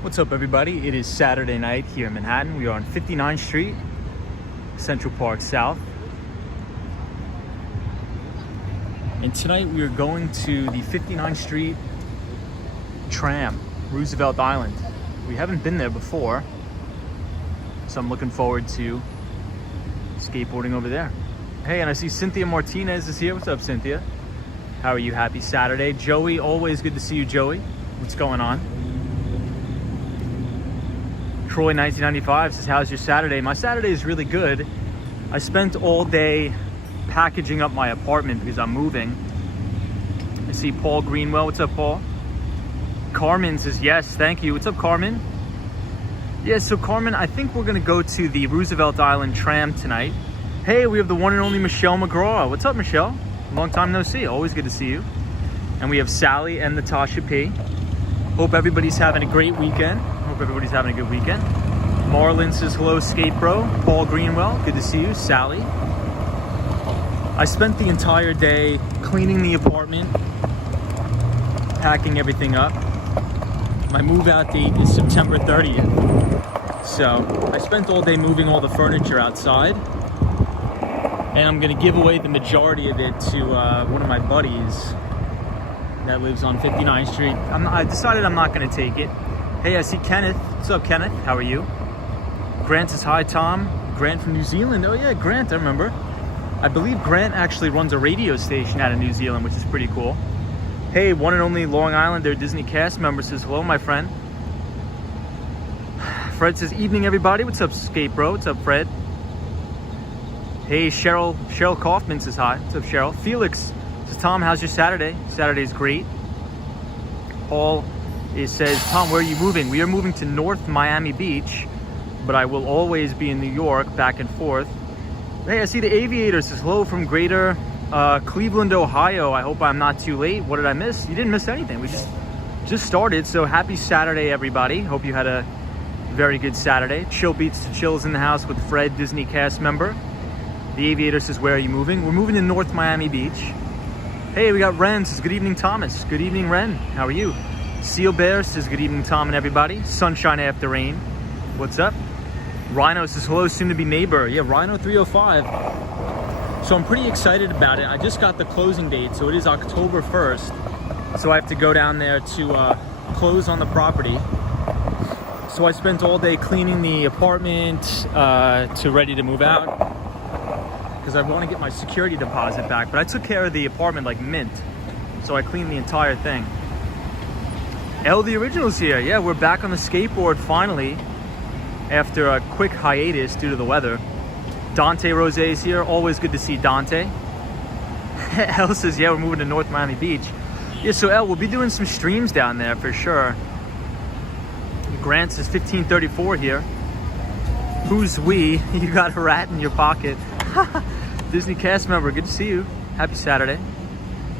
What's up, everybody? It is Saturday night here in Manhattan. We are on 59th Street, Central Park South. And tonight we are going to the 59th Street tram, Roosevelt Island. We haven't been there before, so I'm looking forward to skateboarding over there. Hey, and I see Cynthia Martinez is here. What's up, Cynthia? How are you? Happy Saturday. Joey, always good to see you, Joey. What's going on? Troy 1995 says, how's your Saturday? My Saturday is really good. I spent all day packaging up my apartment because I'm moving. I see Paul Greenwell. What's up, Paul? Carmen says, yes, thank you. What's up, Carmen? Yeah, so Carmen, I think we're gonna go to the Roosevelt Island tram tonight. Hey, we have the one and only Michelle McGraw. What's up, Michelle? Long time no see. Always good to see you. And we have Sally and Natasha P. Hope everybody's having a great weekend. Hope everybody's having a good weekend. Marlon says, hello, Skate Bro. Paul Greenwell, good to see you. Sally. I spent the entire day cleaning the apartment, packing everything up. My move out date is September 30th. So I spent all day moving all the furniture outside. And I'm gonna give away the majority of it to one of my buddies that lives on 59th Street. I decided I'm not gonna take it. Hey, I see Kenneth. What's up, Kenneth? How are you? Grant says, hi, Tom. Grant from New Zealand. Oh yeah, Grant, I remember. I believe Grant actually runs a radio station out of New Zealand, which is pretty cool. Hey, one and only Long Islander Disney cast member says, hello, my friend. Fred says, evening, everybody. What's up, Skate Bro? What's up, Fred? Hey, Cheryl Kaufman says hi. What's up, Cheryl? Felix says, Tom, how's your Saturday? Saturday's great. Paul says, Tom, where are you moving? We are moving to North Miami Beach, but I will always be in New York, back and forth. Hey, I see the Aviator says, hello from greater Cleveland, Ohio. I hope I'm not too late. What did I miss? You didn't miss anything. We just started, so happy Saturday, everybody. Hope you had a very good Saturday. Chill Beats to Chills in the house with Fred, Disney cast member. The Aviator says, where are you moving? We're moving to North Miami Beach. Hey, we got Ren says, good evening, Thomas. Good evening, Ren. How are you? Seal Bear says, good evening, Tom and everybody. Sunshine after rain. What's up? Rhino says, hello, soon to be neighbor. Yeah, Rhino 305. So I'm pretty excited about it. I just got the closing date, so it is October 1st. So I have to go down there to close on the property. So I spent all day cleaning the apartment to ready to move out, because I want to get my security deposit back. But I took care of the apartment like mint, so I cleaned the entire thing. El the Original's here. Yeah, we're back on the skateboard finally after a quick hiatus due to the weather. Dante Rose is here. Always good to see Dante. El says, yeah, we're moving to North Miami Beach. Yeah, so El, we'll be doing some streams down there for sure. Grant says 1534 here. Who's we? You got a rat in your pocket. Disney cast member, good to see you. Happy Saturday.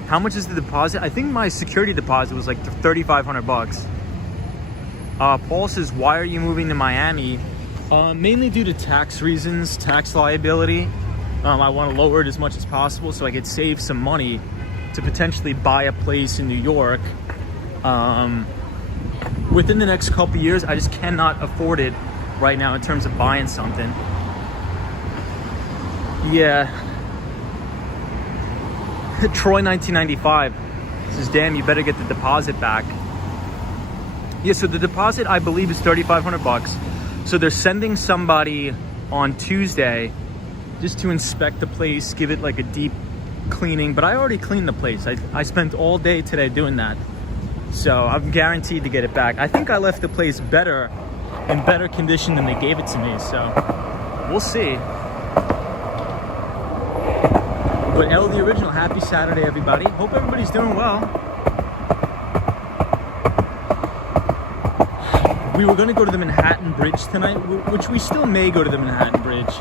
How much is the deposit? I think my security deposit was like 3,500 bucks. Paul says, why are you moving to Miami? Mainly due to tax reasons, tax liability. I want to lower it as much as possible so I could save some money to potentially buy a place in New York. Within the next couple years, I just cannot afford it right now in terms of buying something. Yeah. Troy 1995 says, damn, you better get the deposit back. Yeah, so the deposit, I believe, is 3,500 bucks. So they're sending somebody on Tuesday just to inspect the place, give it like a deep cleaning. But I already cleaned the place. I spent all day today doing that. So I'm guaranteed to get it back. I think I left the place better, in better condition than they gave it to me. So we'll see. But El the Original, happy Saturday, everybody. Hope everybody's doing well. We were going to go to the Manhattan Bridge tonight, which we still may go to the Manhattan Bridge.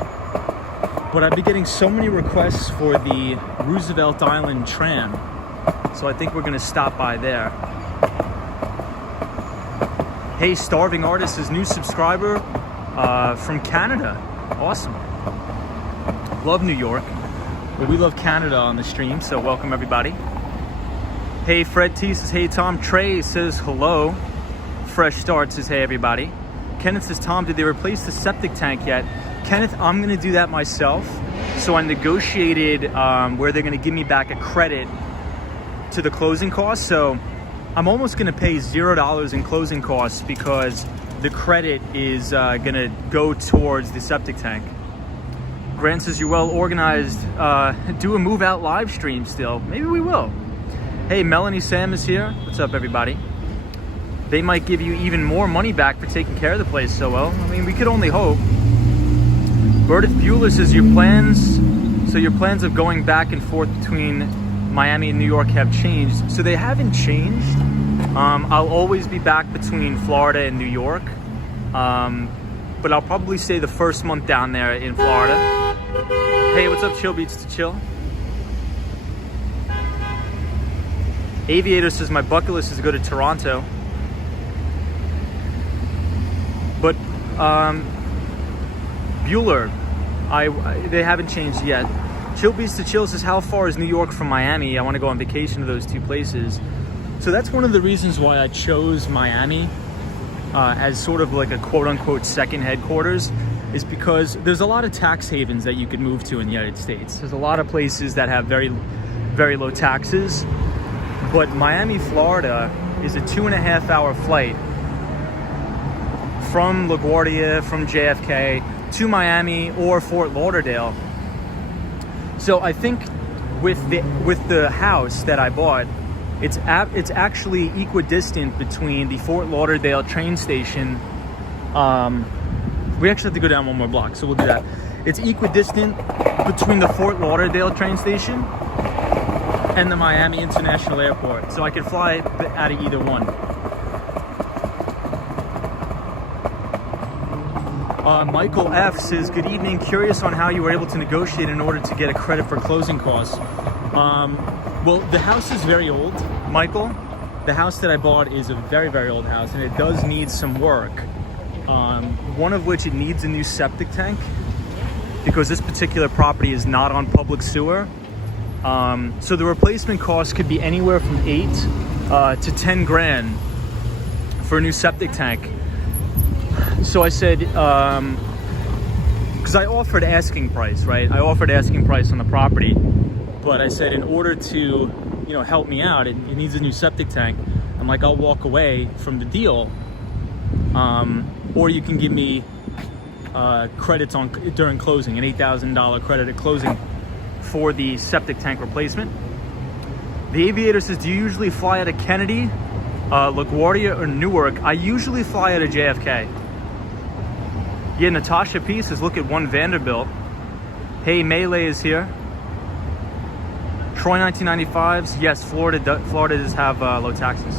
But I've been getting so many requests for the Roosevelt Island tram. So I think we're going to stop by there. Hey, Starving Artist is new subscriber from Canada. Awesome. Love New York. But we love Canada on the stream, so welcome everybody. Hey, Fred T says, hey Tom. Trey says hello fresh start says, hey everybody. Kenneth says, Tom, did they replace the septic tank yet? Kenneth, I'm gonna do that myself. So I negotiated where they're gonna give me back a credit to the closing costs. So I'm almost gonna pay $0 in closing costs because the credit is gonna go towards the septic tank. Grant says, you're well organized. Do a move out live stream still. Maybe we will. Hey, Melanie Sam is here. What's up, everybody? They might give you even more money back for taking care of the place so well. I mean, we could only hope. Burdith Bueller says, your plans of going back and forth between Miami and New York have changed. So they haven't changed. I'll always be back between Florida and New York. But I'll probably stay the first month down there in Florida. Hey, what's up, Chill Beats to Chill? Aviator says, my bucket list is to go to Toronto. But Bueller, they haven't changed yet. Chill Beats to Chill says, how far is New York from Miami? I want to go on vacation to those two places. So that's one of the reasons why I chose Miami as sort of like a quote-unquote second headquarters, is because there's a lot of tax havens that you could move to in the United States. There's a lot of places that have very, very low taxes. But Miami, Florida is a 2.5-hour flight from LaGuardia, from JFK to Miami or Fort Lauderdale. So I think with the house that I bought, it's actually equidistant between the Fort Lauderdale train station. We actually have to go down one more block, so we'll do that. It's equidistant between the Fort Lauderdale train station and the Miami International Airport, so I could fly out of either one. Michael F says, good evening, curious on how you were able to negotiate in order to get a credit for closing costs. Well, the house is very old, Michael. The house that I bought is a very, very old house, and it does need some work. One of which, it needs a new septic tank because this particular property is not on public sewer. So the replacement cost could be anywhere from 8 to 10 grand for a new septic tank. So I said, because I offered asking price, right? I offered asking price on the property, but I said in order to, help me out, it needs a new septic tank. I'm like, I'll walk away from the deal, or you can give me credits during closing, an $8,000 credit at closing for the septic tank replacement. The Aviator says, do you usually fly out of Kennedy, LaGuardia, or Newark? I usually fly out of JFK. Yeah, Natasha P says, look at one Vanderbilt. Hey, Melee is here. Troy 1995s. Yes, Florida does have low taxes.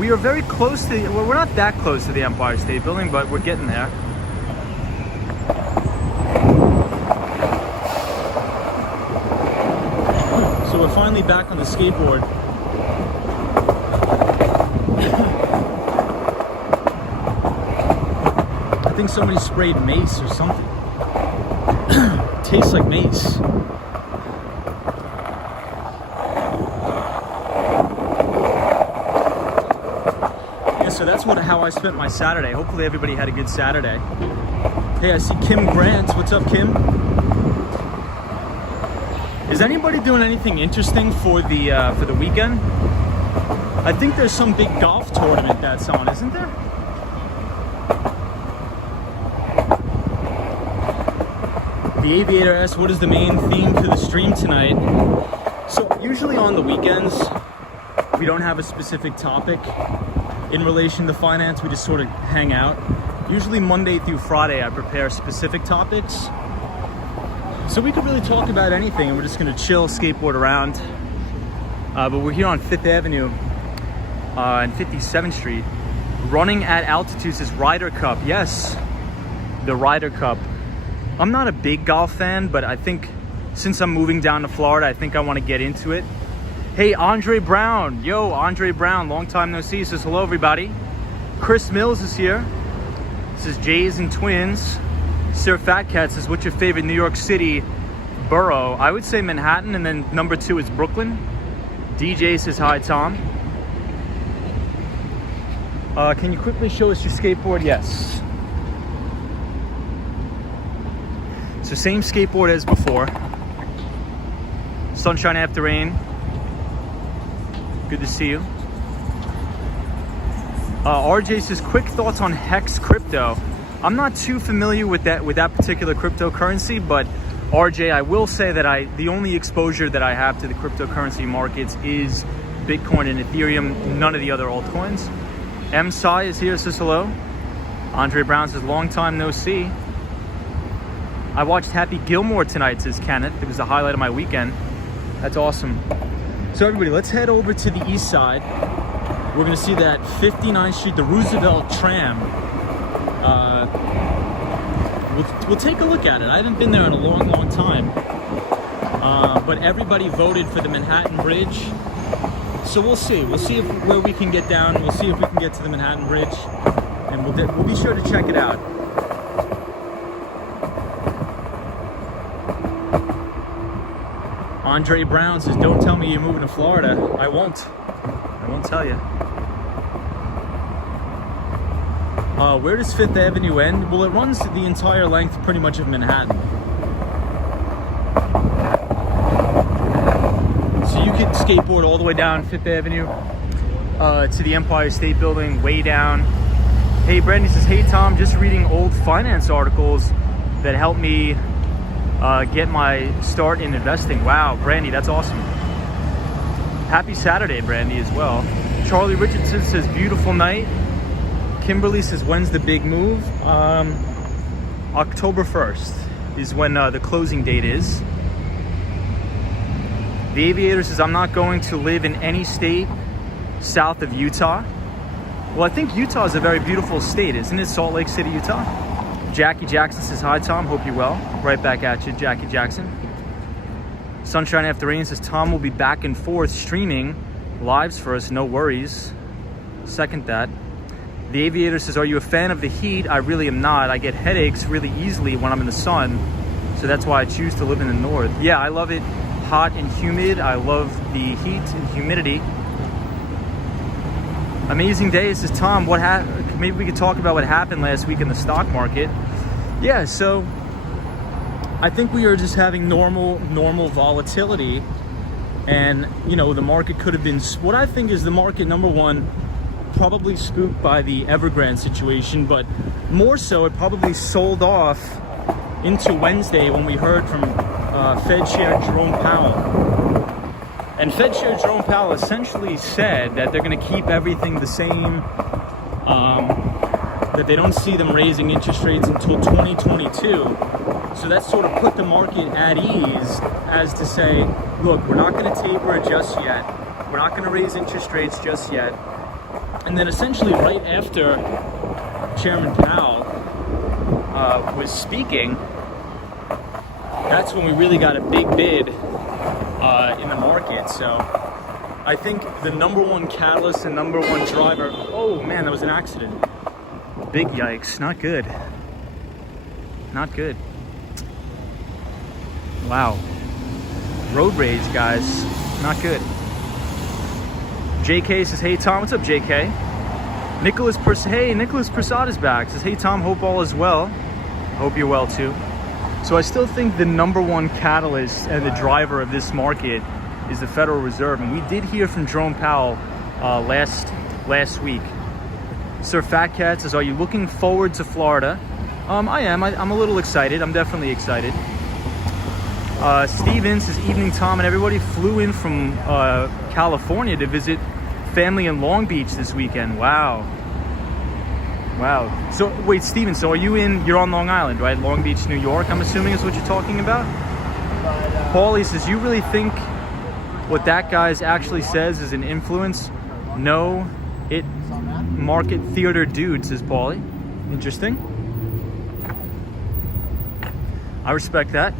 We are very close to, well, we're not that close to the Empire State Building, but we're getting there. So we're finally back on the skateboard. I think somebody sprayed mace or something. Tastes like mace. Yeah, so that's how I spent my Saturday. Hopefully everybody had a good Saturday. Hey, I see Kim Grant. What's up, Kim? Is anybody doing anything interesting for the weekend? I think there's some big golf tournament that's on, isn't there? The Aviator asks, what is the main theme to the stream tonight? So usually on the weekends, we don't have a specific topic in relation to finance. We just sort of hang out. Usually Monday through Friday, I prepare specific topics. So we could really talk about anything, and we're just gonna chill, skateboard around. But we're here on 5th Avenue and 57th Street. Running at altitudes is Ryder Cup. Yes, the Ryder Cup. I'm not a big golf fan, but I think since I'm moving down to Florida, I think I want to get into it. Hey, Andre Brown. Yo, Andre Brown, long time no see. Says hello, everybody. Chris Mills is here. Says Jays and Twins. Sir Fat Cat says, what's your favorite New York City borough? I would say Manhattan, and then number 2 is Brooklyn. DJ says hi, Tom. Can you quickly show us your skateboard? Yes. So same skateboard as before. Sunshine after rain. Good to see you. RJ says, quick thoughts on Hex crypto. I'm not too familiar with that particular cryptocurrency, but RJ, I will say that the only exposure that I have to the cryptocurrency markets is Bitcoin and Ethereum, none of the other altcoins. M. Sai is here, says hello. Andre Brown says, long time no see. I watched Happy Gilmore tonight, says Kenneth. It was the highlight of my weekend. That's awesome. So everybody, let's head over to the east side. We're gonna see that 59th Street, the Roosevelt tram. We'll take a look at it. I haven't been there in a long, long time. But everybody voted for the Manhattan Bridge. So we'll see. We'll see where we can get down. We'll see if we can get to the Manhattan Bridge. And we'll be sure to check it out. Andre Brown says, don't tell me you're moving to Florida. I won't tell you. Where does 5th Avenue end? Well, it runs the entire length pretty much of Manhattan. So you could skateboard all the way down 5th Avenue to the Empire State Building, way down. Hey, Brandy says, hey Tom, just reading old finance articles that helped me get my start in investing. Wow, Brandy, that's awesome. Happy Saturday, Brandy, as well. Charlie Richardson says, beautiful night. Kimberly says, when's the big move? October 1st is when the closing date is. The Aviator says, I'm not going to live in any state south of Utah. Well, I think Utah is a very beautiful state, isn't it? Salt Lake City, Utah. Jackie Jackson says, hi Tom, hope you're well. Right back at you, Jackie Jackson. Sunshine After Rain says, Tom will be back and forth streaming lives for us, no worries. Second that. The Aviator says, are you a fan of the heat? I really am not. I get headaches really easily when I'm in the sun, so that's why I choose to live in the north. Yeah, I love it hot and humid. I love the heat and humidity. Amazing day, says Tom. What happened? Maybe we could talk about what happened last week in the stock market. Yeah, so I think we are just having normal volatility, and you know, the market could have been, what I think is the market, number one, probably spooked by the Evergrande situation, but more so it probably sold off into Wednesday when we heard from Fed Chair Jerome Powell. And Fed Chair Jerome Powell essentially said that they're going to keep everything the same, that they don't see them raising interest rates until 2022. So that sort of put the market at ease as to say, look, we're not going to taper it just yet. We're not going to raise interest rates just yet. And then essentially right after Chairman Powell was speaking, that's when we really got a big bid in the market. So I think the number one catalyst and number one driver, oh man, that was an accident. Big yikes, not good. Not good. Wow. Road rage, guys, not good. JK says, hey Tom, what's up JK? Nicholas Prasad is back. Says, hey Tom, hope all is well. Hope you're well too. So I still think the number one catalyst and the driver of this market is the Federal Reserve. And we did hear from Jerome Powell last week. Sir Fat Cat says, are you looking forward to Florida? I am. I'm a little excited. I'm definitely excited. Steven says, evening Tom, and everybody flew in from California to visit family in Long Beach this weekend. Wow. So wait, Steven, so you're on Long Island, right? Long Beach, New York, I'm assuming is what you're talking about? Paulie says, you really think what that guy's actually says is an influence? No, it market theater dude, says Paulie. Interesting. I respect that.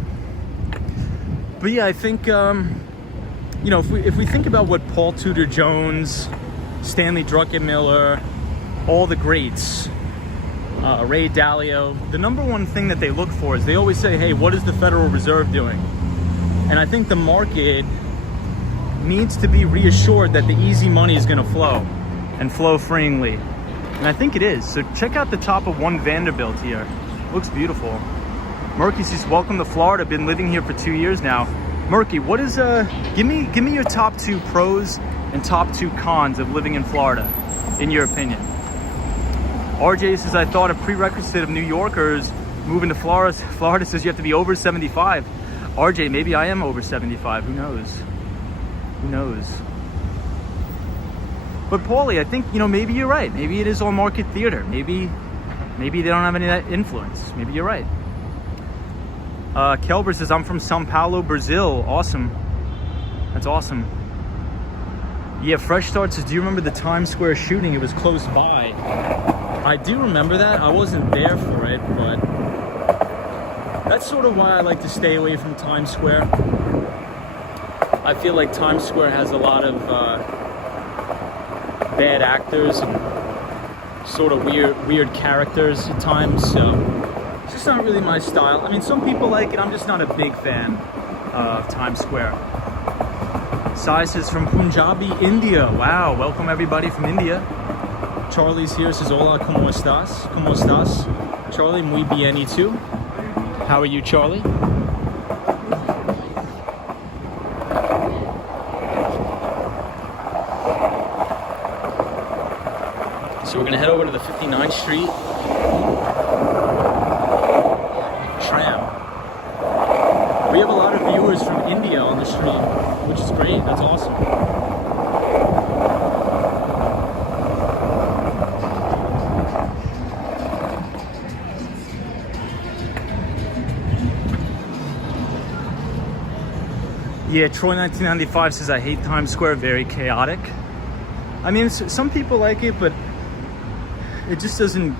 But yeah, I think, you know, if we think about what Paul Tudor Jones, Stanley Druckenmiller, all the greats, Ray Dalio, the number one thing that they look for is they always say, hey, what is the Federal Reserve doing? And I think the market needs to be reassured that the easy money is going to flow and flow freely. And I think it is. So check out the top of One Vanderbilt here. Looks beautiful. Murky says, welcome to Florida. Been living here for 2 years now. Murky, what is give me your top 2 pros and top 2 cons of living in Florida, in your opinion. RJ says, I thought a prerequisite of New Yorkers moving to Florida says you have to be over 75. RJ, maybe I am over 75. Who knows? Who knows? But Paulie, I think, maybe you're right. Maybe it is all market theater. Maybe they don't have any of that influence. Maybe you're right. Kelber says, I'm from Sao Paulo, Brazil. Awesome. That's awesome. Yeah, Fresh Start says, do you remember the Times Square shooting? It was close by. I do remember that. I wasn't there for it, but that's sort of why I like to stay away from Times Square. I feel like Times Square has a lot of bad actors and sort of weird characters at times, so it's just not really my style. I mean, some people like it. I'm just not a big fan of Times Square. Sai says, from Punjabi, India. Wow, welcome everybody from India. Charlie's here, says, hola, ¿cómo estás? ¿Cómo estás? Charlie, muy bien, y tú? How are you, Charlie? So we're gonna head over to the 59th Street tram. We have a lot of viewers from India on the stream, which is great. That's awesome. Yeah, Troy 1995 says, I hate Times Square, very chaotic. I mean, some people like it, but it just doesn't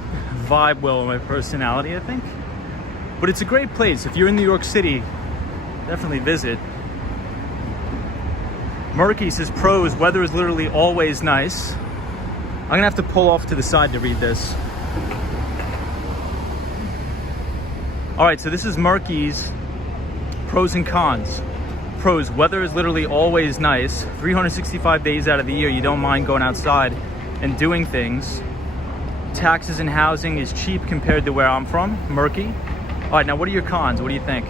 vibe well with my personality, I think. But it's a great place. If you're in New York City, definitely visit. Murky says, pros, weather is literally always nice. I'm gonna have to pull off to the side to read this. All right, so this is Murky's pros and cons. Pros, weather is literally always nice. 365 days out of the year, you don't mind going outside and doing things. Taxes and housing is cheap compared to where I'm from, Murky. All right, now what are your cons? What do you think?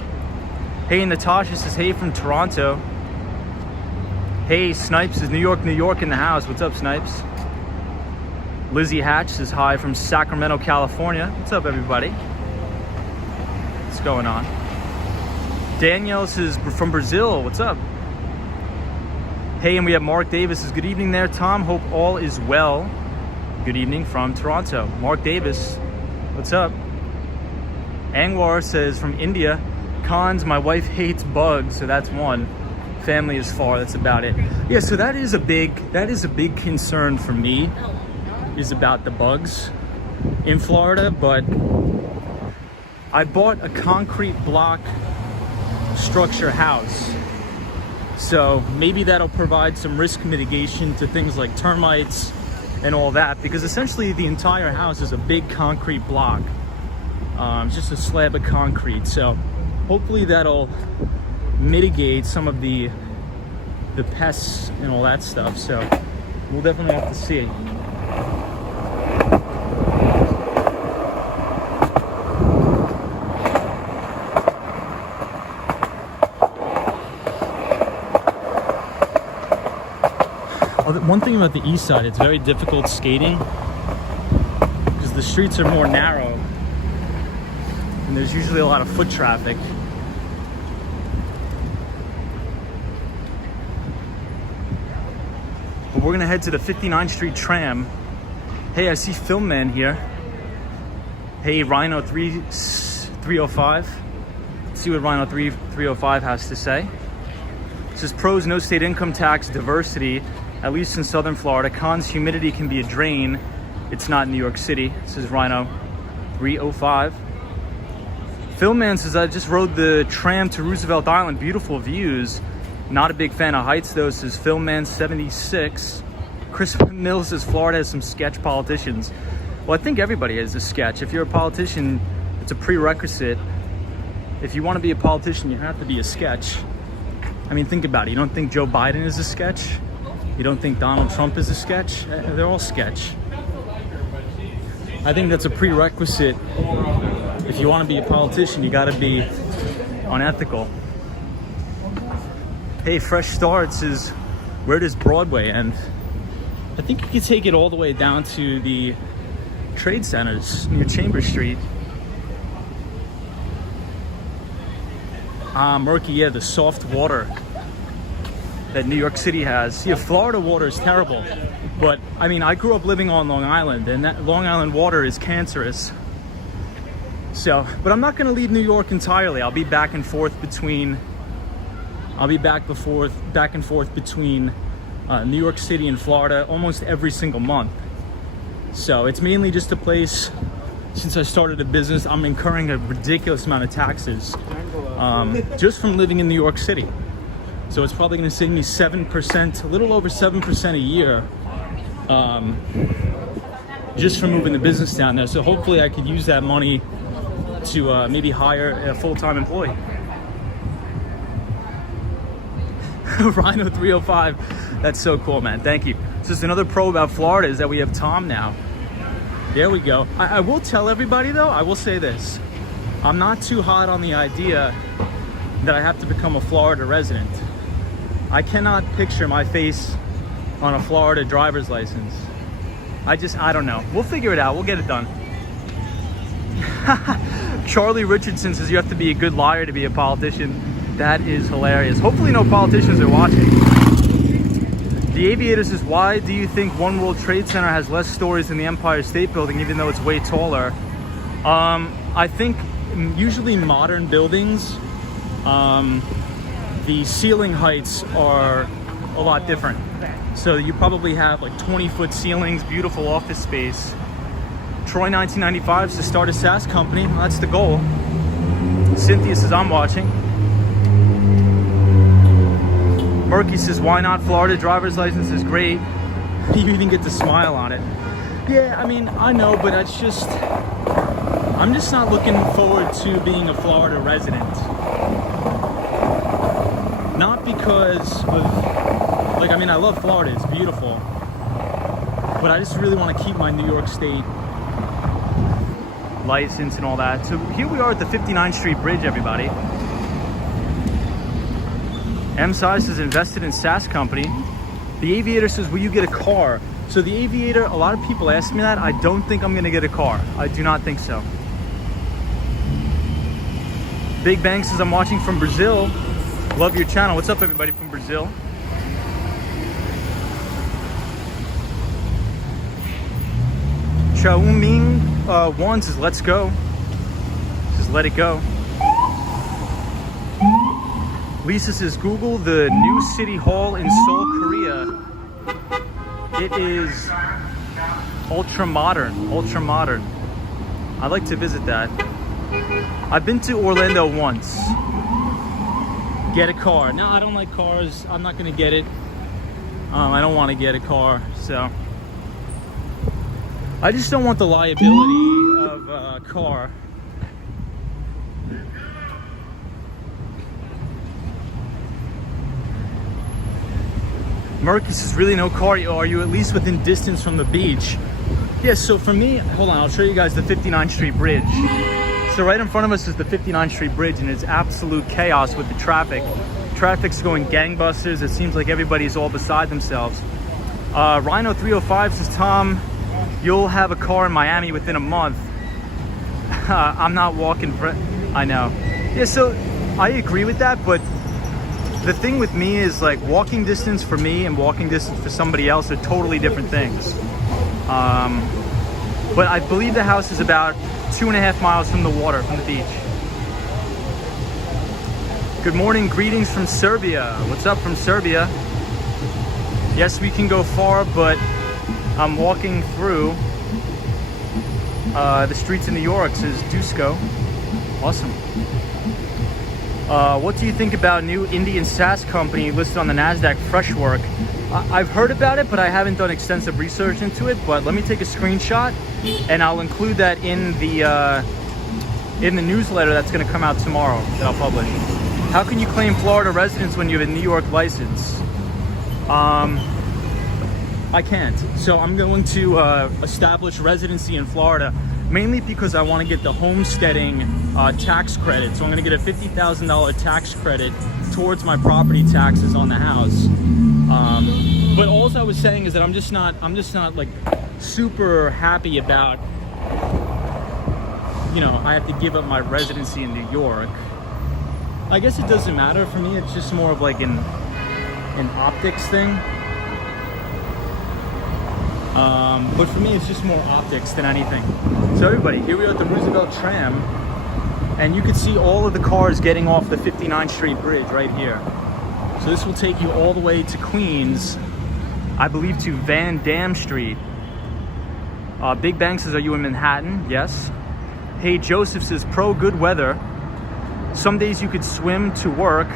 Hey, Natasha says, hey from Toronto. Hey, Snipes says, New York in the house. What's up, Snipes? Lizzie Hatch says, hi from Sacramento, California. What's up, everybody? What's going on? Danielle says, from Brazil. What's up? Hey, and we have Mark Davis says, good evening there, Tom. Hope all is well. Good evening from Toronto. Mark Davis, what's up? Angwar says, from India. Cons, my wife hates bugs, so that's one. Family is far, that's about it. Yeah, so that is a big concern for me, is about the bugs in Florida, but I bought a concrete block structure house, so maybe that'll provide some risk mitigation to things like termites and all that, because essentially the entire house is a big concrete block, just a slab of concrete, so hopefully that'll mitigate some of the pests and all that stuff. So we'll definitely have to see. One thing about the east side, it's very difficult skating because the streets are more narrow and there's usually a lot of foot traffic. But we're gonna head to the 59th Street tram. Hey, I see Film Man here. Hey, Rhino 305. Let's see what Rhino 305 has to say. It says, pros, no state income tax, diversity, at least in Southern Florida. Cons, humidity can be a drain. It's not New York City. This is Rhino 305. Film Man says, I just rode the tram to Roosevelt Island. Beautiful views. Not a big fan of heights though, says Film Man 76. Chris Mills says, Florida has some sketch politicians. Well, I think everybody has a sketch. If you're a politician, it's a prerequisite. If you want to be a politician, you have to be a sketch. I mean, think about it. You don't think Joe Biden is a sketch? You don't think Donald Trump is a sketch? They're all sketch. I think that's a prerequisite. If you want to be a politician, you got to be unethical. Hey, Fresh Starts is, where does Broadway end? I think you could take it all the way down to the trade centers near Chambers Street. Murky, yeah, the soft water that New York City has. Yeah, Florida water is terrible. But, I mean, I grew up living on Long Island, and that Long Island water is cancerous. So, but I'm not going to leave New York entirely. I'll be back and forth between New York City and Florida almost every single month. So it's mainly just a place, since I started a business, I'm incurring a ridiculous amount of taxes just from living in New York City. So it's probably going to save me 7%, a little over 7% a year, just from moving the business down there. So hopefully I could use that money to maybe hire a full-time employee. Rhino 305, that's so cool, man. Thank you. Just another pro about Florida is that we have Tom now. There we go. I will tell everybody though, I will say this. I'm not too hot on the idea that I have to become a Florida resident. I cannot picture my face on a Florida driver's license. I don't know. We'll figure it out. We'll get it done. Charlie Richardson says you have to be a good liar to be a politician. That is hilarious. Hopefully no politicians are watching. The Aviator says, why do you think One World Trade Center has less stories than the Empire State Building, even though it's way taller? I think usually modern buildings, the ceiling heights are a lot different. So you probably have like 20-foot ceilings, beautiful office space. Troy 1995 is to start a SaaS company. Well, that's the goal. Cynthia says, I'm watching. Murky says, why not? Florida driver's license is great. You even get to smile on it. Yeah, I mean, I know, but it's just, I'm just not looking forward to being a Florida resident. Not because of, like, I mean, I love Florida, it's beautiful. But I just really want to keep my New York State license and all that. So here we are at the 59th Street Bridge, everybody. M-Size is invested in SaaS company. The Aviator says, will you get a car? So the Aviator, a lot of people ask me that. I don't think I'm going to get a car. I do not think so. Big Bang says, I'm watching from Brazil. Love your channel. What's up, everybody from Brazil? Chao Ming One says, let's go. Just let it go. Lisa says, Google the new city hall in Seoul, Korea. It is ultra modern, ultra modern. I'd like to visit that. I've been to Orlando once. Get a car. No, I don't like cars. I'm not gonna get it. I don't want to get a car, so. I just don't want the liability of a car. Murky says, really no car? Are you at least within distance from the beach? Yeah, so for me, hold on, I'll show you guys the 59th Street Bridge. So right in front of us is the 59th Street Bridge, and it's absolute chaos with the traffic. Traffic's going gangbusters. It seems like everybody's all beside themselves. Rhino 305 says, Tom, you'll have a car in Miami within a month. I'm not walking for, I know. Yeah, so I agree with that, but the thing with me is like walking distance for me and walking distance for somebody else are totally different things. But I believe the house is about 2.5 miles from the water, from the beach. Good morning, greetings from Serbia. What's up from Serbia? Yes, we can go far, but I'm walking through the streets of New York, says Dusko. Awesome. What do you think about new Indian SaaS company listed on the NASDAQ, Freshwork? I've heard about it, but I haven't done extensive research into it. But let me take a screenshot, and I'll include that in the newsletter that's going to come out tomorrow that I'll publish. How can you claim Florida residence when you have a New York license? I can't. So I'm going to establish residency in Florida, mainly because I want to get the homesteading tax credit. So I'm going to get a $50,000 tax credit towards my property taxes on the house. But all I was saying is that I'm just not like super happy about, you know, I have to give up my residency in New York. I guess it doesn't matter for me. It's just more of like an optics thing. But for me, it's just more optics than anything. So everybody, here we are at the Roosevelt tram, and you can see all of the cars getting off the 59th Street Bridge right here. So this will take you all the way to Queens, I believe to Van Dam Street. Big Bang says, are you in Manhattan? Yes. Hey, Joseph says, pro good weather. Some days you could swim to work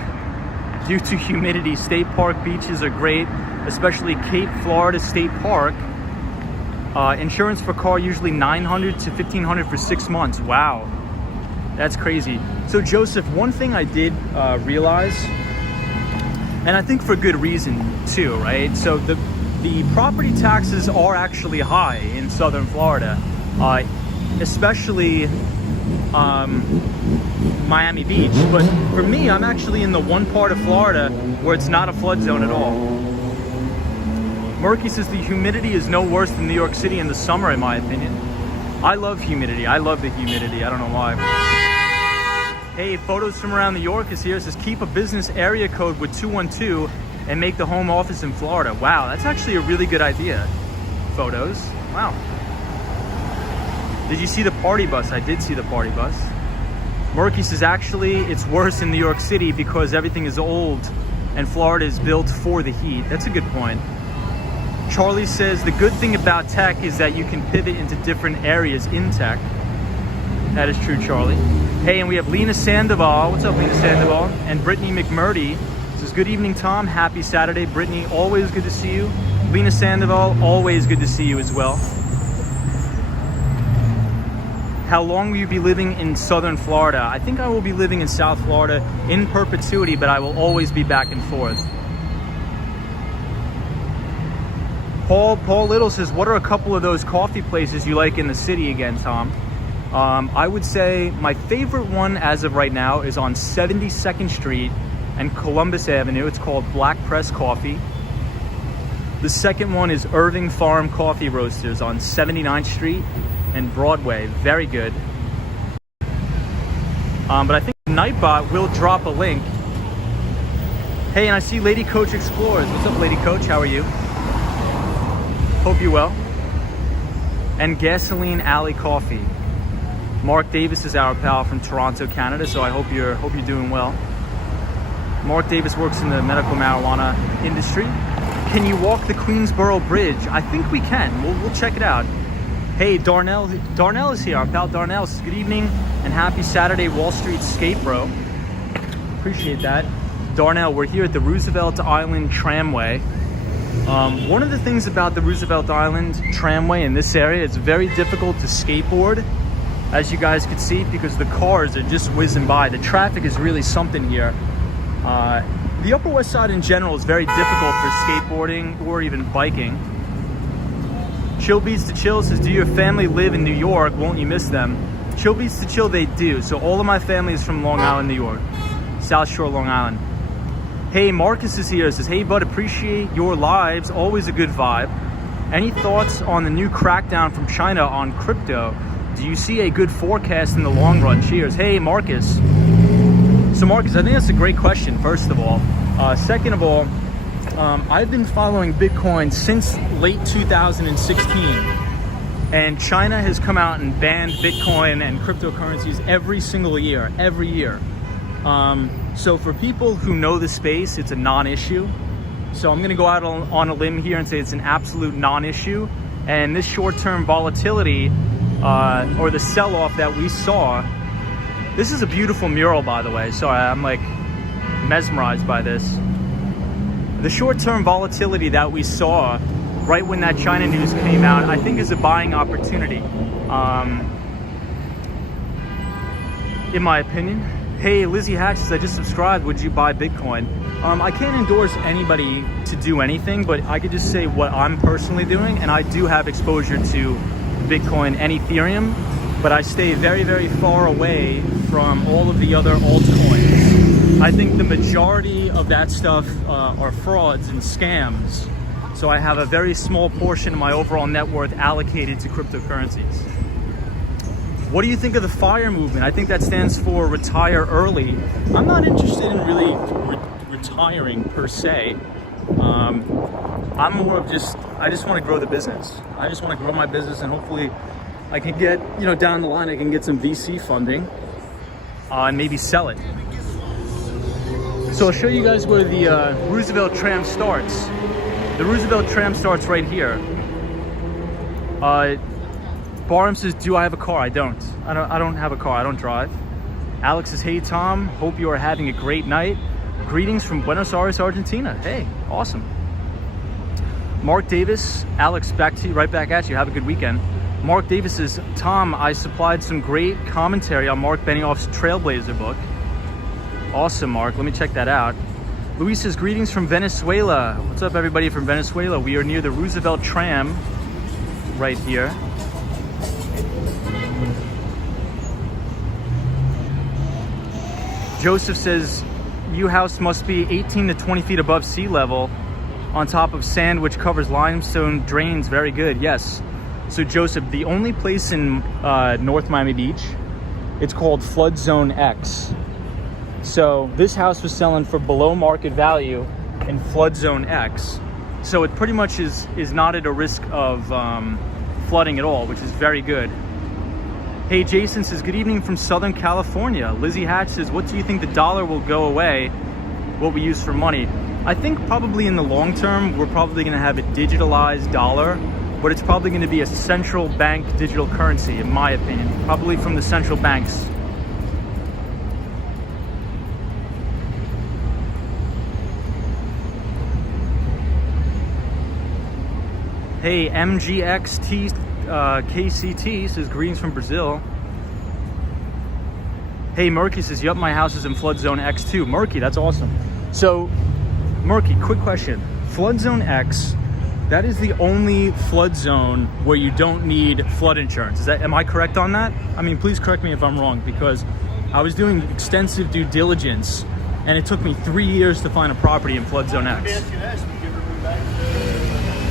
due to humidity. State Park beaches are great, especially Cape Florida State Park. Insurance for car usually $900 to $1,500 for 6 months. Wow, that's crazy. So Joseph, one thing I did realize, and I think for good reason too, right? So the property taxes are actually high in Southern Florida, especially Miami Beach. But for me, I'm actually in the one part of Florida where it's not a flood zone at all. Murky says the humidity is no worse than New York City in the summer, in my opinion. I love humidity. I love the humidity. I don't know why. Hey, photos from around New York is here. It says keep a business area code with 212 and make the home office in Florida. Wow, that's actually a really good idea. Photos. Wow. Did you see the party bus? I did see the party bus. Murky says actually it's worse in New York City because everything is old and Florida is built for the heat. That's a good point. Charlie says the good thing about tech is that you can pivot into different areas in tech. That is true, Charlie. Hey, and we have Lena Sandoval. What's up, Lena Sandoval? And Brittany McMurdy says, good evening, Tom. Happy Saturday. Brittany, always good to see you. Lena Sandoval, always good to see you as well. How long will you be living in Southern Florida? I think I will be living in South Florida in perpetuity, but I will always be back and forth. Paul Little says, what are a couple of those coffee places you like in the city again, Tom? I would say my favorite one as of right now is on 72nd Street and Columbus Avenue. It's called Black Press Coffee. The second one is Irving Farm Coffee Roasters on 79th Street and Broadway. Very good. But I think Nightbot will drop a link. Hey, and I see Lady Coach Explores. What's up, Lady Coach? How are you? Hope you're well. And Gasoline Alley Coffee. Mark Davis is our pal from Toronto, Canada, so I hope you're doing well. Mark Davis works in the medical marijuana industry. Can you walk the Queensboro Bridge? I think we can. We'll check it out. Hey, Darnell is here. Our pal Darnell says, good evening and happy Saturday, Wall Street Skate Bro. Appreciate that. Darnell, we're here at the Roosevelt Island Tramway. One of the things about the Roosevelt Island Tramway in this area, it's very difficult to skateboard, as you guys can see, because the cars are just whizzing by. The traffic is really something here. The Upper West Side in general is very difficult for skateboarding or even biking. Chill Beats to Chill says, do your family live in New York? Won't you miss them? Chill Beats to Chill, they do. So all of my family is from Long Island, New York. South Shore, Long Island. Hey, Marcus is here. Says, hey, bud, appreciate your lives. Always a good vibe. Any thoughts on the new crackdown from China on crypto? Do you see a good forecast in the long run? Cheers. Hey, Marcus. So, Marcus, I think that's a great question, first of all. Second of all, I've been following Bitcoin since late 2016. And China has come out and banned Bitcoin and cryptocurrencies every single year, every year. So for people who know the space, it's a non-issue. So I'm going to go out on a limb here and say it's an absolute non-issue. And this short-term volatility or the sell-off that we saw, this is a beautiful mural, by the way. Sorry, I'm like mesmerized by this. The short-term volatility that we saw right when that China news came out, I think is a buying opportunity. In my opinion. Hey, Lizzie Hatches, I just subscribed. Would you buy Bitcoin? I can't endorse anybody to do anything, but I could just say what I'm personally doing, and I do have exposure to Bitcoin and Ethereum, but I stay very, very far away from all of the other altcoins. I think the majority of that stuff are frauds and scams, so I have a very small portion of my overall net worth allocated to cryptocurrencies. What do you think of the FIRE movement? I think that stands for retire early. I'm not interested in really retiring per se. I'm more of I just want to grow the business. I just want to grow my business, and hopefully I can get, down the line, I can get some VC funding and maybe sell it. So I'll show you guys where the Roosevelt tram starts. The Roosevelt tram starts right here. Barham says, do I have a car? I don't have a car. I don't drive. Alex says, hey Tom, hope you are having a great night. Greetings from Buenos Aires, Argentina. Hey, awesome. Mark Davis, Alex, right back at you. Have a good weekend. Mark Davis says, Tom, I supplied some great commentary on Mark Benioff's Trailblazer book. Awesome, Mark. Let me check that out. Luis says, greetings from Venezuela. What's up, everybody from Venezuela? We are near the Roosevelt tram right here. Joseph says, your house must be 18 to 20 feet above sea level on top of sand which covers limestone drains. Very good. Yes. So Joseph, the only place in North Miami Beach, it's called Flood Zone X. So this house was selling for below market value in Flood Zone X. So it pretty much is not at a risk of flooding at all, which is very good. Hey, Jason says, good evening from Southern California. Lizzie Hatch says, what do you think the dollar will go away, what we use for money? I think probably in the long term, we're probably going to have a digitalized dollar, but it's probably going to be a central bank digital currency, in my opinion, probably from the central banks. Hey, MGXT KCT says, greetings from Brazil. Hey, Murky says, yup, my house is in Flood Zone X too. Murky, that's awesome. So, Murky, quick question. Flood Zone X, that is the only flood zone where you don't need flood insurance. Am I correct on that? I mean, please correct me if I'm wrong, because I was doing extensive due diligence and it took me 3 years to find a property in Flood Zone X.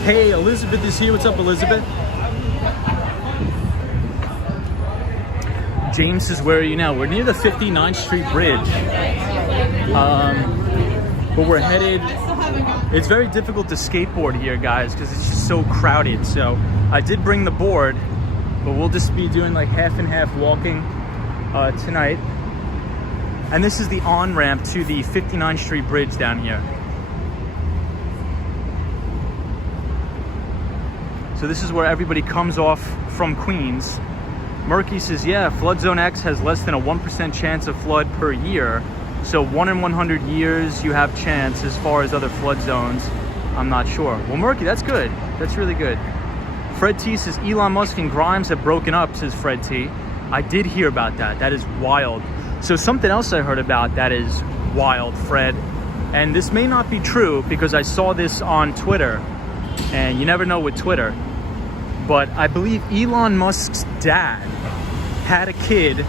Hey, Elizabeth is here. What's up, Elizabeth? James says, where are you now? We're near the 59th Street Bridge. But we're headed... It's very difficult to skateboard here, guys, because it's just so crowded. So I did bring the board, but we'll just be doing like half and half walking tonight. And this is the on-ramp to the 59th Street Bridge down here. So this is where everybody comes off from Queens. Murky says, yeah, Flood Zone X has less than a 1% chance of flood per year. So 1 in 100 years you have chance. As far as other flood zones, I'm not sure. Well, Murky, that's good. That's really good. Fred T says, Elon Musk and Grimes have broken up, says Fred T. I did hear about that. That is wild. So something else I heard about that is wild, Fred. And this may not be true because I saw this on Twitter. And you never know with Twitter. But I believe Elon Musk's dad had a kid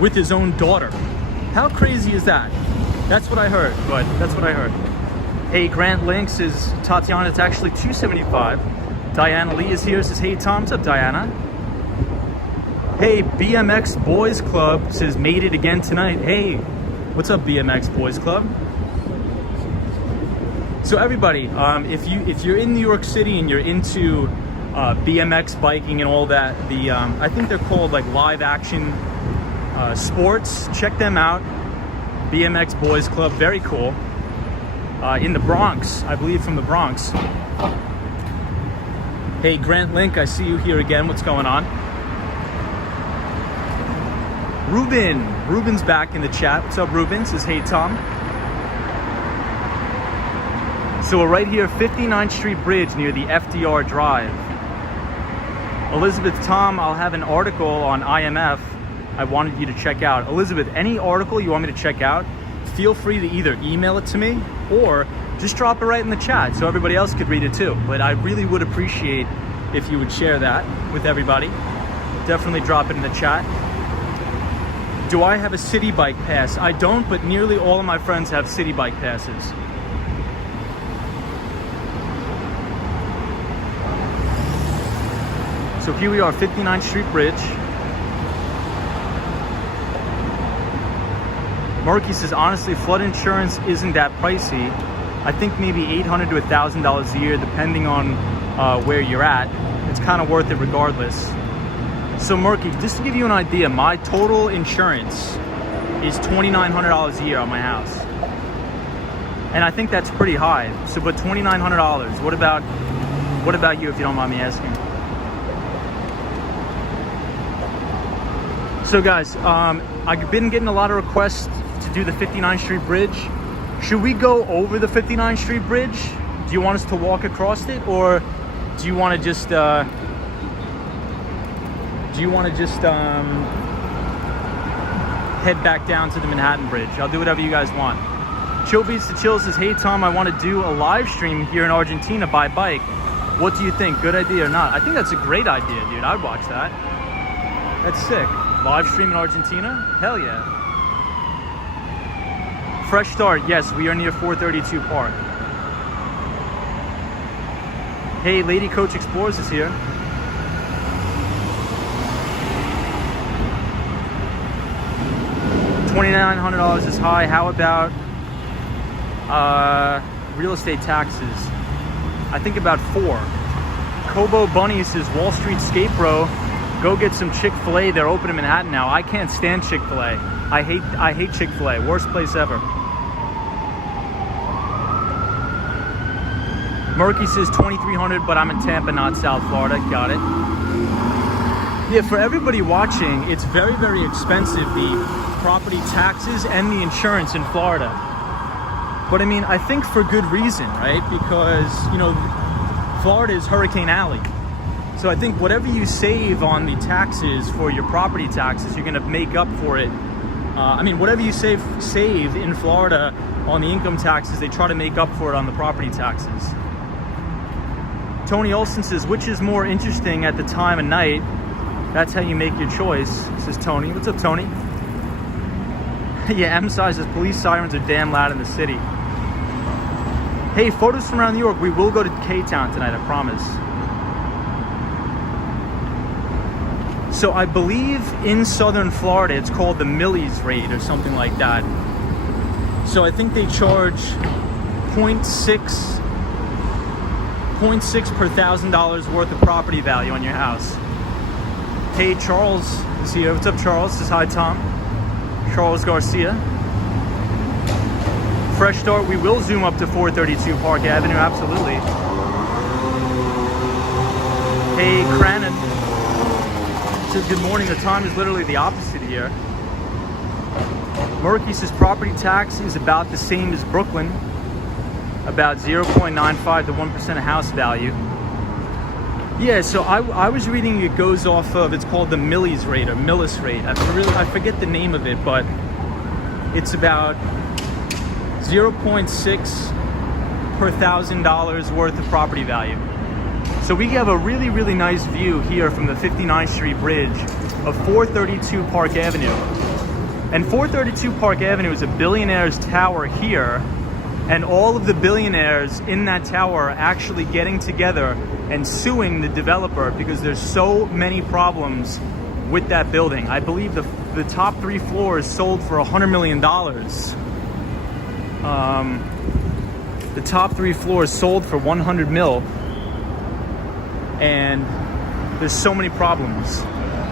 with his own daughter. How crazy is that? That's what I heard, but that's what I heard. Hey, Grant Link says, Tatiana, it's actually $2.75. Diana Lee is here, says, hey, Tom. What's up, Diana? Hey, BMX Boys Club says, made it again tonight. Hey, what's up, BMX Boys Club? So everybody, if you're in New York City and you're into BMX biking and all that, I think they're called like live action sports. Check them out. BMX Boys Club, very cool. In the Bronx, I believe, from the Bronx. Hey, Grant Link, I see you here again. What's going on? Ruben's back in the chat. What's up, Ruben? Says, hey, Tom. So we're right here, 59th Street Bridge near the FDR Drive. Elizabeth, Tom, I'll have an article on IMF I wanted you to check out. Elizabeth, any article you want me to check out, feel free to either email it to me or just drop it right in the chat so everybody else could read it too. But I really would appreciate if you would share that with everybody. Definitely drop it in the chat. Do I have a city bike pass? I don't, but nearly all of my friends have city bike passes. So here we are, 59th Street Bridge. Murky says, honestly, flood insurance isn't that pricey. I think maybe $800 to $1,000 a year, depending on where you're at. It's kind of worth it regardless. So Murky, just to give you an idea, my total insurance is $2,900 a year on my house. And I think that's pretty high. So, but $2,900, what about you, if you don't mind me asking? So guys, I've been getting a lot of requests to do the 59th Street Bridge. Should we go over the 59th Street Bridge? Do you want us to walk across it, or do you want to just head back down to the Manhattan Bridge? I'll do whatever you guys want. Chill Beats to Chill says, hey Tom, I want to do a live stream here in Argentina by bike. What do you think? Good idea or not? I think that's a great idea, dude. I'd watch that. That's sick. Live stream in Argentina? Hell yeah. Fresh start. Yes, we are near 432 Park. Hey, Lady Coach Explorers is here. $2,900 is high. How about real estate taxes? I think about 4. Kobo Bunny says, Wall Street Skate Bro, go get some Chick-fil-A. They're open in Manhattan now. I can't stand Chick-fil-A. I hate Chick-fil-A. Worst place ever. Murky says 2,300, but I'm in Tampa, not South Florida. Got it. Yeah, for everybody watching, it's very, very expensive, the property taxes and the insurance in Florida. But I mean, I think for good reason, right? Because, you know, Florida is Hurricane Alley. So I think whatever you save on the taxes for your property taxes, you're gonna make up for it. I mean, whatever you save in Florida on the income taxes, they try to make up for it on the property taxes. Tony Olson says, which is more interesting at the time of night? That's how you make your choice, says Tony. What's up, Tony? Yeah, M size says, police sirens are damn loud in the city. Hey, photos from around New York. We will go to K-Town tonight, I promise. So I believe in Southern Florida, it's called the Millie's rate or something like that. So I think they charge 0.6 per $1,000 worth of property value on your house. Hey, Charles is here. What's up, Charles? Says hi, Tom. Charles Garcia. Fresh start. We will zoom up to 432 Park Avenue. Absolutely. Hey, Cranon. Says good morning. The time is literally the opposite here. Murky says property tax is about the same as Brooklyn. About 0.95 to 1% of house value. Yeah, so I was reading it goes off of, it's called the Millie's rate or Millis rate. I forget the name of it, but it's about 0.6 per $1,000 worth of property value. So we have a really, really nice view here from the 59th Street Bridge of 432 Park Avenue. And 432 Park Avenue is a billionaire's tower here. And all of the billionaires in that tower are actually getting together and suing the developer because there's so many problems with that building. I believe the top 3 floors sold for $100 million. The top 3 floors sold for 100 mil. And there's so many problems.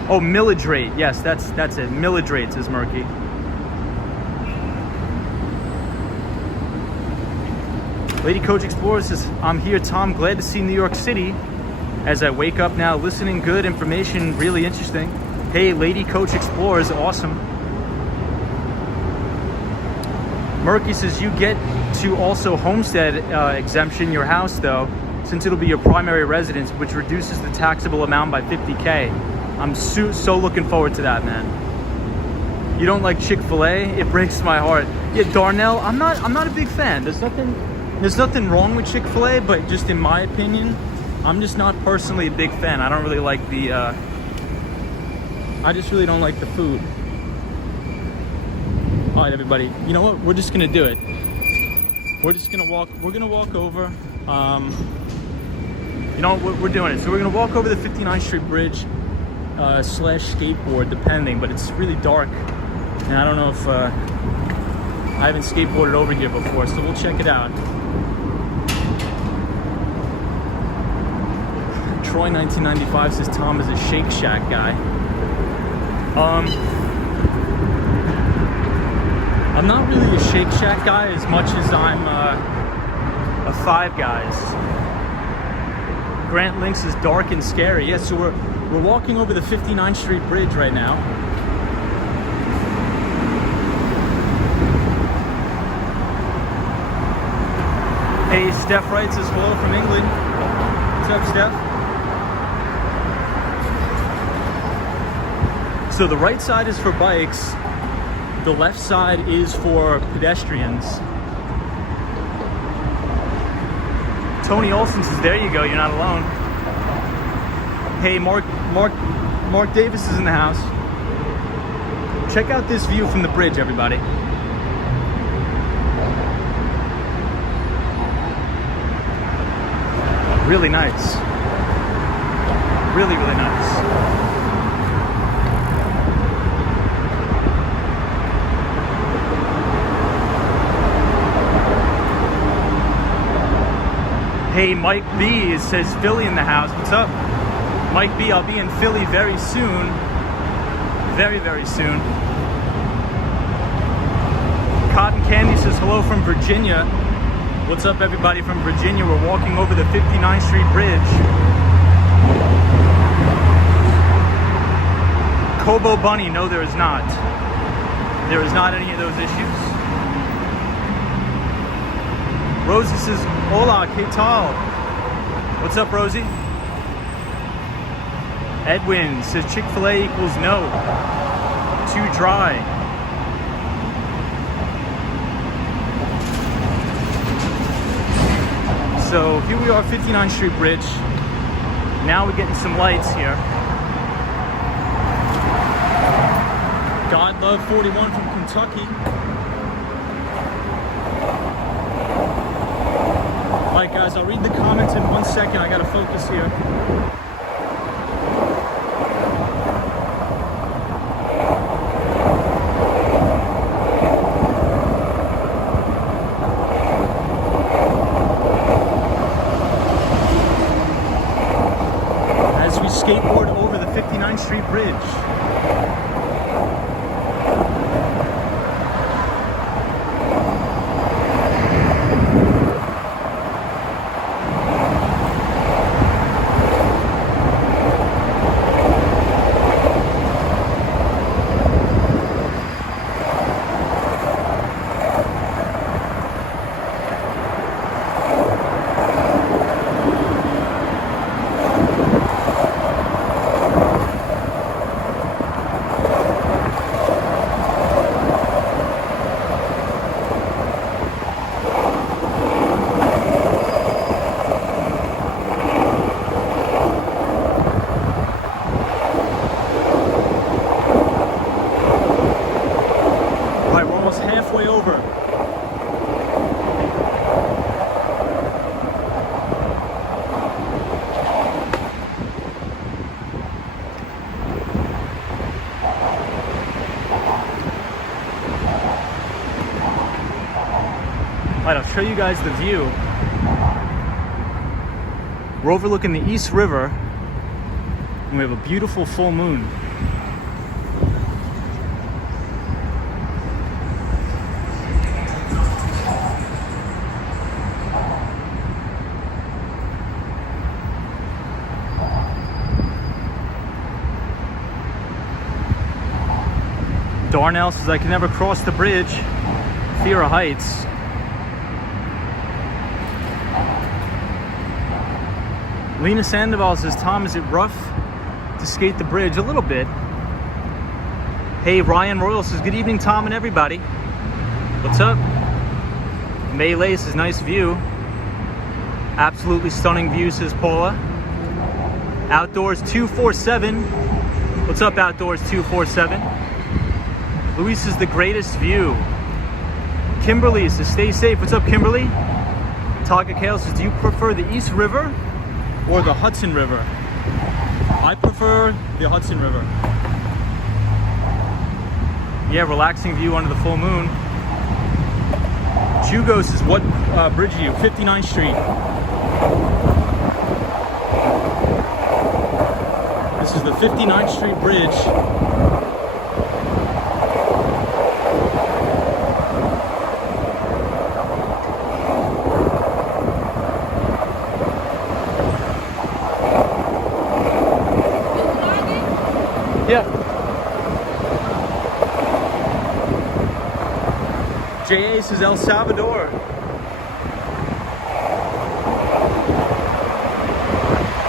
Oh, millage rate. Yes, that's it. Millage rate, says Murky. Lady Coach Explorer says, I'm here, Tom. Glad to see New York City. As I wake up now, listening, good information, really interesting. Hey, Lady Coach Explorer is awesome. Murky says, you get to also homestead exemption your house, though, since it'll be your primary residence, which reduces the taxable amount by $50K. I'm so looking forward to that, man. You don't like Chick-fil-A? It breaks my heart. Yeah, Darnell, I'm not a big fan. There's nothing wrong with Chick-fil-A, but just in my opinion, I'm just not personally a big fan. I don't really like the I just really don't like the food. All right, everybody. You know what? We're just gonna do it. We're just gonna walk. We're gonna walk over. You know, we're doing it. So we're gonna walk over the 59th Street Bridge / skateboard, depending. But it's really dark, and I don't know if I haven't skateboarded over here before. So we'll check it out. Troy 1995 says Tom is a Shake Shack guy. I'm not really a Shake Shack guy as much as I'm a Five Guys. Grant Links is dark and scary. Yeah, so we're walking over the 59th Street Bridge right now. Hey, Steph writes us hello from England. What's up, Steph? So the right side is for bikes, the left side is for pedestrians. Tony Olsen says, there you go, you're not alone. Hey, Mark Davis is in the house. Check out this view from the bridge, everybody. Really nice. Really, really nice. Hey, Mike B says Philly in the house. What's up? Mike B, I'll be in Philly very soon. Very, very soon. Cotton Candy says hello from Virginia. What's up, everybody from Virginia? We're walking over the 59th Street Bridge. Kobo Bunny, no there is not. There is not any of those issues. Rosie says, hola, ¿qué tal? What's up, Rosie? Edwin says Chick-fil-A equals no. Too dry. So here we are, 59th Street Bridge. Now we're getting some lights here. God Love 41 from Kentucky. Alright guys, I'll read the comments in 1 second. I gotta focus here. As we skateboard over the 59th Street Bridge. Alright, I'll show you guys the view. We're overlooking the East River, and we have a beautiful full moon. Darnell says, I can never cross the bridge. Fear of heights. Lena Sandoval says, Tom, is it rough to skate the bridge? A little bit. Hey, Ryan Royal says, good evening, Tom and everybody. What's up? Melee says, nice view. Absolutely stunning view, says Paula. Outdoors 247. What's up, Outdoors 247? Luis is the greatest view. Kimberly says, stay safe. What's up, Kimberly? Taga Kale says, do you prefer the East River or the Hudson River? I prefer the Hudson River. Yeah, relaxing view under the full moon. Hugo says, what bridge are you? 59th Street. This is the 59th Street Bridge. Yeah. JA says El Salvador.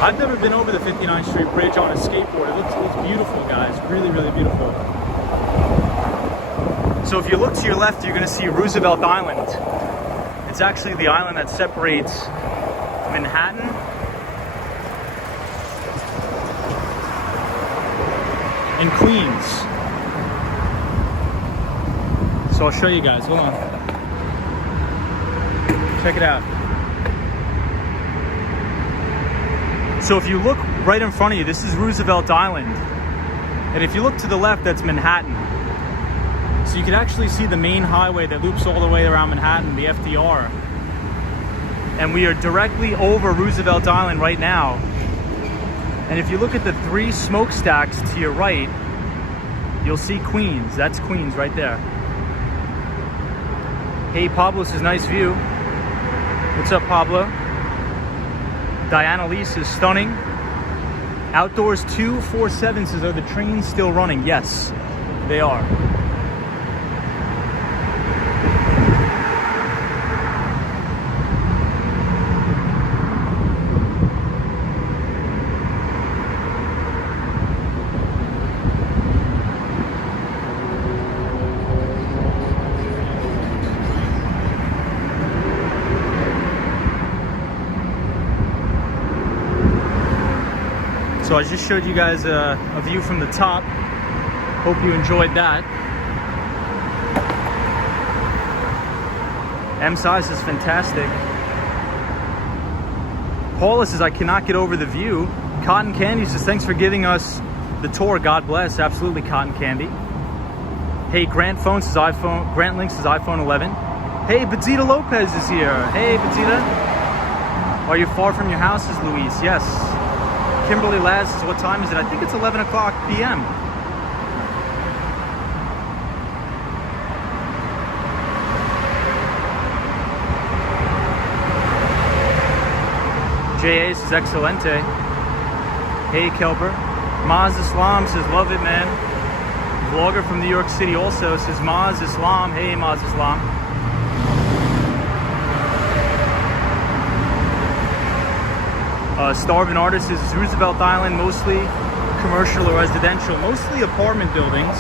I've never been over the 59th Street Bridge on a skateboard. It looks beautiful, guys. Really, really beautiful. So if you look to your left, you're going to see Roosevelt Island. It's actually the island that separates Manhattan and Queens. So I'll show you guys. Hold on. Check it out. So if you look right in front of you, this is Roosevelt Island. And if you look to the left, that's Manhattan. So you can actually see the main highway that loops all the way around Manhattan, the FDR. And we are directly over Roosevelt Island right now. And if you look at the three smokestacks to your right, you'll see Queens. That's Queens right there. Hey, Pablo says, nice view. What's up, Pablo? Diana Lee says, stunning. Outdoors 247 says, are the trains still running? Yes, they are. So I just showed you guys a view from the top. Hope you enjoyed that. M size is fantastic. Paula says, I cannot get over the view. Cotton Candy says, thanks for giving us the tour. God bless. Absolutely, Cotton Candy. Hey, Grant Link says iPhone 11. Hey, Betita Lopez is here. Hey, Betita. Are you far from your house? Says Luis. Yes. Kimberly Laz says, what time is it? I think it's 11 o'clock p.m. JA says, excelente. Hey, Kelber. Maz Islam says, love it, man. Vlogger from New York City also says, Maz Islam. Hey, Maz Islam. Starving Artist says, Roosevelt Island, mostly commercial or residential, mostly apartment buildings.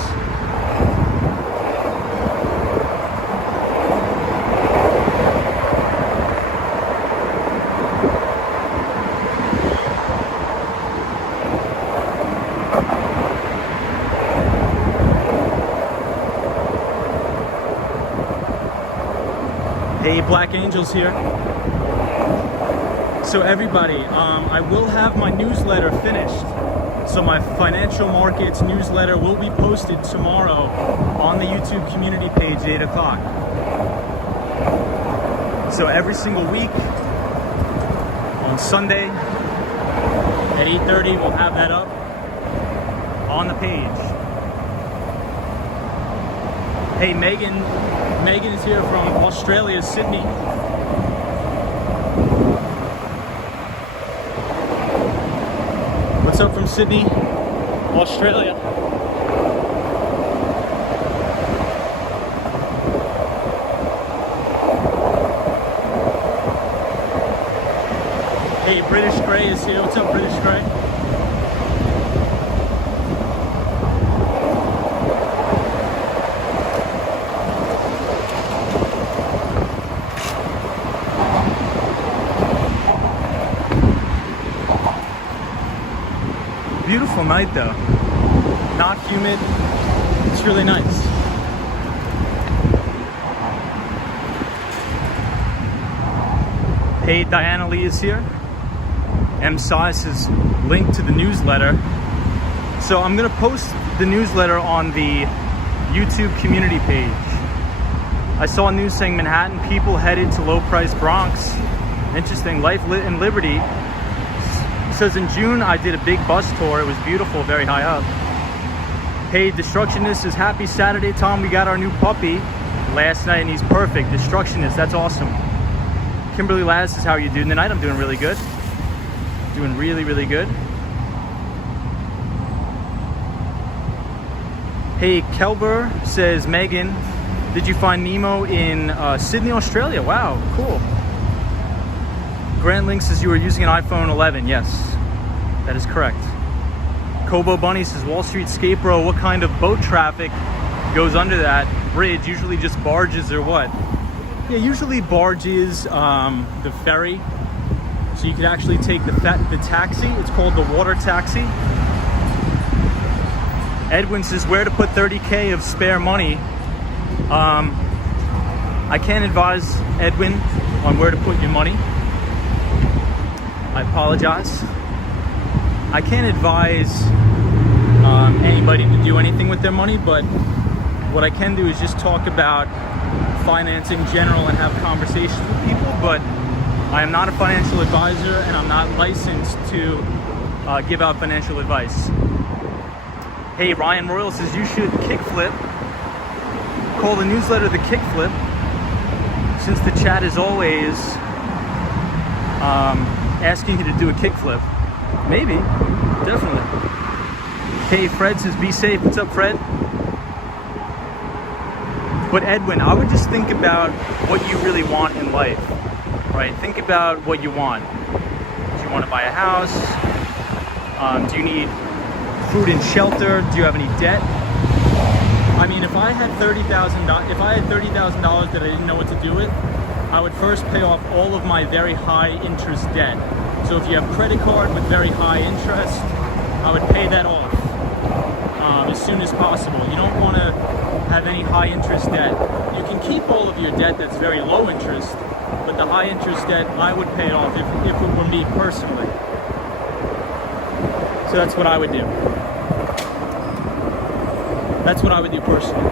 Hey, Black Angels here. So everybody, I will have my newsletter finished. So my financial markets newsletter will be posted tomorrow on the YouTube community page at 8 o'clock. So every single week on Sunday at 8:30, we'll have that up on the page. Hey, Megan is here from Australia, Sydney. What's up from Sydney, Australia? Hey, British Grey is here. What's up, British Grey? beautiful night though. Not humid. It's really nice. Hey, Diana Lee is here. M. Size is linked to the newsletter. So I'm gonna post the newsletter on the YouTube community page. I saw news saying Manhattan people headed to low-price Bronx. Interesting. Life and Liberty. It says in June I did a big bus tour. It was beautiful, very high up. Hey, Destructionist is happy Saturday, Tom. We got our new puppy last night and he's perfect. Destructionist, that's awesome. Kimberly Laz says, how are you doing tonight? I'm doing really good. Doing really, really good. Hey, Kelber says, Megan, did you find Nemo in Sydney, Australia? Wow, cool. Grant Link says you were using an iPhone 11. Yes, that is correct. Kobo Bunny says, Wall Street Skate Bro, what kind of boat traffic goes under that bridge? Usually just barges or what? Yeah, usually barges, the ferry. So you could actually take the taxi. It's called the water taxi. Edwin says, where to put 30K of spare money? I can't advise Edwin on where to put your money. I apologize. I can't advise anybody to do anything with their money, but what I can do is just talk about finance in general and have conversations with people, but I am not a financial advisor and I'm not licensed to give out financial advice. Hey, Ryan Royal says you should kickflip. Call the newsletter the kickflip, since the chat is always asking you to do a kickflip. Maybe, definitely. Hey, Fred says be safe. What's up, Fred? But Edwin, I would just think about what you really want in life, right? Think about what you want. Do you want to buy a house? Do you need food and shelter? Do you have any debt? I mean, if I had $30,000 that I didn't know what to do with, I would first pay off all of my very high interest debt. So if you have credit card with very high interest, I would pay that off as soon as possible. You don't want to have any high interest debt. You can keep all of your debt that's very low interest, but the high interest debt, I would pay it off if it were me personally. So that's what I would do. That's what I would do personally.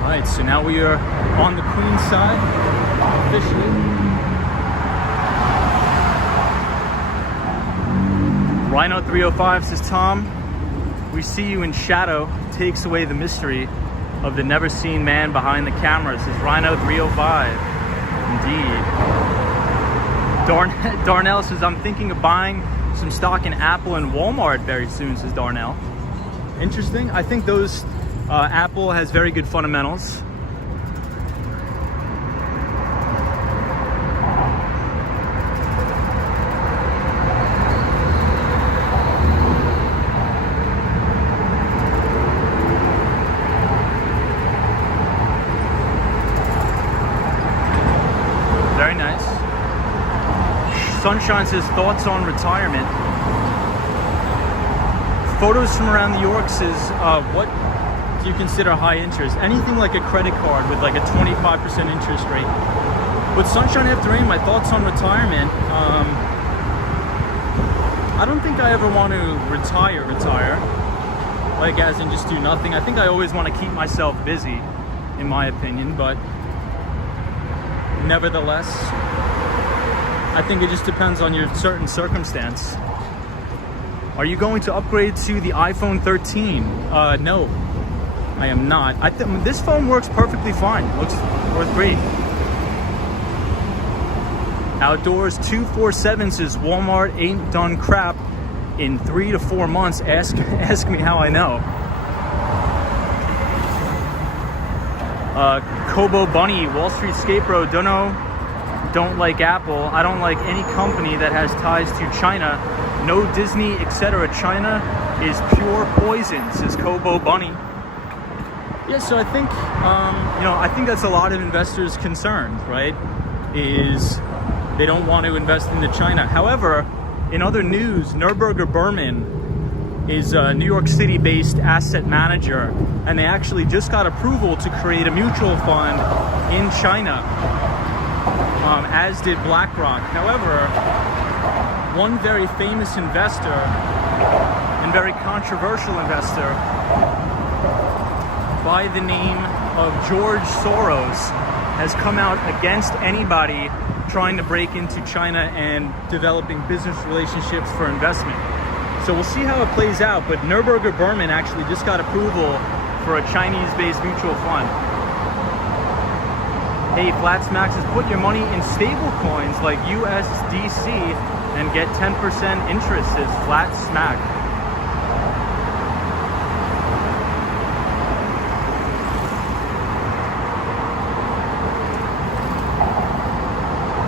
Alright, so now we are on the Queen side, officially. Rhino 305 says, Tom, we see you in shadow, takes away the mystery of the never seen man behind the camera, says Rhino 305. Indeed. Darnell says, I'm thinking of buying some stock in Apple and Walmart very soon, says Darnell. Interesting. I think those Apple has very good fundamentals. Very nice. Sunshine says, thoughts on retirement. Photos from around New York says, what do you consider high interest? Anything like a credit card with like a 25% interest rate. With Sunshine After Rain, my thoughts on retirement, I don't think I ever want to retire. Like as in just do nothing. I think I always want to keep myself busy, in my opinion, but nevertheless, I think it just depends on your certain circumstance. Are you going to upgrade to the iPhone 13? No, I am not. This phone works perfectly fine. Looks great. Outdoors 247 says Walmart ain't done crap in 3 to 4 months. Ask me how I know. Kobo Bunny, Wall Street Skate Bro, don't like Apple. I don't like any company that has ties to China. No Disney, etc. China is pure poison, says Kobo Bunny. Yeah, so I think, I think that's a lot of investors' concerns, right? Is they don't want to invest into China. However, in other news, Neuberger Berman is a New York City-based asset manager, and they actually just got approval to create a mutual fund in China, as did BlackRock. However, one very famous investor and very controversial investor by the name of George Soros has come out against anybody trying to break into China and developing business relationships for investment. So we'll see how it plays out, but Neuberger Berman actually just got approval for a Chinese-based mutual fund. Hey, Flatsmax says, put your money in stable coins like USDC and get 10% interest, says Flatsmack.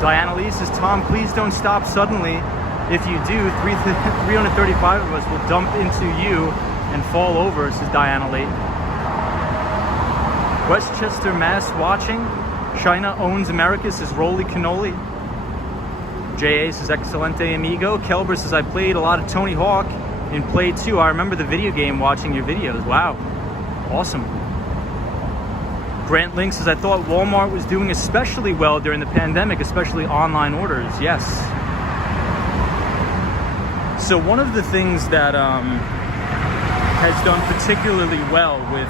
Diana Lee says, Tom, please don't stop suddenly. If you do, 335 of us will dump into you and fall over, says Diana Lee. Westchester, Mass. Watching. China owns America, says Roly Cannoli. JA says, Excelente amigo. Kelber says, I played a lot of Tony Hawk in Play 2. I remember the video game watching your videos. Wow. Awesome. Grant Link says, I thought Walmart was doing especially well during the pandemic, especially online orders. Yes. So one of the things that has done particularly well with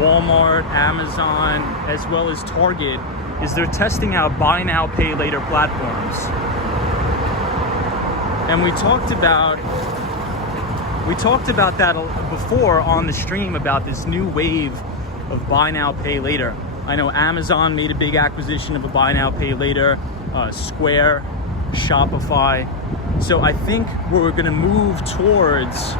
Walmart, Amazon, as well as Target, is they're testing out buy now, pay later platforms. And we talked about that before on the stream, about this new wave of buy now, pay later. I know Amazon made a big acquisition of a buy now, pay later, Square, Shopify. So I think we're going to move towards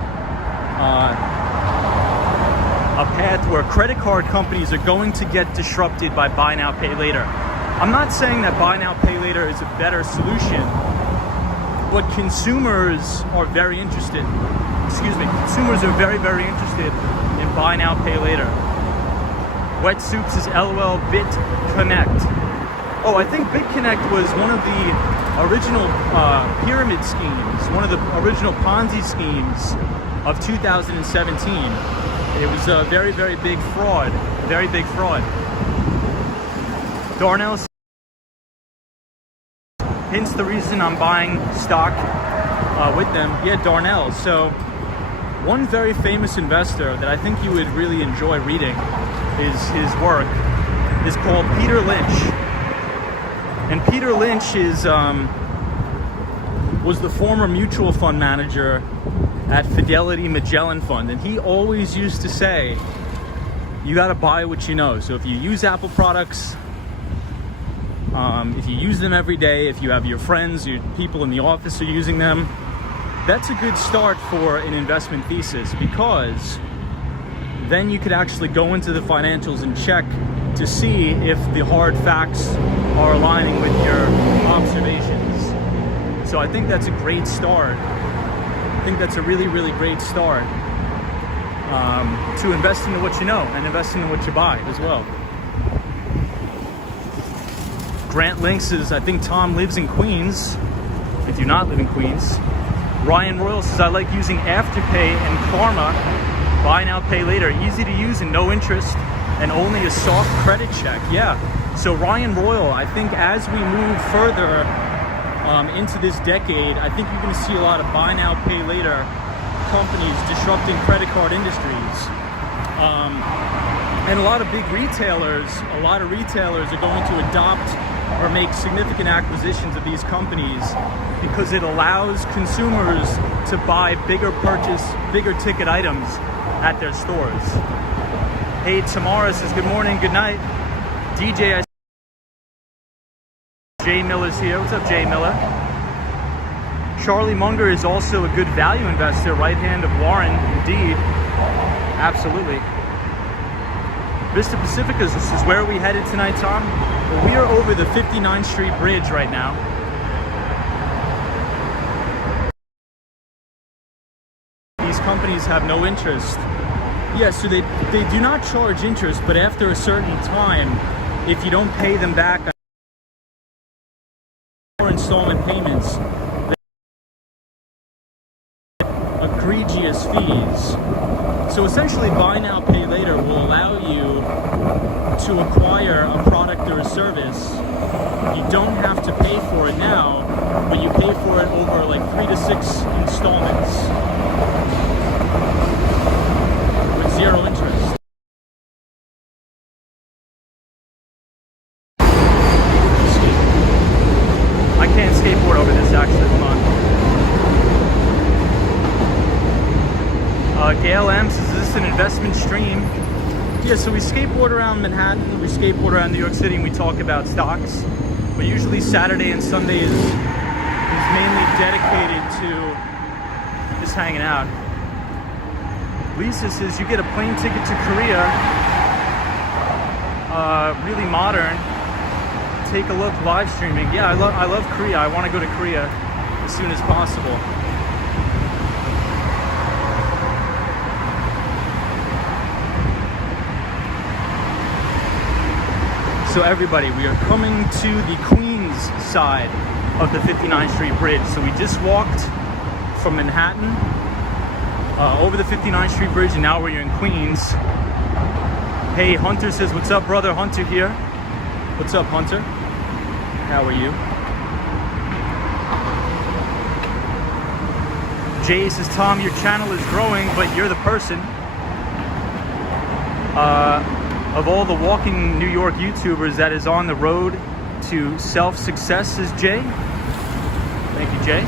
a path where credit card companies are going to get disrupted by buy now, pay later. I'm not saying that buy now, pay later is a better solution, but consumers are very interested. Consumers are very, very interested in buy now, pay later. Wet Soups is LOL BitConnect. Oh, I think BitConnect was one of the original pyramid schemes, one of the original Ponzi schemes of 2017. It was a very, very big fraud. Very big fraud. Darnell, hence the reason I'm buying stock with them. Yeah, Darnell. So one very famous investor that I think you would really enjoy reading his work is called Peter Lynch. And Peter Lynch was the former mutual fund manager at Fidelity Magellan Fund, and he always used to say, you got to buy what you know. So if you use Apple products, if you use them every day, if you have your friends, your people in the office are using them, that's a good start for an investment thesis, because then you could actually go into the financials and check to see if the hard facts are aligning with your observations. So I think that's a great start. I think that's a really, really great start to invest into what you know and invest into what you buy as well. Grant Link says, I think Tom lives in Queens. I do not live in Queens. Ryan Royal says, I like using Afterpay and Karma. Buy now, pay later. Easy to use and no interest, and only a soft credit check. Yeah. So Ryan Royal, I think as we move further into this decade, I think you're going to see a lot of buy now, pay later companies disrupting credit card industries. And a lot of big retailers, are going to adopt or make significant acquisitions of these companies, because it allows consumers to buy bigger ticket items at their stores. Hey, Tamara says, good morning, good night. DJ, Jay Miller's here. What's up, Jay Miller? Charlie Munger is also a good value investor, right hand of Warren, indeed. Absolutely. Vista Pacifica, this is where are we headed tonight, Tom? Well, we are over the 59th Street Bridge right now. East companies have no interest. Yeah, so they do not charge interest, but after a certain time, if you don't pay them back on installment payments, egregious fees. So essentially, buy now, pay later will allow you to acquire a product or a service. You don't have to pay for it now, but you pay for it over like 3 to 6 installments with 0 interest. I can't skateboard over this actually, hold on. Gail M says, is this an investment stream? Yeah, so we skateboard around Manhattan, we skateboard around New York City, and we talk about stocks. But usually Saturday and Sunday is mainly dedicated to just hanging out. Lisa says, you get a plane ticket to Korea, really modern. Take a look, live streaming. Yeah, I love Korea. I want to go to Korea as soon as possible. So everybody, we are coming to the Queens side of the 59th Street Bridge. So we just walked from Manhattan over the 59th Street Bridge, and now we're in Queens. Hey, Hunter says, what's up, brother? Hunter here. What's up, Hunter? How are you? Jay says, Tom, your channel is growing, but you're the person. Of all the walking New York YouTubers that is on the road to self-success, says Jay. Thank you, Jay.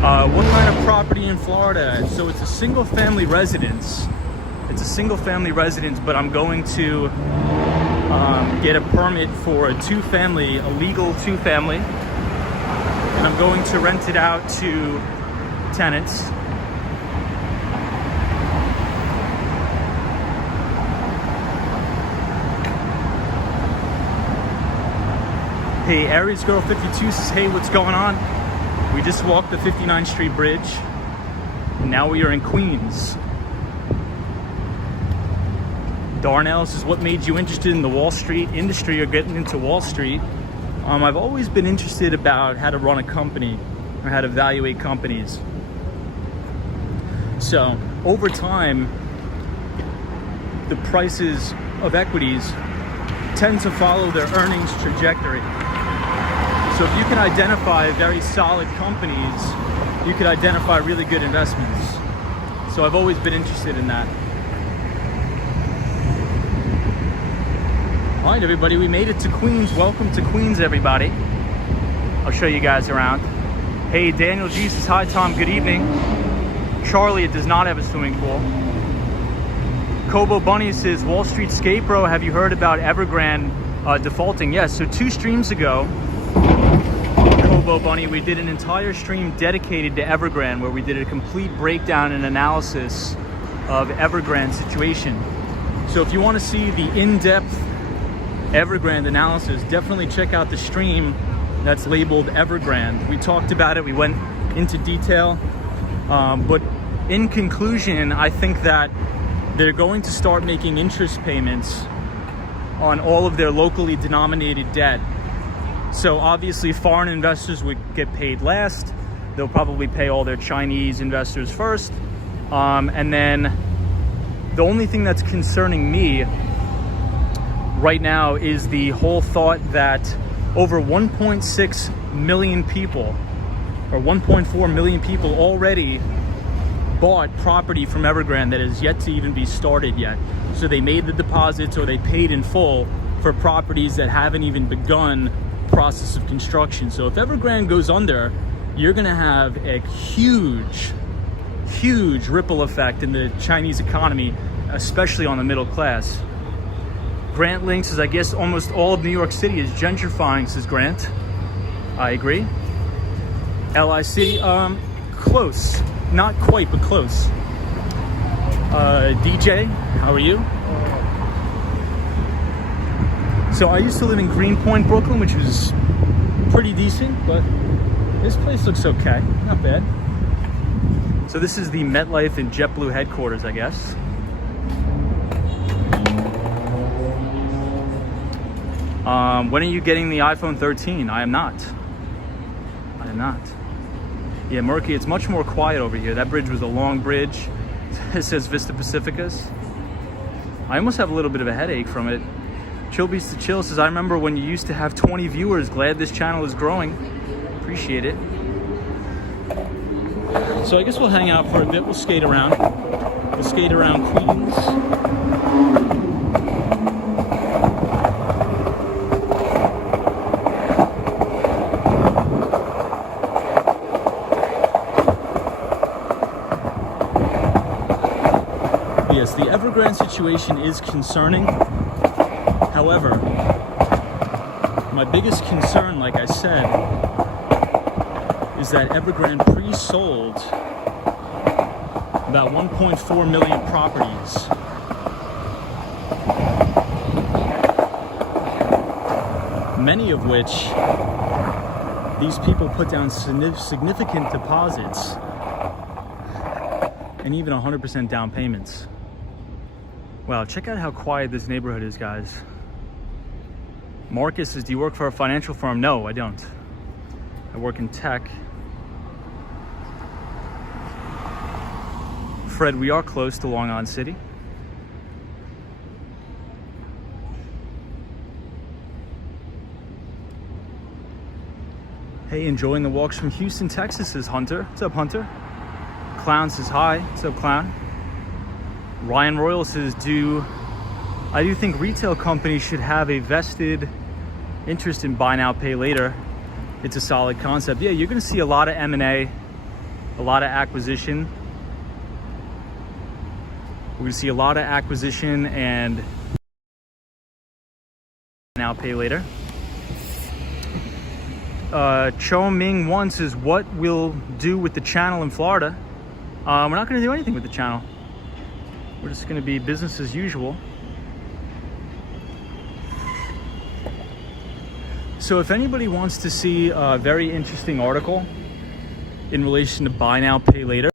What kind of property in Florida? So it's a single family residence. It's a single family residence, but I'm going to get a permit for a two-family, a legal two-family. And I'm going to rent it out to tenants. Hey, Aries Girl 52 says, hey, what's going on? We just walked the 59th Street Bridge, and now we are in Queens. Darnell says, what made you interested in the Wall Street industry or getting into Wall Street? I've always been interested about how to run a company or how to evaluate companies. So over time, the prices of equities tend to follow their earnings trajectory. So if you can identify very solid companies, you can identify really good investments. So I've always been interested in that. All right, everybody, we made it to Queens. Welcome to Queens, everybody. I'll show you guys around. Hey, Daniel G says, hi, Tom, good evening. Charlie, it does not have a swimming pool. Kobo Bunny says, Wall Street Skate Bro, have you heard about Evergrande defaulting? Yes, so 2 streams ago, Kobo Bunny, we did an entire stream dedicated to Evergrande where we did a complete breakdown and analysis of Evergrande situation. So if you want to see the in-depth Evergrande analysis, definitely check out the stream that's labeled Evergrande. We talked about it, we went into detail, but in conclusion, I think that they're going to start making interest payments on all of their locally denominated debt. So obviously foreign investors would get paid last. They'll probably pay all their Chinese investors first. And then the only thing that's concerning me right now is the whole thought that over 1.6 million people or 1.4 million people already bought property from Evergrande that is yet to even be started yet. So they made the deposits or they paid in full for properties that haven't even begun process of construction. So if Evergrande goes under, you're gonna have a huge ripple effect in the Chinese economy, especially on the middle class. Grant Link says, I guess almost all of New York City is gentrifying, says Grant. I agree. LI City, close. Not quite, but close. DJ, how are you? So I used to live in Greenpoint, Brooklyn, which was pretty decent, but This place looks okay, not bad. So this is the MetLife and JetBlue headquarters, I guess. When are you getting the iPhone 13? I am not. I am not. Yeah, Murky, it's much more quiet over here. That bridge was a long bridge. It says Vista Pacificas. I almost have a little bit of a headache from it. Chillbeast to Chill says, I remember when you used to have 20 viewers. Glad this channel is growing. Appreciate it. So I guess we'll hang out for a bit. We'll skate around. We'll skate around Queens. Yes, the Evergrande situation is concerning. However, my biggest concern, like I said, is that Evergrande pre-sold about 1.4 million properties. Many of which these people put down significant deposits and even 100% down payments. Wow, check out how quiet this neighborhood is, guys. Marcus says, do you work for a financial firm? No, I don't. I work in tech. Fred, we are close to Long Island City. Hey, enjoying the walks from Houston, Texas, says Hunter. What's up, Hunter? Clown says hi. What's up, Clown? Ryan Royal says, I do think retail companies should have a vested interest in buy now, pay later. It's a solid concept. Yeah, you're gonna see a lot of M&A, a lot of acquisition. We're gonna see a lot of acquisition and buy now, pay later. Cho Ming One says, what we'll do with the channel in Florida? We're not gonna do anything with the channel. We're just gonna be business as usual. So if anybody wants to see a very interesting article in relation to buy now, pay later,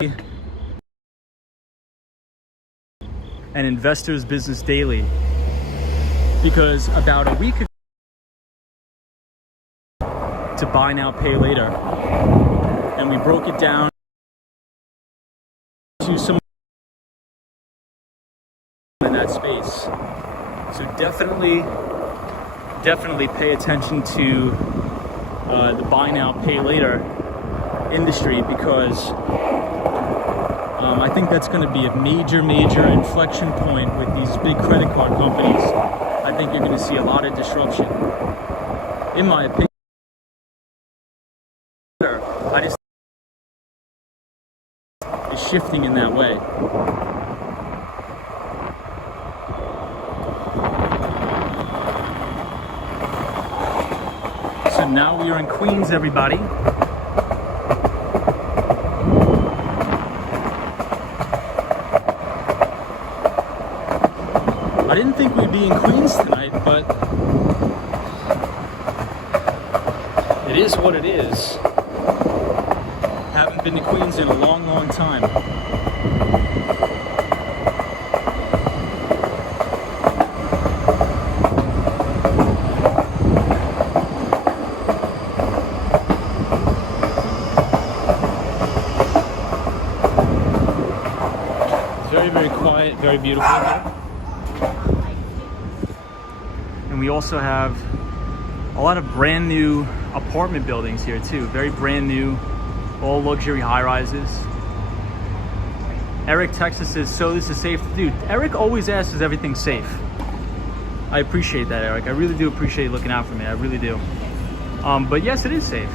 and Investors Business Daily, because about a week ago to buy now, pay later, and we broke it down to some in that space. So definitely pay attention to the buy now, pay later industry, because I think that's going to be a major inflection point with these big credit card companies. I think you're going to see a lot of disruption. In my opinion, I just is shifting in that way. So now we are in Queens, everybody. I didn't think we'd be in Queens tonight, but it is what it is. Haven't been to Queens in a long time. It's very quiet, very beautiful here. And we also have a lot of brand new apartment buildings here too. Very brand new, all luxury high rises. Eric Texas says, so this is safe. Dude, Eric always asks, is everything safe? I appreciate that, Eric. I really do appreciate you looking out for me. I really do. But yes, it is safe.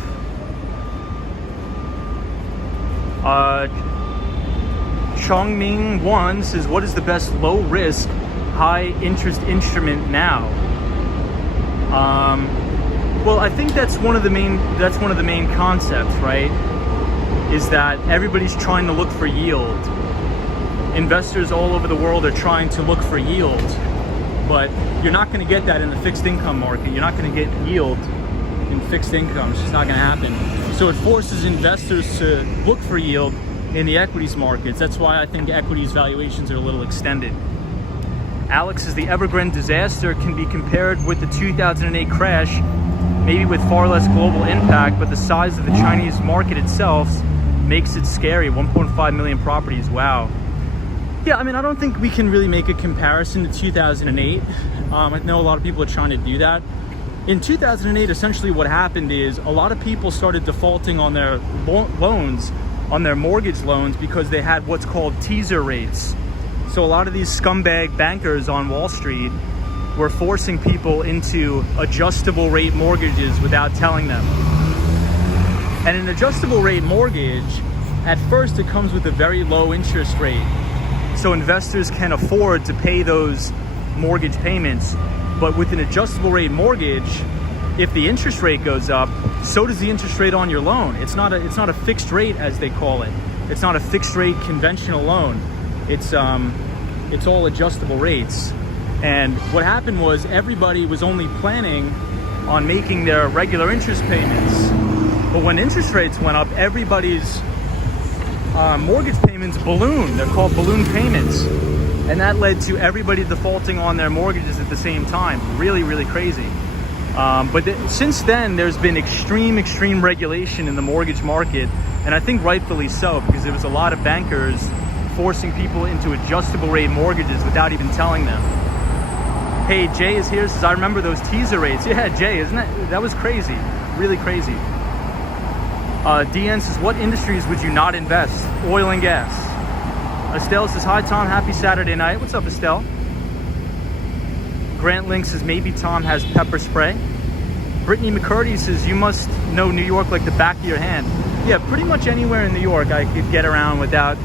Chongming One says, what is the best low risk, high interest instrument now? Well, I think that's one of the main concepts, right? Is that everybody's trying to look for yield. Investors all over the world are trying to look for yield, but you're not going to get that in the fixed income market. You're not going to get yield in fixed income. It's just not going to happen. So it forces investors to look for yield in the equities markets. That's why I think equities valuations are a little extended. Alex says the Evergrande disaster can be compared with the 2008 crash, maybe with far less global impact, but the size of the Chinese market itself makes it scary. 1.5 million properties, wow. Yeah, I mean, I don't think we can really make a comparison to 2008. I know a lot of people are trying to do that. In 2008, essentially what happened is a lot of people started defaulting on their loans, on their mortgage loans, because they had what's called teaser rates. So a lot of these scumbag bankers on Wall Street were forcing people into adjustable rate mortgages without telling them. And an adjustable rate mortgage, at first it comes with a very low interest rate. So investors can afford to pay those mortgage payments. But with an adjustable rate mortgage, if the interest rate goes up, so does the interest rate on your loan. It's not a fixed rate, as they call it. It's not a fixed rate conventional loan. It's all adjustable rates. And what happened was everybody was only planning on making their regular interest payments. But when interest rates went up, everybody's mortgage payments ballooned. They're called balloon payments. And that led to everybody defaulting on their mortgages at the same time. Really, really crazy. But since then, there's been extreme regulation in the mortgage market. And I think rightfully so, because there was a lot of bankers forcing people into adjustable rate mortgages without even telling them. Hey, Jay is here, says, I remember those teaser rates. Yeah, Jay, isn't that was crazy. Really crazy. DN says, what industries would you not invest? Oil and gas. Estelle says, hi Tom, happy Saturday night. What's up, Estelle? Grant Link says, maybe Tom has pepper spray. Brittany McCurdy says, you must know New York like the back of your hand. Yeah, pretty much anywhere in New York I could get around without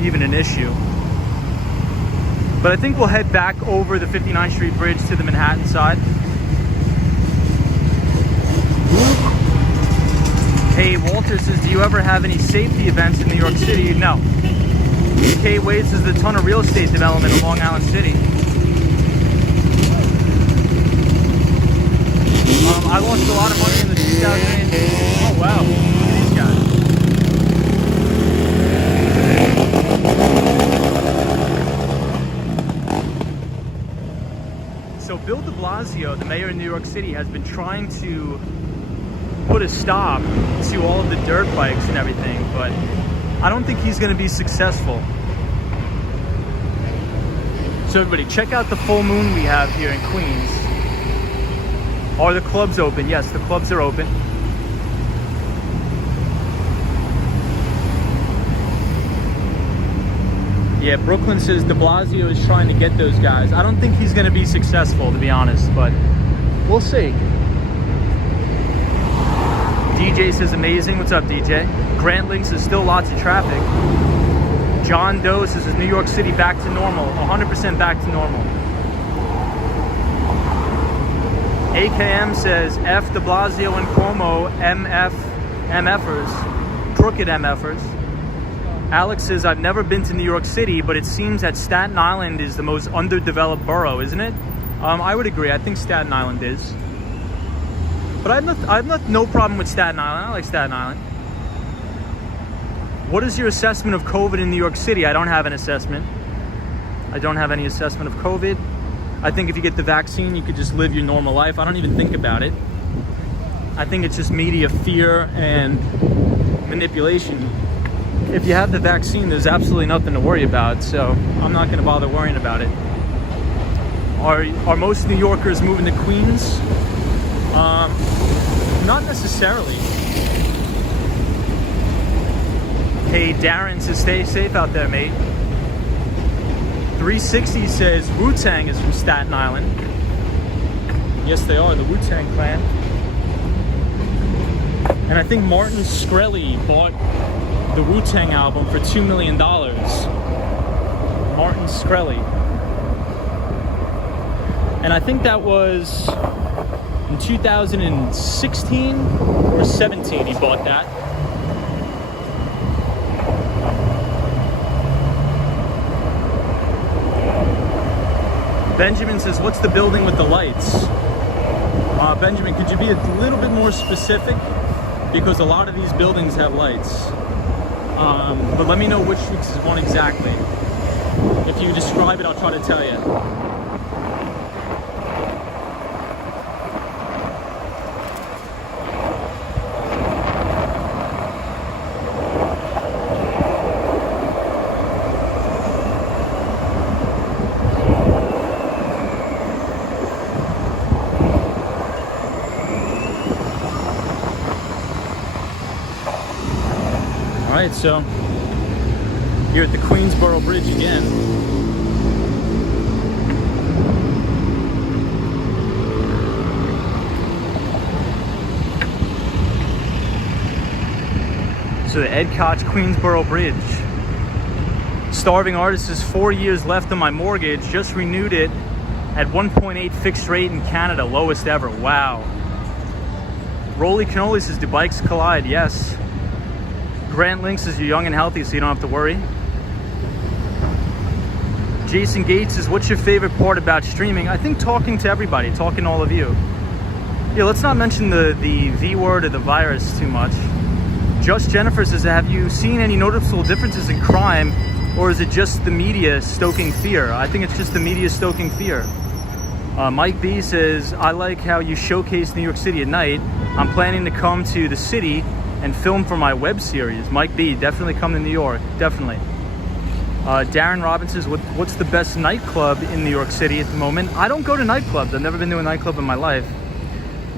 even an issue. But I think we'll head back over the 59th Street Bridge to the Manhattan side. Hey, Walter says, do you ever have any safety events in New York City? No. Kate Wade says, there's a ton of real estate development in Long Island City. I lost a lot of money in the 2008. Oh, wow. These guys. So Bill de Blasio, the mayor of New York City, has been trying to put a stop to all of the dirt bikes and everything, but I don't think he's going to be successful. So everybody, check out the full moon we have here in Queens. Are the clubs open? Yes, the clubs are open. Yeah, Brooklyn says de Blasio is trying to get those guys. I don't think he's going to be successful, to be honest, but we'll see. DJ says, amazing. What's up, DJ? Grant Link says, still lots of traffic. John Doe says, is New York City back to normal? 100% back to normal. AKM says, F de Blasio and Cuomo, MFers, crooked MFers. Alex says, I've never been to New York City, but it seems that Staten Island is the most underdeveloped borough, isn't it? I would agree. I think Staten Island is. But I have no problem with Staten Island. I like Staten Island. What is your assessment of COVID in New York City? I don't have an assessment. I don't have any assessment of COVID. I think if you get the vaccine, you could just live your normal life. I don't even think about it. I think it's just media fear and manipulation. If you have the vaccine, there's absolutely nothing to worry about, so I'm not going to bother worrying about it. Are most New Yorkers moving to Queens? Not necessarily. Hey, Darren says, stay safe out there, mate. 360 says, Wu-Tang is from Staten Island. Yes, they are, the Wu-Tang Clan. And I think Martin Shkreli bought the Wu-Tang album for $2 million. Martin Shkreli. And I think that was in 2016 or 17 he bought that. Benjamin says, what's the building with the lights? Benjamin, could you be a little bit more specific? Because a lot of these buildings have lights. But let me know which one exactly. If you describe it, I'll try to tell you. Alright, so here at the Queensboro Bridge again. So the Ed Koch Queensboro Bridge. Starving artist is 4 years left on my mortgage. Just renewed it at 1.8 fixed rate in Canada, lowest ever. Wow. Roly Cannoli says, do bikes collide? Yes. Grant Link says, you're young and healthy, so you don't have to worry. Jason Gates says, what's your favorite part about streaming? I think talking to everybody, talking to all of you. Yeah, let's not mention the V word or the virus too much. Just Jennifer says, have you seen any noticeable differences in crime, or is it just the media stoking fear? I think it's just the media stoking fear. Mike B says, I like how you showcase New York City at night. I'm planning to come to the city and film for my web series. Mike B, definitely come to New York, definitely. Darren Robbins says, what's the best nightclub in New York City at the moment? I don't go to nightclubs. I've never been to a nightclub in my life.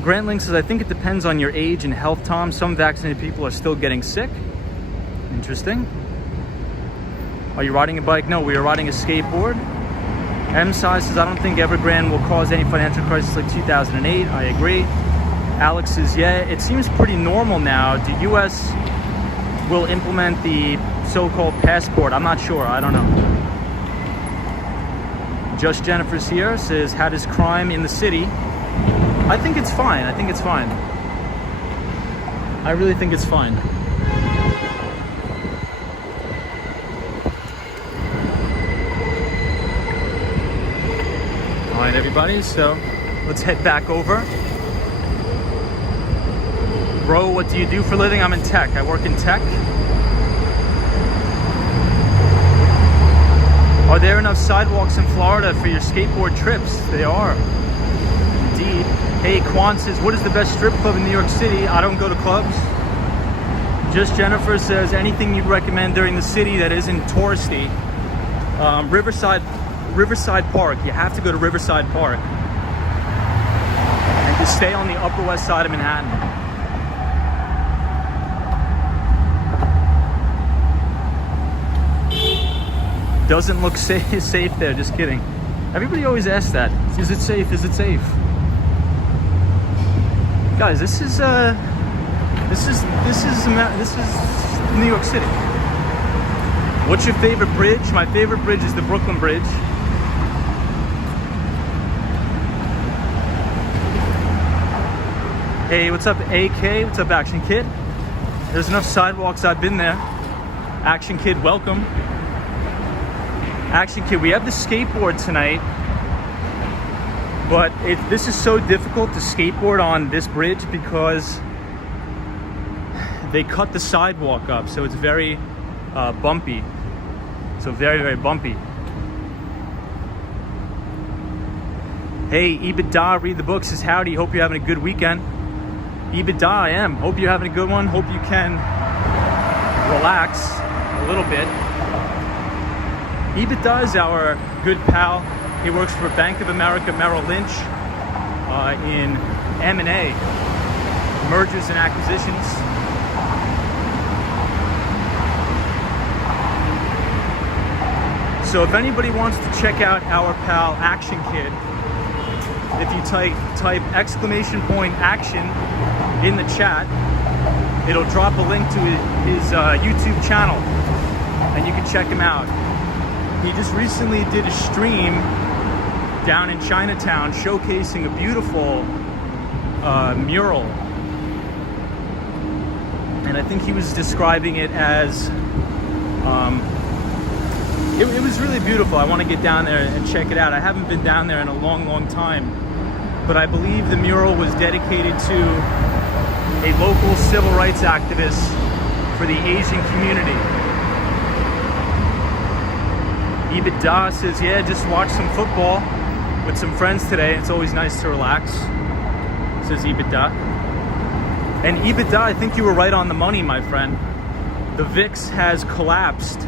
Grant Link says, I think it depends on your age and health, Tom. Some vaccinated people are still getting sick. Interesting. Are you riding a bike? No, we are riding a skateboard. M Size says, I don't think Evergrande will cause any financial crisis like 2008. I agree. Alex says, yeah, it seems pretty normal now. The US will implement the so-called passport. I'm not sure. I don't know. Just Jennifer's here, says, how does crime in the city? I think it's fine. I think it's fine. I really think it's fine. All right, everybody, so let's head back over. Bro, what do you do for a living? I'm in tech. I work in tech. Are there enough sidewalks in Florida for your skateboard trips? They are. Indeed. Hey, Quan says, what is the best strip club in New York City? I don't go to clubs. Just Jennifer says, anything you'd recommend during the city that isn't touristy? Riverside Park. You have to go to Riverside Park. And to stay on the Upper West Side of Manhattan. Doesn't look safe there, just kidding. Everybody always asks that. Is it safe? Is it safe? Guys, this is New York City. What's your favorite bridge? My favorite bridge is the Brooklyn Bridge. Hey, what's up, AK? What's up, Action Kid? There's enough sidewalks. I've been there. Action Kid, welcome. Action Kid, we have the skateboard tonight, but this is so difficult to skateboard on this bridge because they cut the sidewalk up, so it's very bumpy. So very, very bumpy. Hey, EBITDA, read the book, says howdy, hope you're having a good weekend. EBITDA, I am. Hope you're having a good one. Hope you can relax a little bit. EBITDA is our good pal. He works for Bank of America Merrill Lynch in M&A, mergers and acquisitions. So if anybody wants to check out our pal Action Kid, if you type exclamation point action in the chat, it'll drop a link to his YouTube channel and you can check him out. He just recently did a stream down in Chinatown showcasing a beautiful mural. And I think he was describing it as, it was really beautiful. I want to get down there and check it out. I haven't been down there in a long, long time. but I believe the mural was dedicated to a local civil rights activist for the Asian community. EBITDA says, yeah, just watch some football with some friends today. It's always nice to relax, says EBITDA. And EBITDA, I think you were right on the money, my friend. The VIX has collapsed,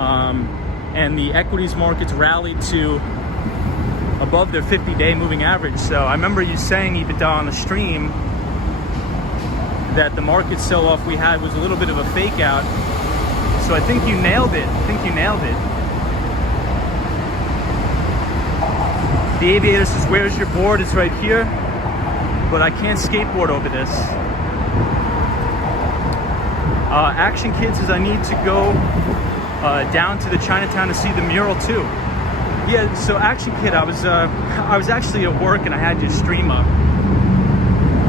and the equities markets rallied to above their 50-day moving average. So I remember you saying, EBITDA, on the stream that the market sell-off we had was a little bit of a fake out. So I think you nailed it. The Aviator says, where's your board? It's right here, but I can't skateboard over this. Action Kid says, I need to go down to the Chinatown to see the mural too. Yeah, so Action Kid, I was actually at work and I had your stream up,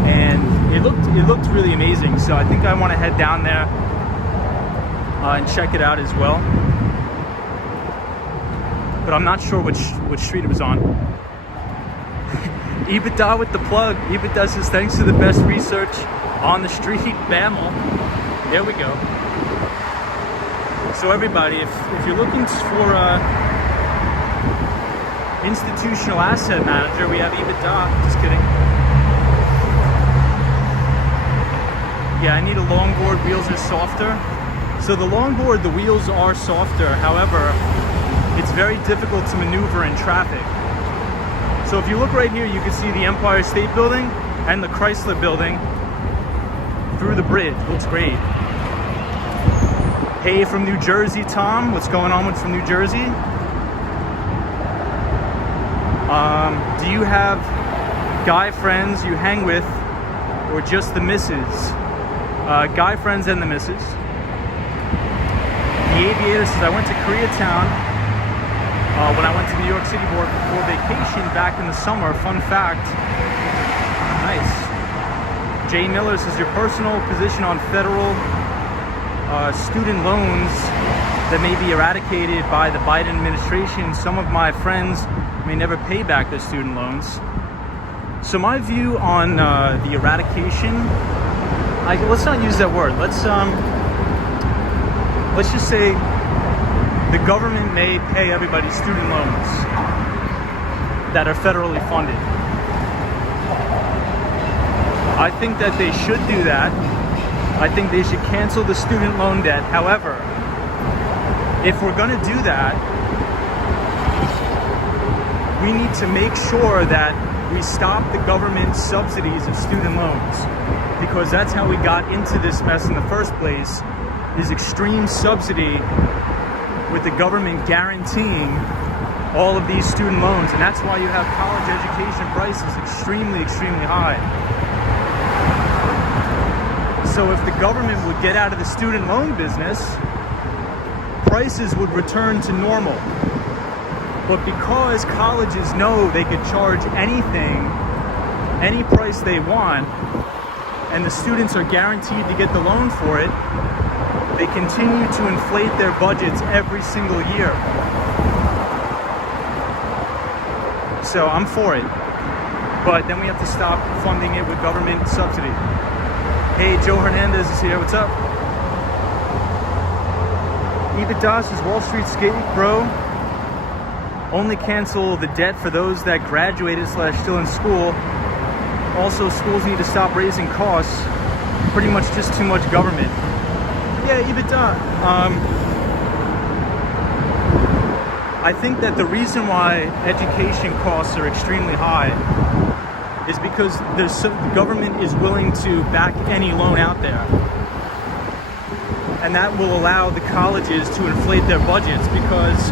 and it looked really amazing. So I think I want to head down there and check it out as well. But I'm not sure which street it was on. EBITDA with the plug. EBITDA says, thanks to the best research on the street, Bamel. There we go. So everybody, if you're looking for institutional asset manager, we have EBITDA. Just kidding. Yeah, I need a longboard. Wheels are softer. So the longboard, the wheels are softer. However, it's very difficult to maneuver in traffic. So if you look right here, you can see the Empire State Building and the Chrysler Building through the bridge. Looks great. Hey, from New Jersey, Tom. What's going on from New Jersey? Do you have guy friends you hang with, or just the missus? Guy friends and the missus. The Aviator says, I went to Koreatown when I went to New York City for vacation back in the summer. Fun fact. Nice. Jay Miller says, your personal position on federal student loans that may be eradicated by the Biden administration. Some of my friends may never pay back their student loans. So my view on the eradication, let's not use that word. Let's just say the government may pay everybody's student loans that are federally funded. I think that they should do that. I think they should cancel the student loan debt. However, if we're going to do that, we need to make sure that we stop the government subsidies of student loans, because that's how we got into this mess in the first place, is extreme subsidy with the government guaranteeing all of these student loans. And that's why you have college education prices extremely, extremely high. So if the government would get out of the student loan business, prices would return to normal. But because colleges know they could charge anything, any price they want, and the students are guaranteed to get the loan for it, they continue to inflate their budgets every single year. So I'm for it. But then we have to stop funding it with government subsidy. Hey, Joe Hernandez is here. What's up? EBITDA says, Wall Street skate, bro. Only cancel the debt for those that graduated / still in school. Also, schools need to stop raising costs. Pretty much just too much government. Yeah, EBITDA. I think that the reason why education costs are extremely high is because the government is willing to back any loan out there. And that will allow the colleges to inflate their budgets, because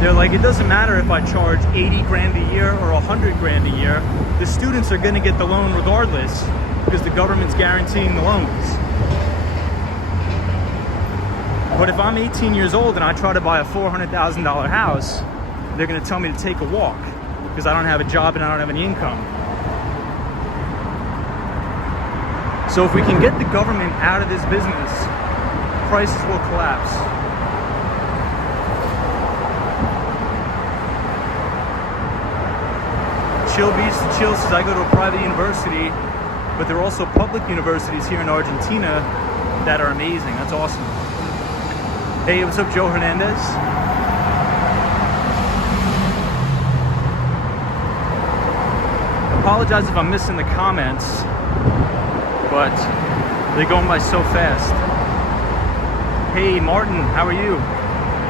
they're like, it doesn't matter if I charge 80 grand a year or 100 grand a year, the students are going to get the loan regardless, because the government's guaranteeing the loans. But if I'm 18 years old and I try to buy a $400,000 house, they're going to tell me to take a walk because I don't have a job and I don't have any income. So if we can get the government out of this business, prices will collapse. chill beach to chill says I go to a private university, but there are also public universities here in Argentina that are amazing. That's awesome. Hey, what's up, Joe Hernandez? Apologize if I'm missing the comments, but they're going by so fast. Hey, Martin, how are you?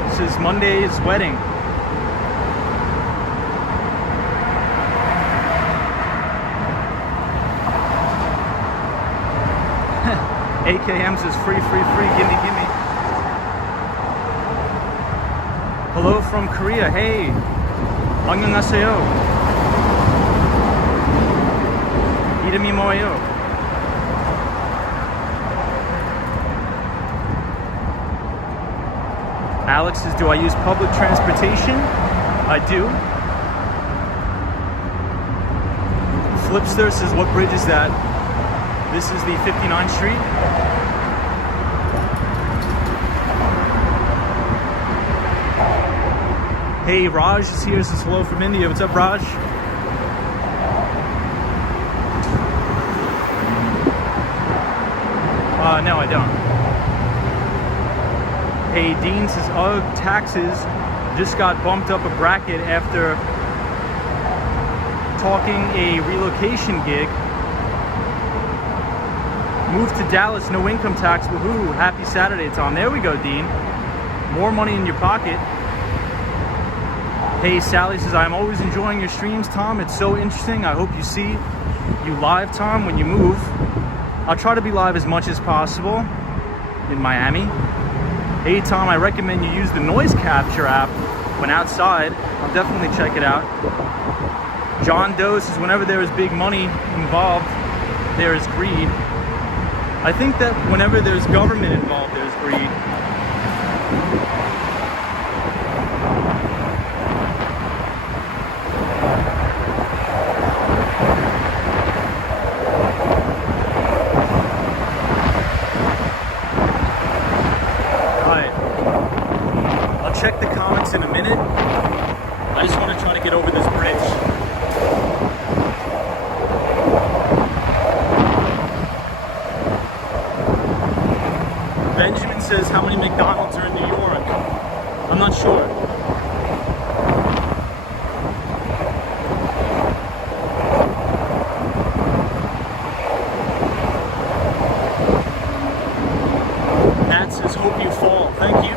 This is Monday's wedding. AKM says free, gimme, gimme. Hello from Korea. Hey, 안녕하세요. 이름이 뭐예요? Alex says, do I use public transportation? I do. Flipster says, what bridge is that? This is the 59th Street. Hey, Raj is here. Says hello from India. What's up, Raj? No, I don't. Hey, Dean says, oh, taxes just got bumped up a bracket after talking a relocation gig. Moved to Dallas, no income tax, woohoo, happy Saturday, Tom. There we go, Dean. More money in your pocket. Hey, Sally says, I'm always enjoying your streams, Tom. It's so interesting. I hope you see you live, Tom, when you move. I'll try to be live as much as possible in Miami. Hey, Tom, I recommend you use the noise capture app when outside. I'll definitely check it out. John Doe says, whenever there is big money involved, there is greed. I think that whenever there's government involved, there's greed. Check the comments in a minute. I just want to try to get over this bridge. Benjamin says, how many McDonald's are in New York? I'm not sure. Nat says, hope you fall. Thank you.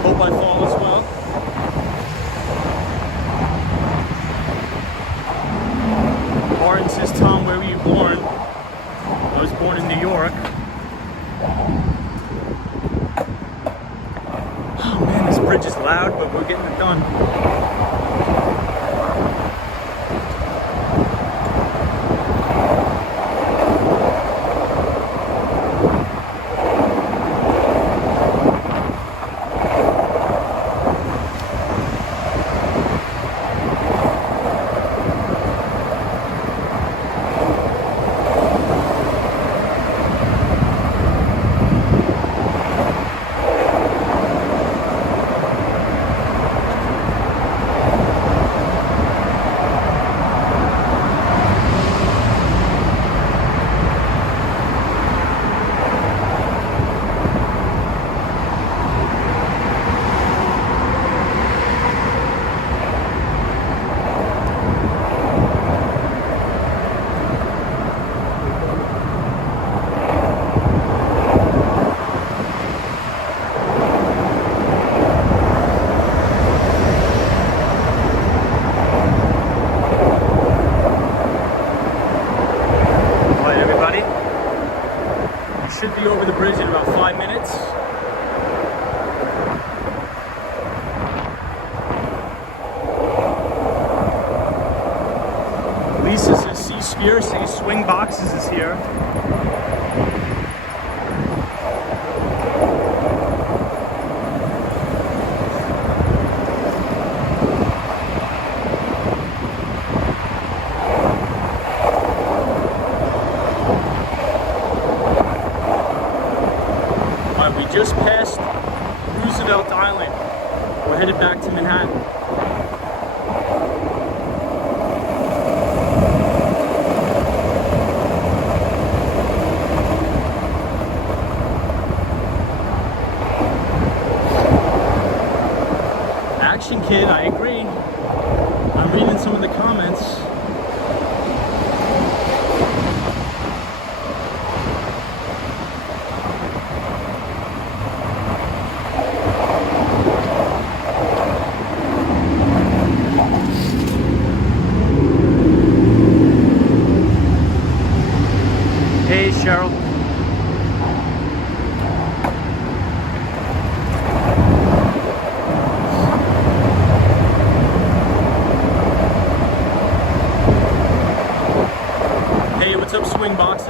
Hope I fall as well. Warren says, Tom, where were you born? I was born in New York. Oh man, this bridge is loud, but we're getting it done. Should be over the bridge in about 5 minutes. Lisa says, see Spear, see Swing Boxes is here. We just passed Roosevelt Island. We're headed back to Manhattan. Hey, Cheryl. Hey, what's up, Swing Boxes?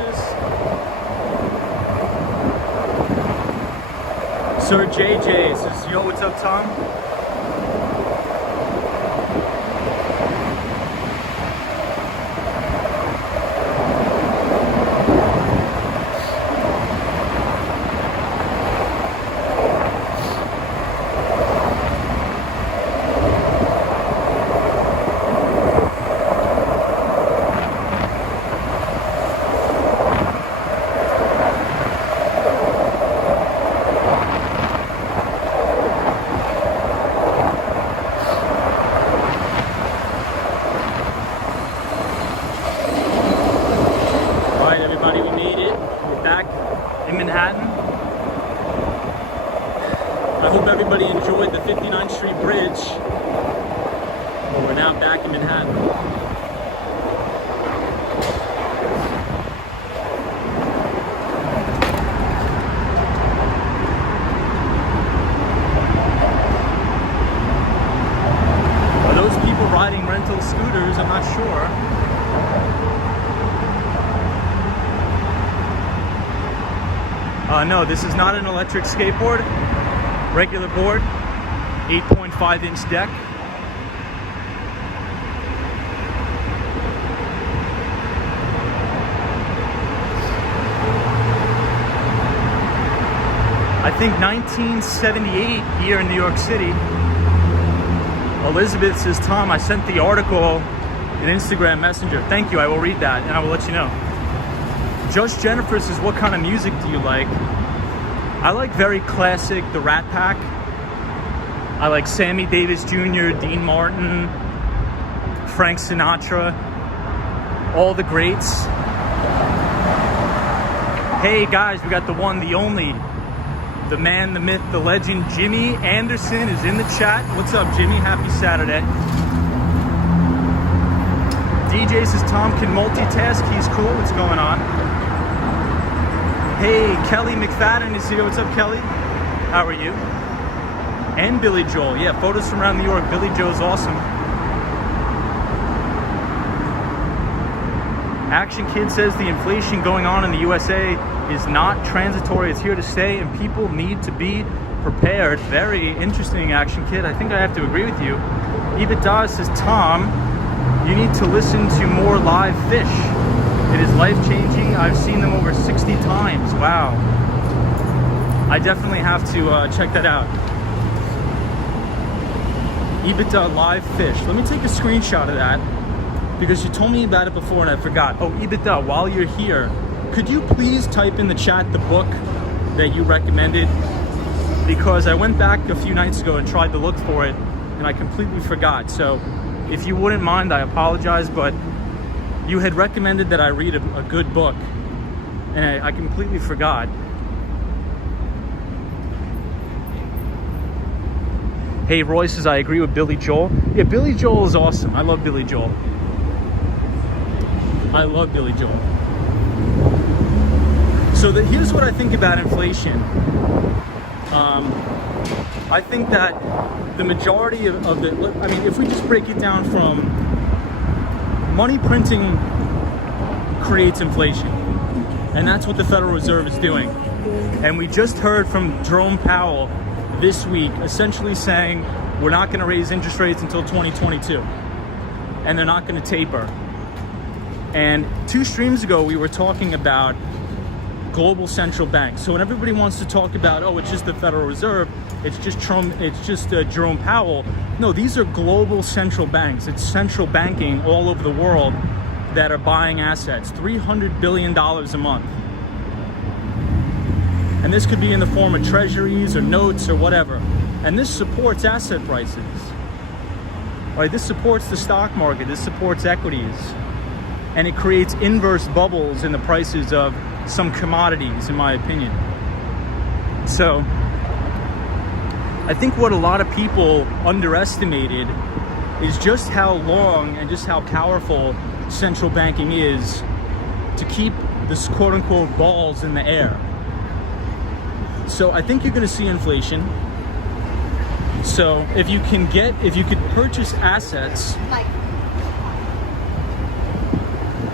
Sir JJ says, yo, what's up, Tom? In Manhattan. I hope everybody enjoyed the 59th Street Bridge. Well, we're now back in Manhattan. Are those people riding rental scooters? I'm not sure. No, this is not an electric skateboard. Regular board, 8.5-inch deck. I think 1978 here in New York City. Elizabeth says, Tom, I sent the article in Instagram Messenger. Thank you, I will read that and I will let you know. Just Jennifer says, what kind of music do you like? I like very classic, the Rat Pack. I like Sammy Davis Jr., Dean Martin, Frank Sinatra, all the greats. Hey guys, we got the one, the only, the man, the myth, the legend, Jimmy Anderson is in the chat. What's up, Jimmy? Happy Saturday. DJ says, Tom can multitask. He's cool. What's going on? Hey, Kelly McFadden is here. What's up, Kelly? How are you? And Billy Joel. Yeah, photos from around New York. Billy Joel's awesome. Action Kid says the inflation going on in the USA is not transitory. It's here to stay, and people need to be prepared. Very interesting, Action Kid. I think I have to agree with you. Ibadaz says, Tom, you need to listen to more live fish. It is life-changing. I've seen them over 60 times. Wow. I definitely have to check that out. EBITDA live fish. Let me take a screenshot of that because you told me about it before and I forgot. Oh, EBITDA, while you're here, could you please type in the chat the book that you recommended? Because I went back a few nights ago and tried to look for it and I completely forgot. So if you wouldn't mind, I apologize, but you had recommended that I read a good book, and I completely forgot. Hey, Roy says, I agree with Billy Joel. Yeah, Billy Joel is awesome. I love Billy Joel. I love Billy Joel. So here's what I think about inflation. I think that the majority of the, I mean, if we just break it down from money printing creates inflation, and that's what the Federal Reserve is doing. And we just heard from Jerome Powell this week essentially saying we're not going to raise interest rates until 2022, and they're not going to taper. And 2 streams ago we were talking about global central banks. So when everybody wants to talk about, oh, it's just the Federal Reserve, it's just Trump, it's just Jerome Powell. No, these are global central banks. It's central banking all over the world that are buying assets, $300 billion a month. And this could be in the form of treasuries or notes or whatever. And this supports asset prices. Right? This supports the stock market. This supports equities. And it creates inverse bubbles in the prices of some commodities, in my opinion. So I think what a lot of people underestimated is just how long and just how powerful central banking is to keep this quote unquote balls in the air. So I think you're going to see inflation. So if you could purchase assets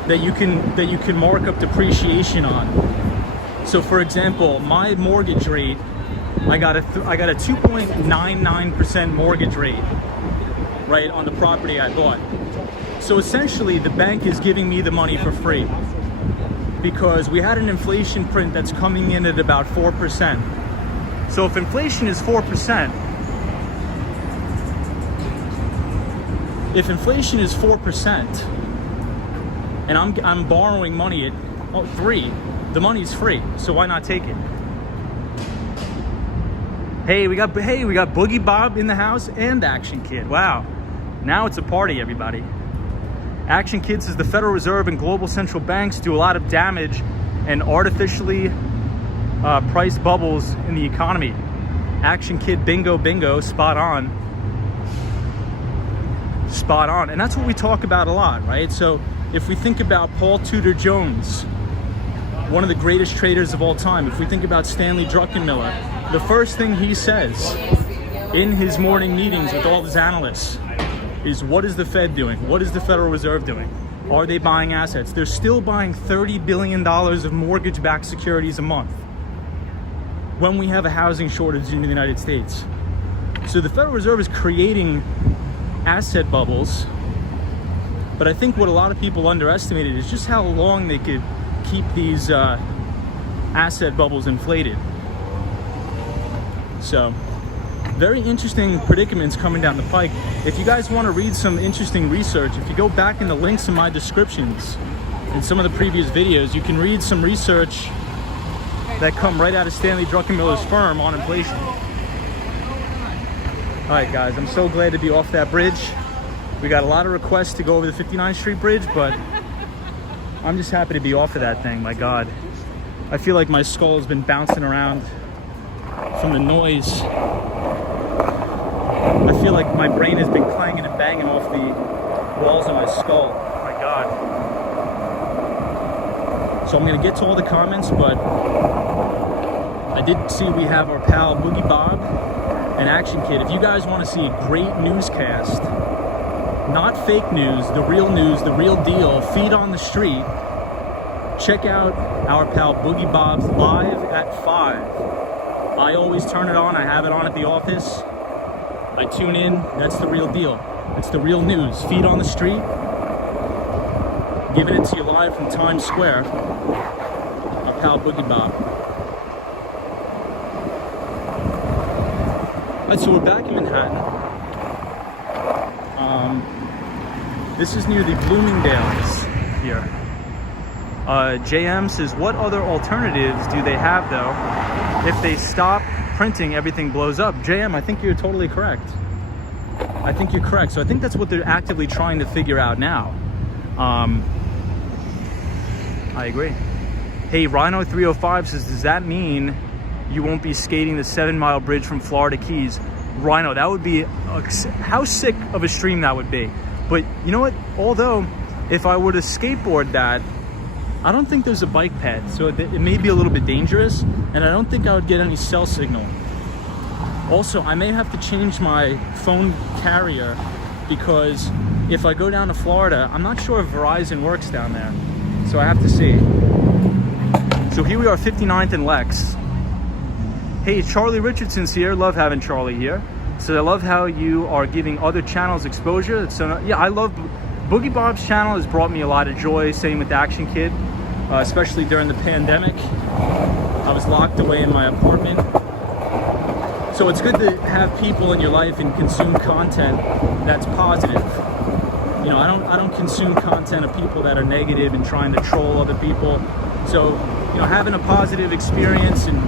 that you can mark up depreciation on. So for example, my mortgage rate, I got a 2.99% mortgage rate, right, on the property I bought. So essentially the bank is giving me the money for free because we had an inflation print that's coming in at about 4%. So if inflation is 4%, and I'm borrowing money at 3, the money's free, so why not take it? Hey, we got Boogie Bob in the house and Action Kid. Wow, now it's a party, everybody. Action Kid says the Federal Reserve and global central banks do a lot of damage and artificially price bubbles in the economy. Action Kid, bingo, spot on. And that's what we talk about a lot, right? So if we think about Paul Tudor Jones, one of the greatest traders of all time, if we think about Stanley Druckenmiller, the first thing he says in his morning meetings with all his analysts is, what is the Fed doing? What is the Federal Reserve doing? Are they buying assets? They're still buying $30 billion of mortgage-backed securities a month when we have a housing shortage in the United States. So the Federal Reserve is creating asset bubbles, but I think what a lot of people underestimated is just how long they could keep these asset bubbles inflated. So very interesting predicaments coming down the pike. If you guys want to read some interesting research, if you go back in the links in my descriptions in some of the previous videos, you can read some research that come right out of Stanley Druckenmiller's firm on inflation. All right, guys, I'm so glad to be off that bridge. We got a lot of requests to go over the 59th Street Bridge, but I'm just happy to be off of that thing. My God, I feel like my skull has been bouncing around from the noise. I feel like my brain has been clanging and banging off the walls of my skull. My God. So I'm gonna get to all the comments, but I did see we have our pal Boogie Bob and Action Kid. If you guys want to see a great newscast, not fake news, the real deal, feet on the street, check out our pal Boogie Bob's live at 5. I always turn it on. I have it on at the office. I tune in. That's the real deal. It's the real news. Feet on the street, giving it to you live from Times Square. Our pal Boogie Bob. Alright, so we're back in Manhattan. This is near the Bloomingdale's here. JM says, what other alternatives do they have though? If they stop printing, everything blows up. JM, I think you're totally correct. I think you're correct. So I think that's what they're actively trying to figure out now. I agree. Hey, Rhino305 says, does that mean you won't be skating the 7 Mile Bridge from Florida Keys? Rhino, that would be, how sick of a stream that would be. But you know what? Although, if I were to skateboard that, I don't think there's a bike path, so it may be a little bit dangerous, and I don't think I would get any cell signal. Also, I may have to change my phone carrier, because if I go down to Florida, I'm not sure if Verizon works down there. So I have to see. So here we are, 59th and Lex. Hey, Charlie Richardson's here. Love having Charlie here. So I love how you are giving other channels exposure. So yeah, I love Boogie Bob's channel. Has brought me a lot of joy. Same with Action Kid, especially during the pandemic. I was locked away in my apartment. So it's good to have people in your life and consume content that's positive. You know, I don't consume content of people that are negative and trying to troll other people. So, you know, having a positive experience and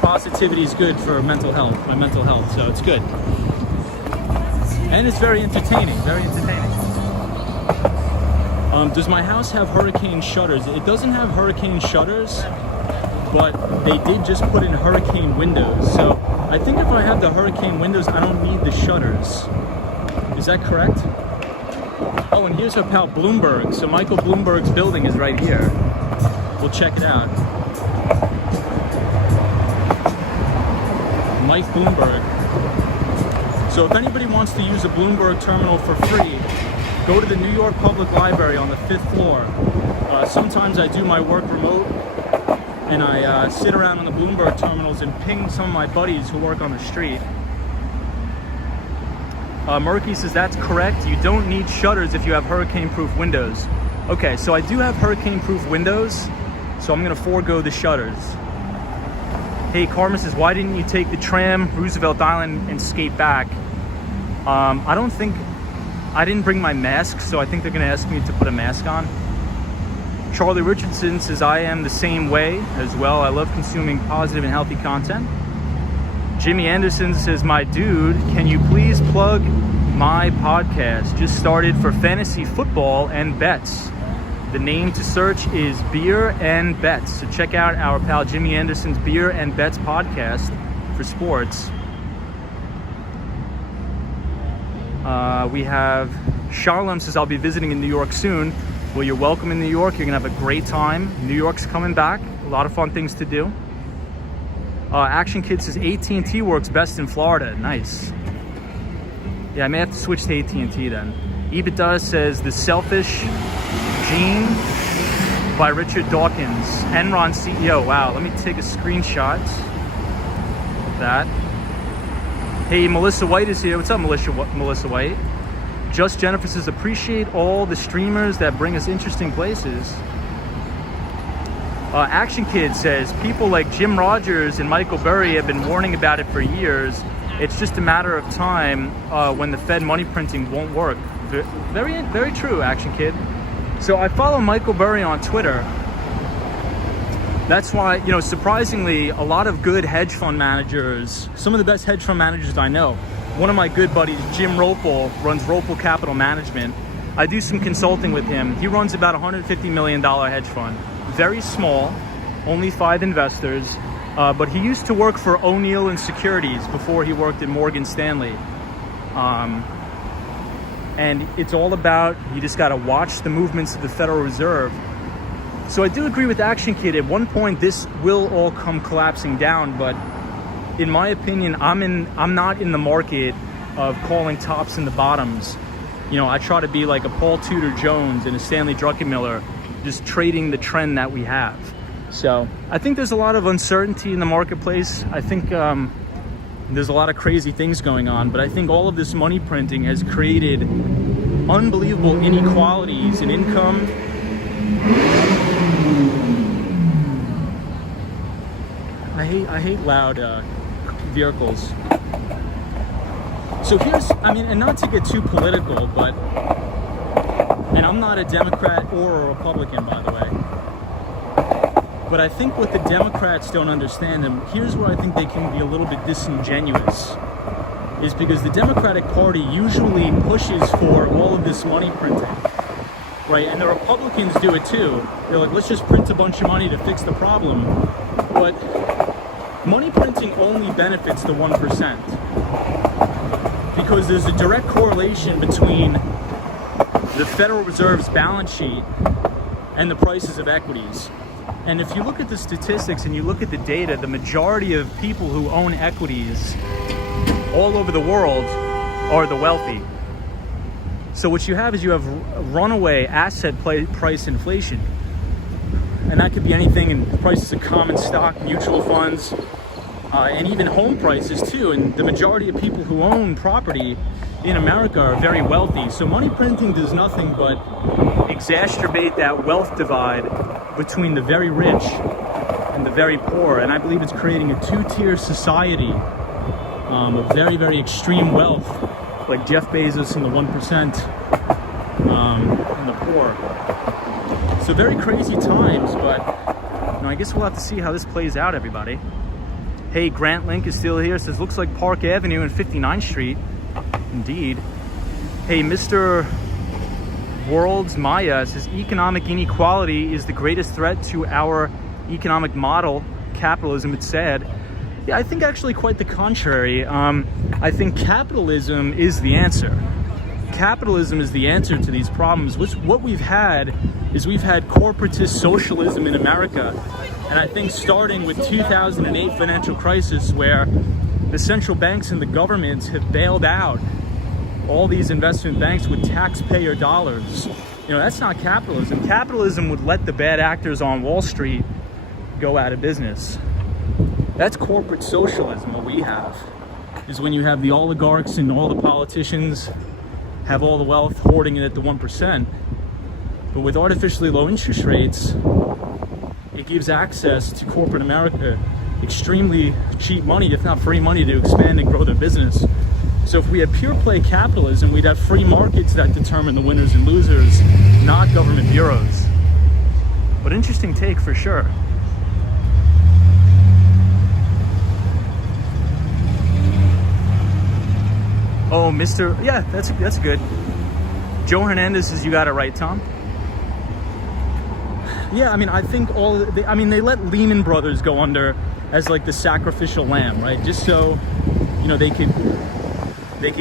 positivity is good for mental health, my mental health, so it's good. And it's very entertaining, very entertaining. Does my house have hurricane shutters? It doesn't have hurricane shutters, but they did just put in hurricane windows. So I think if I have the hurricane windows, I don't need the shutters. Is that correct? Oh, and here's our pal Bloomberg. So Michael Bloomberg's building is right here. we'll check it out. Mike Bloomberg. So if anybody wants to use a Bloomberg terminal for free, go to the New York Public Library on the 5th floor. Sometimes I do my work remote, and I sit around on the Bloomberg terminals and ping some of my buddies who work on the street. Murky says that's correct. You don't need shutters if you have hurricane-proof windows. Okay, so I do have hurricane-proof windows, so I'm gonna forego the shutters. Hey, Carmen says, why didn't you take the tram, Roosevelt Island, and skate back? I didn't bring my mask, so I think they're gonna ask me to put a mask on. Charlie Richardson says, I am the same way as well. I love consuming positive and healthy content. Jimmy Anderson says, my dude, can you please plug my podcast? Just started for fantasy football and bets. The name to search is Beer and Bets. So check out our pal Jimmy Anderson's Beer and Bets podcast for sports. We have Charlem says, I'll be visiting in New York soon. Well, you're welcome in New York. You're gonna have a great time. New York's coming back. A lot of fun things to do. Action Kid says, AT&T works best in Florida. Nice. Yeah, I may have to switch to AT&T then. EBITDA says, The Selfish Gene by Richard Dawkins, Enron CEO. Wow, let me take a screenshot of that. Hey, Melissa White is here. What's up, Melissa White? Just Jennifer says, appreciate all the streamers that bring us interesting places. Action Kid says, people like Jim Rogers and Michael Burry have been warning about it for years. It's just a matter of time when the Fed money printing won't work. Very, very true, Action Kid. So I follow Michael Burry on Twitter. That's why, surprisingly, a lot of good hedge fund managers, some of the best hedge fund managers I know. One of my good buddies, Jim Ropel, runs Ropel Capital Management. I do some consulting with him. He runs about $150 million hedge fund. Very small, only 5 investors, but he used to work for O'Neill and Securities before he worked at Morgan Stanley. And it's all about, you just gotta watch the movements of the Federal Reserve. So I do agree with Action Kid. At one point, this will all come collapsing down, but in my opinion, I'm not in the market of calling tops and the bottoms. I try to be like a Paul Tudor Jones and a Stanley Druckenmiller, just trading the trend that we have. So I think there's a lot of uncertainty in the marketplace. I think there's a lot of crazy things going on, but I think all of this money printing has created unbelievable inequalities in income. I hate loud vehicles. So and not to get too political, but, and I'm not a Democrat or a Republican, by the way, but I think what the Democrats don't understand, and here's where I think they can be a little bit disingenuous, is because the Democratic Party usually pushes for all of this money printing, right? And the Republicans do it too. They're like, let's just print a bunch of money to fix the problem. But money printing only benefits the 1%, because there's a direct correlation between the Federal Reserve's balance sheet and the prices of equities. And if you look at the statistics and you look at the data, the majority of people who own equities all over the world are the wealthy. So what you have is you have runaway asset price inflation. And that could be anything in prices of common stock, mutual funds, and even home prices too. And the majority of people who own property in America are very wealthy. So money printing does nothing but exacerbate that wealth divide between the very rich and the very poor. And I believe it's creating a 2-tier society of very, very extreme wealth, like Jeff Bezos and the 1%, and the poor. So very crazy times, but I guess we'll have to see how this plays out, everybody. Hey, Grant Link is still here. Says, looks like Park Avenue and 59th Street. Indeed. Hey, Mr. World's Maya says, economic inequality is the greatest threat to our economic model. Capitalism, it's sad. Yeah, I think actually quite the contrary. I think capitalism is the answer. capitalism is the answer to these problems. What we've had is we've had corporatist socialism in America. And I think starting with 2008 financial crisis, where the central banks and the governments have bailed out all these investment banks with taxpayer dollars. You know, that's not capitalism. Capitalism would let the bad actors on Wall Street go out of business. That's corporate socialism. What we have is when you have the oligarchs and all the politicians have all the wealth, hoarding it at the 1%. But with artificially low interest rates, it gives access to corporate America extremely cheap money, if not free money, to expand and grow their business. So if we had pure play capitalism, we'd have free markets that determine the winners and losers, not government bureaus. But interesting take for sure. Oh, Mr. Yeah, that's good. Joe Hernandez says you got it right, Tom. Yeah, I mean, I think they let Lehman Brothers go under as like the sacrificial lamb, right? Just so, you know, they could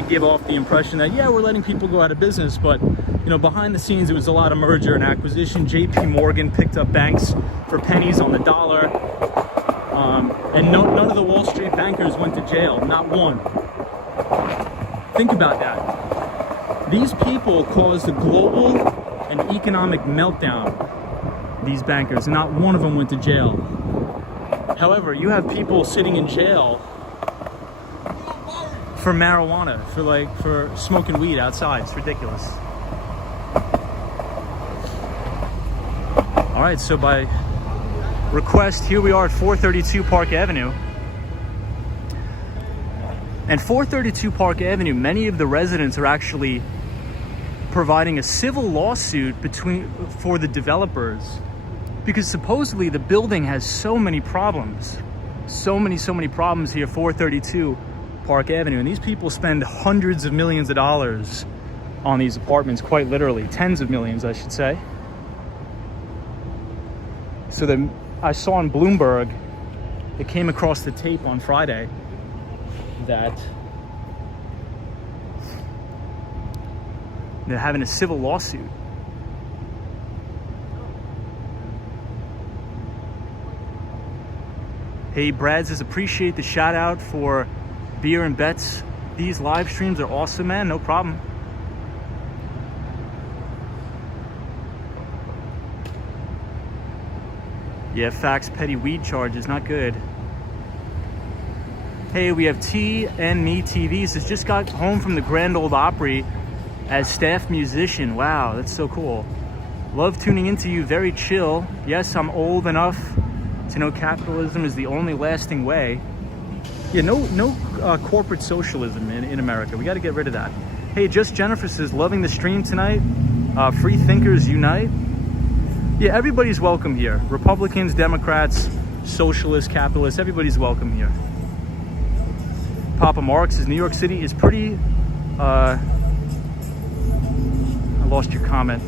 give off the impression that, yeah, we're letting people go out of business, but, you know, behind the scenes, it was a lot of merger and acquisition. JP Morgan picked up banks for pennies on the dollar. And none of the Wall Street bankers went to jail, not one. Think about that. These people caused a global and economic meltdown. These bankers, not one of them went to jail. However, you have people sitting in jail for marijuana, for smoking weed outside. It's ridiculous. All right, so by request, here we are at 432 Park Avenue. And 432 Park Avenue, many of the residents are actually providing a civil lawsuit for the developers, because supposedly the building has so many problems. So many problems here, 432 Park Avenue. And these people spend hundreds of millions of dollars on these apartments, quite literally, tens of millions, I should say. So I saw on Bloomberg, it came across the tape on Friday that they're having a civil lawsuit. Hey, Brad says, appreciate the shout out for beer and bets. These live streams are awesome, man. No problem. Yeah, facts, petty weed charges, not good. Hey, we have T and Me TV. Says, just got home from the Grand Ole Opry as staff musician. Wow, that's so cool. Love tuning into you, very chill. Yes, I'm old enough to know capitalism is the only lasting way. Yeah, no corporate socialism in America. We got to get rid of that. Hey, Just Jennifer says, loving the stream tonight. Free thinkers unite. Yeah, everybody's welcome here. Republicans, Democrats, socialists, capitalists, everybody's welcome here. Papa Mark says, New York City is pretty, I lost your comment.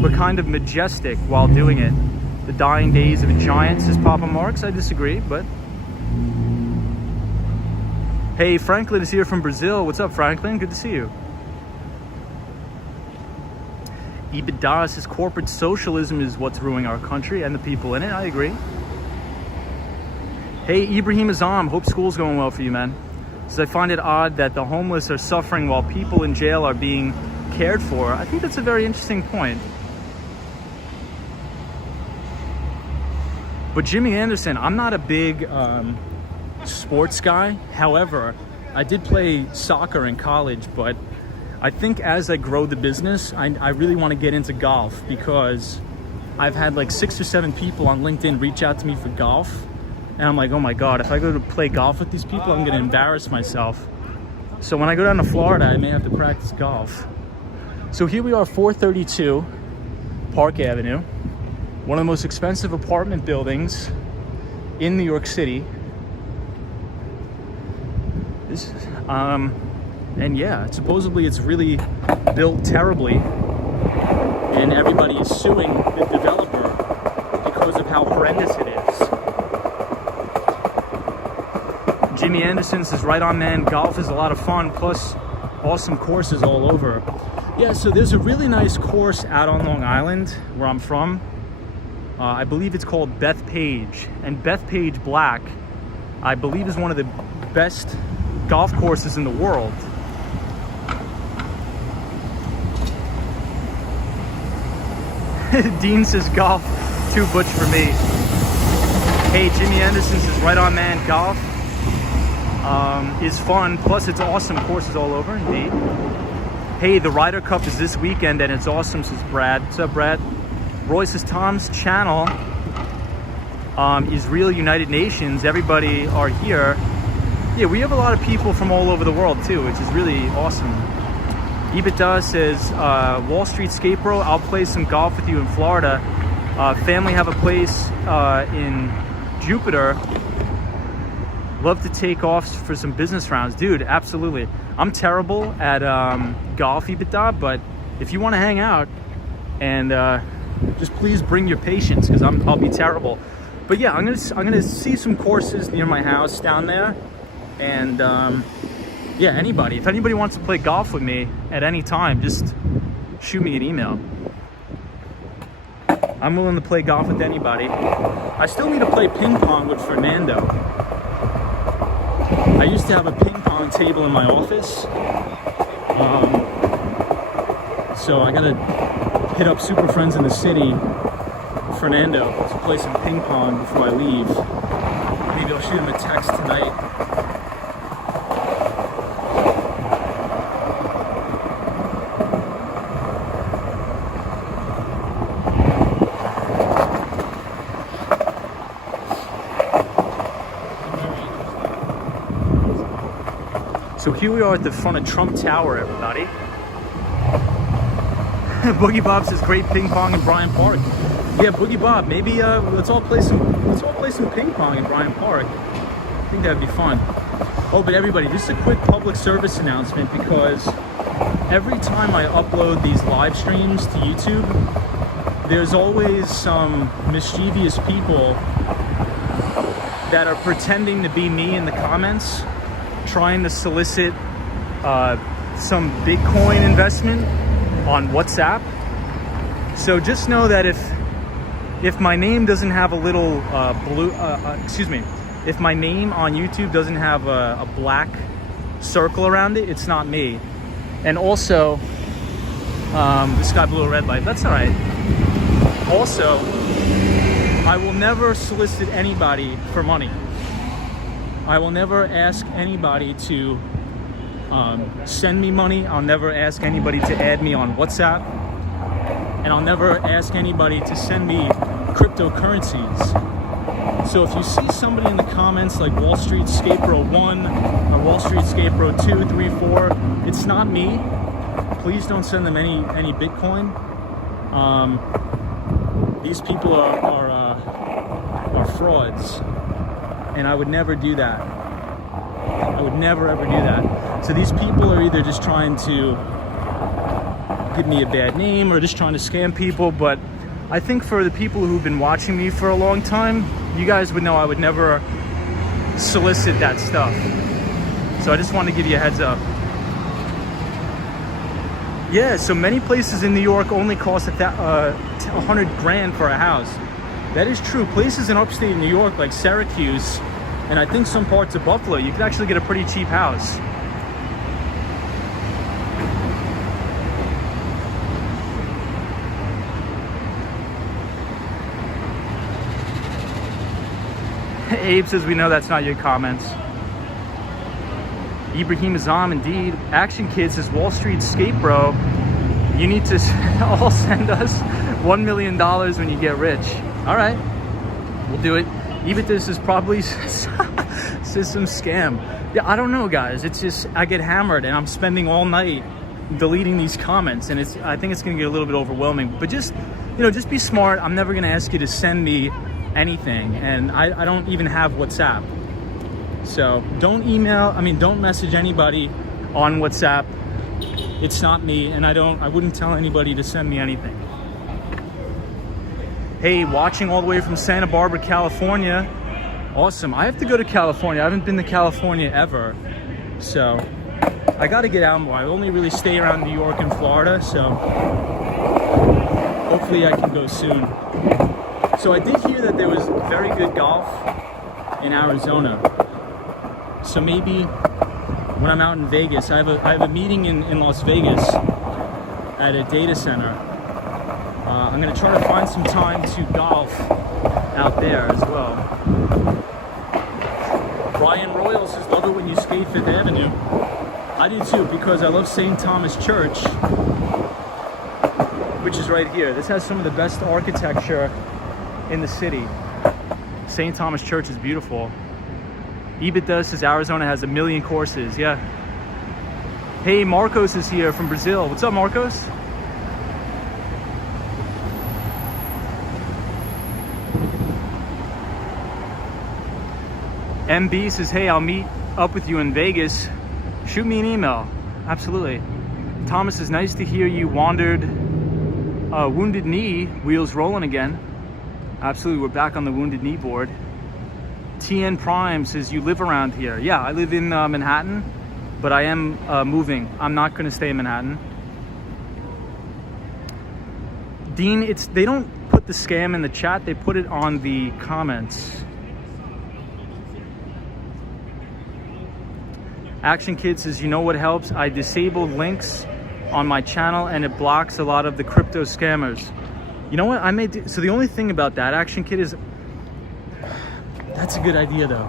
But kind of majestic while doing it. The dying days of a giant, says Papa Marx. I disagree, but... Hey, Franklin is here from Brazil. What's up, Franklin? Good to see you. EBITDA says corporate socialism is what's ruining our country and the people in it. I agree. Hey, Ibrahim Azam. Hope school's going well for you, man. Says, I find it odd that the homeless are suffering while people in jail are being cared for. I think that's a very interesting point. But Jimmy Anderson, I'm not a big sports guy. However, I did play soccer in college, but I think as I grow the business, I really want to get into golf, because I've had like 6 or 7 people on LinkedIn reach out to me for golf. And I'm like, oh my God, if I go to play golf with these people, I'm going to embarrass myself. So when I go down to Florida, I may have to practice golf. So here we are, 432 Park Avenue. One of the most expensive apartment buildings in New York City. And yeah, supposedly it's really built terribly, and everybody is suing the developer because of how horrendous it is. Jimmy Anderson says, right on, man. Golf is a lot of fun, plus awesome courses all over. Yeah, so there's a really nice course out on Long Island where I'm from. I believe it's called Bethpage. And Bethpage Black, I believe, is one of the best golf courses in the world. Dean says, golf, too butch for me. Hey, Jimmy Anderson says, right on, man. Golf is fun, plus it's awesome. Courses all over, indeed. Hey, the Ryder Cup is this weekend and it's awesome, says Brad. What's up, Brad? Roy says, Tom's channel is Real United Nations. Everybody are here. Yeah, we have a lot of people from all over the world too, which is really awesome. EBITDA says, Wall Street Skate Bro, I'll play some golf with you in Florida. Family have a place in Jupiter. Love to take off for some business rounds. Dude, absolutely. I'm terrible at golf, EBITDA, but if you want to hang out, and just please bring your patience, because I'll be terrible. But yeah, I'm gonna see some courses near my house down there, and yeah, anybody. If anybody wants to play golf with me at any time, just shoot me an email. I'm willing to play golf with anybody. I still need to play ping pong with Fernando. I used to have a ping pong table in my office. So I gotta hit up Super Friends in the City, Fernando, to play some ping pong before I leave. Maybe I'll shoot him a text tonight. So here we are at the front of Trump Tower, everybody. Boogie Bob says, great ping pong in Bryant Park. Yeah, Boogie Bob, maybe let's all play some ping pong in Bryant Park. I think that'd be fun. Oh, but everybody, just a quick public service announcement, because every time I upload these live streams to YouTube, there's always some mischievous people that are pretending to be me in the comments, trying to solicit some Bitcoin investment on WhatsApp. So just know that if my name doesn't have a little if my name on YouTube doesn't have a black circle around it, it's not me. And also, this guy blew a red light. That's all right. Also, I will never solicit anybody for money. I will never ask anybody to send me money. I'll never ask anybody to add me on WhatsApp. And I'll never ask anybody to send me cryptocurrencies. So if you see somebody in the comments like Wall Street Skate Bro 1 or Wall Street Skate Bro 2, 3, 4, it's not me. Please don't send them any Bitcoin. These people are frauds. And I would never do that. I would never ever do that. So these people are either just trying to give me a bad name or just trying to scam people. But I think for the people who've been watching me for a long time, you guys would know I would never solicit that stuff. So I just want to give you a heads up. Yeah, so many places in New York only cost $100 grand for a house. That is true. Places in upstate New York like Syracuse and I think some parts of Buffalo, you could actually get a pretty cheap house. Abe says, we know that's not your comments. Ibrahim Azam, indeed. Action Kid says, Wall Street Skate Bro, you need to all send us $1 million when you get rich. All right, we'll do it. Even this is probably system scam. Yeah, I don't know, guys. It's just, I get hammered and I'm spending all night deleting these comments, and I think it's gonna get a little bit overwhelming. But just, just be smart. I'm never gonna ask you to send me anything, and I don't even have WhatsApp. So don't message anybody on WhatsApp. It's not me, and I wouldn't tell anybody to send me anything. Hey, watching all the way from Santa Barbara, California. Awesome. I have to go to California. I haven't been to California ever. So I got to get out more. I only really stay around New York and Florida. So hopefully I can go soon. So I did hear that there was very good golf in Arizona. So maybe when I'm out in Vegas, I have a meeting in Las Vegas at a data center. I'm going to try to find some time to golf out there as well. Brian Royal says, love it when you skate Fifth Avenue. I do too, because I love St. Thomas Church, which is right here. This has some of the best architecture in the city. St. Thomas Church is beautiful. Ibita says Arizona has 1 million courses. Yeah. Hey, Marcos is here from Brazil. What's up, Marcos? MB says, hey, I'll meet up with you in Vegas. Shoot me an email. Absolutely. Thomas says, nice to hear you wandered Wounded Knee, wheels rolling again. Absolutely, we're back on the Wounded Knee board. TN Prime says, you live around here. Yeah, I live in Manhattan, but I am moving. I'm not going to stay in Manhattan. Dean, they don't put the scam in the chat, they put it on the comments. Action Kid says, you know what helps? I disabled links on my channel and it blocks a lot of the crypto scammers. You know what? So the only thing about that, Action Kid, is that's a good idea though.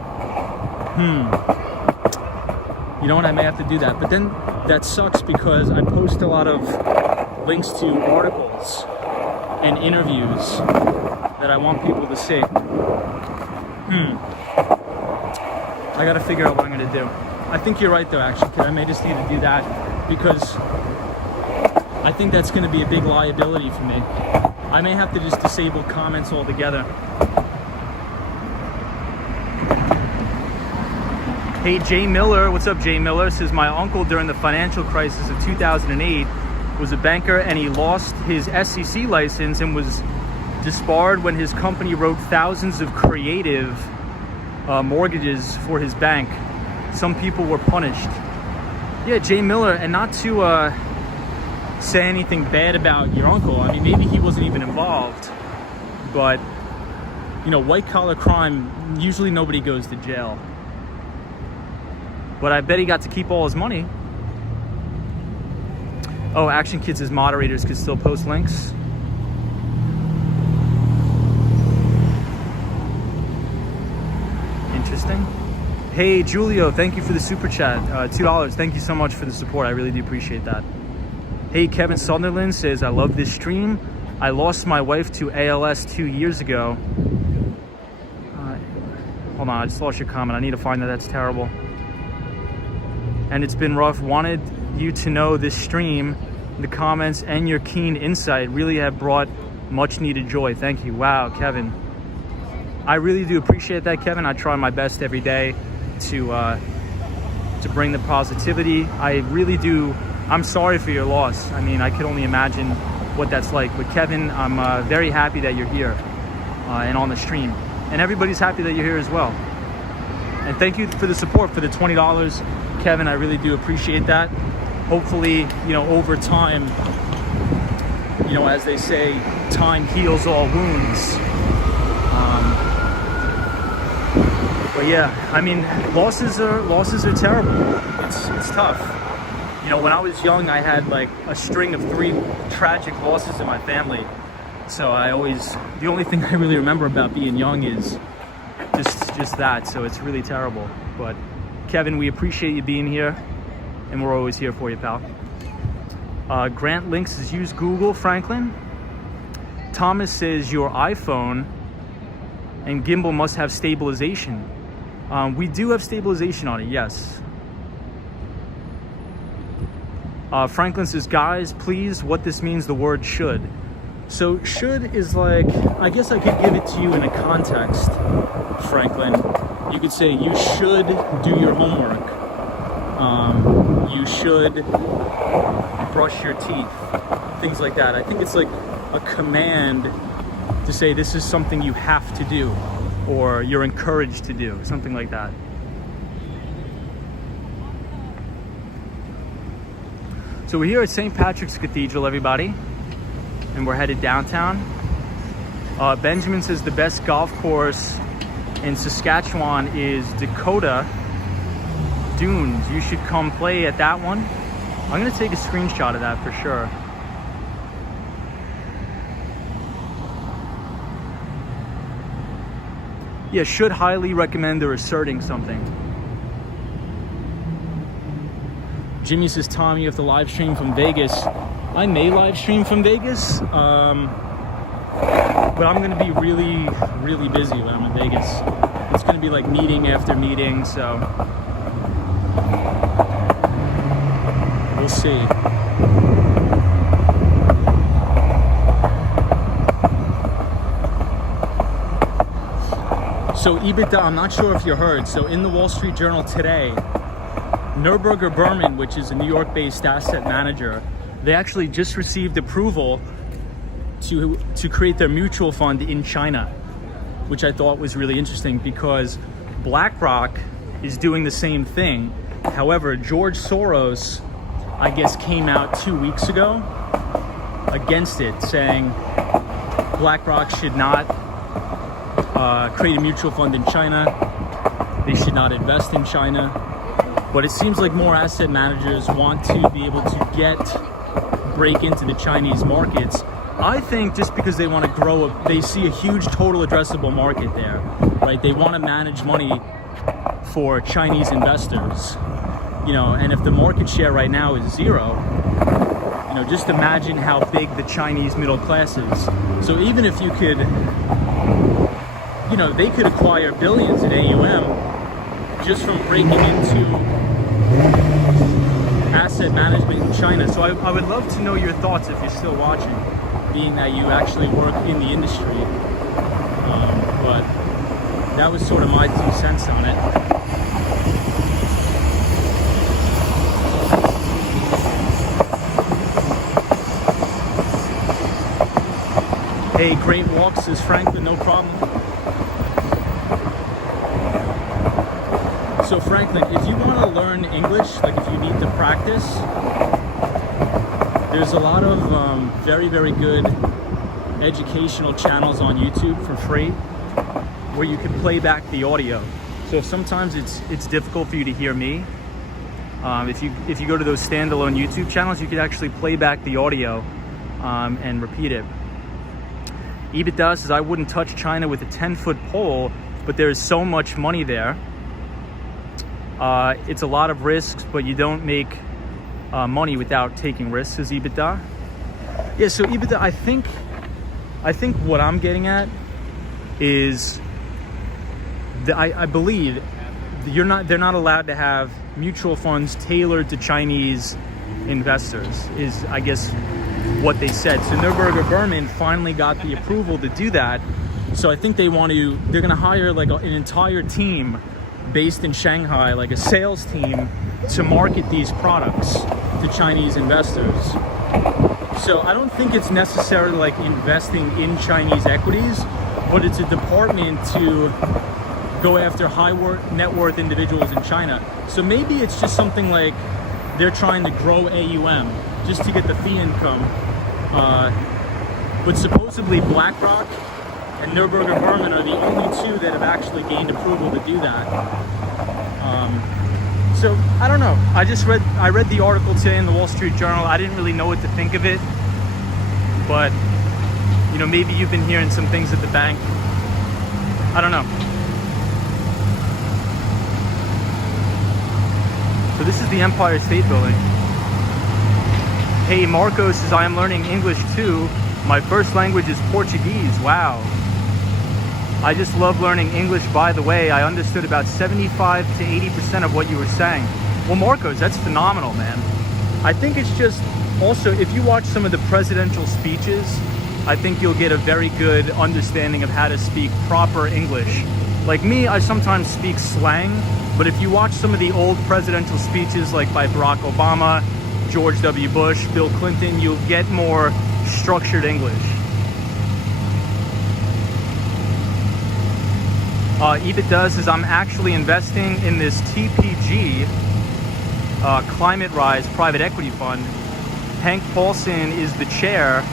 You know what? I may have to do that. But then that sucks because I post a lot of links to articles and interviews that I want people to see. I gotta figure out what I'm gonna do. I think you're right though, Action Kid. I may just need to do that because I think that's gonna be a big liability for me. I may have to just disable comments altogether. Hey, Jay Miller, what's up, Jay Miller? Says, my uncle during the financial crisis of 2008 was a banker and he lost his SEC license and was disbarred when his company wrote thousands of creative mortgages for his bank. Some people were punished. Yeah, Jay Miller, and not to say anything bad about your uncle. I mean, maybe he wasn't even involved, but you know, white collar crime, usually nobody goes to jail. But I bet he got to keep all his money. Oh, Action Kids as moderators could still post links. Interesting. Hey, Julio, thank you for the super chat. $2. Thank you so much for the support. I really do appreciate that. Hey, Kevin Sunderland says, I love this stream. I lost my wife to ALS 2 years ago. Hold on, I just lost your comment. I need to find that. That's terrible. And it's been rough. Wanted you to know this stream, the comments, and your keen insight really have brought much needed joy. Thank you. Wow, Kevin. I really do appreciate that, Kevin. I try my best every day to bring the positivity. I really do. I'm sorry for your loss. I mean, I could only imagine what that's like. But Kevin, I'm very happy that you're here and on the stream. And everybody's happy that you're here as well. And thank you for the support, for the $20. Kevin, I really do appreciate that. Hopefully, you know, over time, you know, as they say, time heals all wounds. But yeah, I mean, losses are terrible. It's tough. You know, when I was young, I had like a string of 3 tragic losses in my family. So the only thing I really remember about being young is just that. So it's really terrible. But Kevin, we appreciate you being here, and we're always here for you, pal. Grant Links says, use Google, Franklin. Thomas says, your iPhone and gimbal must have stabilization. We do have stabilization on it, yes. Franklin says, guys, please, what this means, the word should. So should is like, I guess I could give it to you in a context, Franklin. You could say you should do your homework. You should brush your teeth, things like that. I think it's like a command to say this is something you have to do. or you're encouraged to do, something like that. So we're here at St. Patrick's Cathedral, everybody, and we're headed downtown. Benjamin says the best golf course in Saskatchewan is Dakota Dunes. You should come play at that one. I'm gonna take a screenshot of that for sure. Yeah, should highly recommend or asserting something. Jimmy says, Tom, you have to live stream from Vegas. I may live stream from Vegas, but I'm gonna be really, really busy when I'm in Vegas. It's gonna be like meeting after meeting, so we'll see. So EBITDA, I'm not sure if you heard, so in the Wall Street Journal today, Neuberger Berman, which is a New York-based asset manager, they actually just received approval to create their mutual fund in China, which I thought was really interesting because BlackRock is doing the same thing. However, George Soros, I guess, came out 2 weeks ago against it, saying BlackRock should not create a mutual fund in China. They should not invest in China. But it seems like more asset managers want to be able to break into the Chinese markets. I think just because they want to grow, they see a huge total addressable market there, right? They want to manage money for Chinese investors, you know, and if the market share right now is 0, you know, just imagine how big the Chinese middle class is. So even if you could, you know, they could acquire billions in AUM just from breaking into asset management in China. So I would love to know your thoughts if you're still watching, being that you actually work in the industry. But that was sort of my 2 cents on it. Hey, great walks, says Franklin, no problem. So Franklin, if you want to learn English, like if you need to practice, there's a lot of very, very good educational channels on YouTube for free where you can play back the audio. So if sometimes it's difficult for you to hear me, if you go to those standalone YouTube channels, you can actually play back the audio and repeat it. EBITDA says, I wouldn't touch China with a 10-foot pole, but there's so much money there. It's a lot of risks, but you don't make money without taking risks, says EBITDA. Yeah, so EBITDA, I think what I'm getting at is that I believe they're not allowed to have mutual funds tailored to Chinese investors, is I guess what they said. So Neuberger Berman finally got the approval to do that. So I think they're gonna hire like an entire team based in Shanghai, like a sales team, to market these products to Chinese investors. So I don't think it's necessarily like investing in Chinese equities, but it's a department to go after high net worth individuals in China. So maybe it's just something like they're trying to grow AUM just to get the fee income. But supposedly BlackRock and Neuberger Berman are the only 2 that have actually gained approval to do that. So I don't know. I read the article today in the Wall Street Journal. I didn't really know what to think of it, but you know, maybe you've been hearing some things at the bank. I don't know. So this is the Empire State Building. Hey, Marco says, I am learning English too. My first language is Portuguese. Wow. I just love learning English. By the way, I understood about 75 to 80% of what you were saying. Well, Marcos, that's phenomenal, man. I think it's just also, if you watch some of the presidential speeches, I think you'll get a very good understanding of how to speak proper English. Like me, I sometimes speak slang, but if you watch some of the old presidential speeches, like by Barack Obama, George W. Bush, Bill Clinton, you'll get more structured English. EBITDA says, I'm actually investing in this TPG, Climate Rise private equity fund. Hank Paulson is the chair.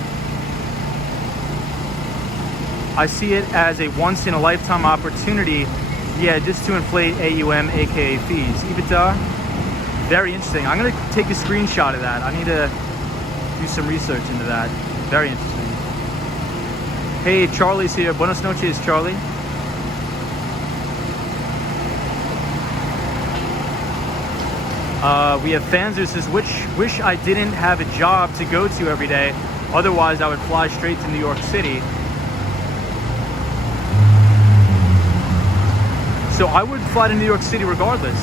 I see it as a once-in-a-lifetime opportunity, yeah, just to inflate AUM, aka fees. EBITDA, very interesting. I'm going to take a screenshot of that. I need to do some research into that. Very interesting. Hey, Charlie's here. Buenos noches, Charlie. We have fans who says, wish I didn't have a job to go to every day. Otherwise, I would fly straight to New York City. So I would fly to New York City regardless.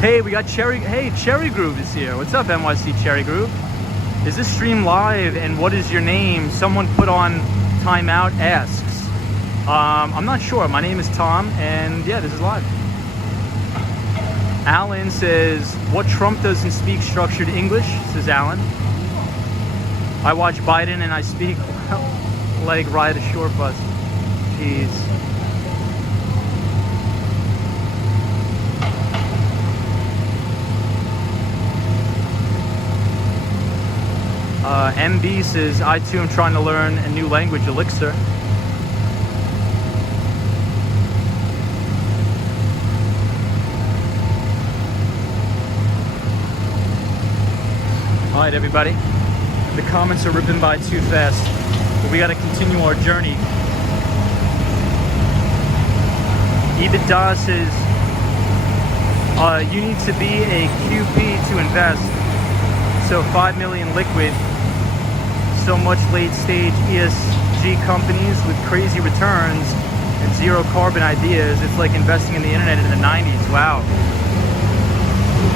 Hey, we got Cherry. Hey, Cherry Groove is here. What's up, NYC Cherry Groove? Is this stream live? And what is your name? Someone put on timeout asks. I'm not sure. My name is Tom, and yeah, this is live. Alan says, what Trump doesn't speak structured English, says Alan. I watch Biden and I speak like ride a short bus. Jeez. MB says, I too am trying to learn a new language, Elixir. All right, everybody. The comments are ripping by too fast, but we got to continue our journey. EBITDA says, you need to be a QP to invest. So 5 million liquid. So much late stage ESG companies with crazy returns and zero carbon ideas. It's like investing in the internet in the 90s. Wow.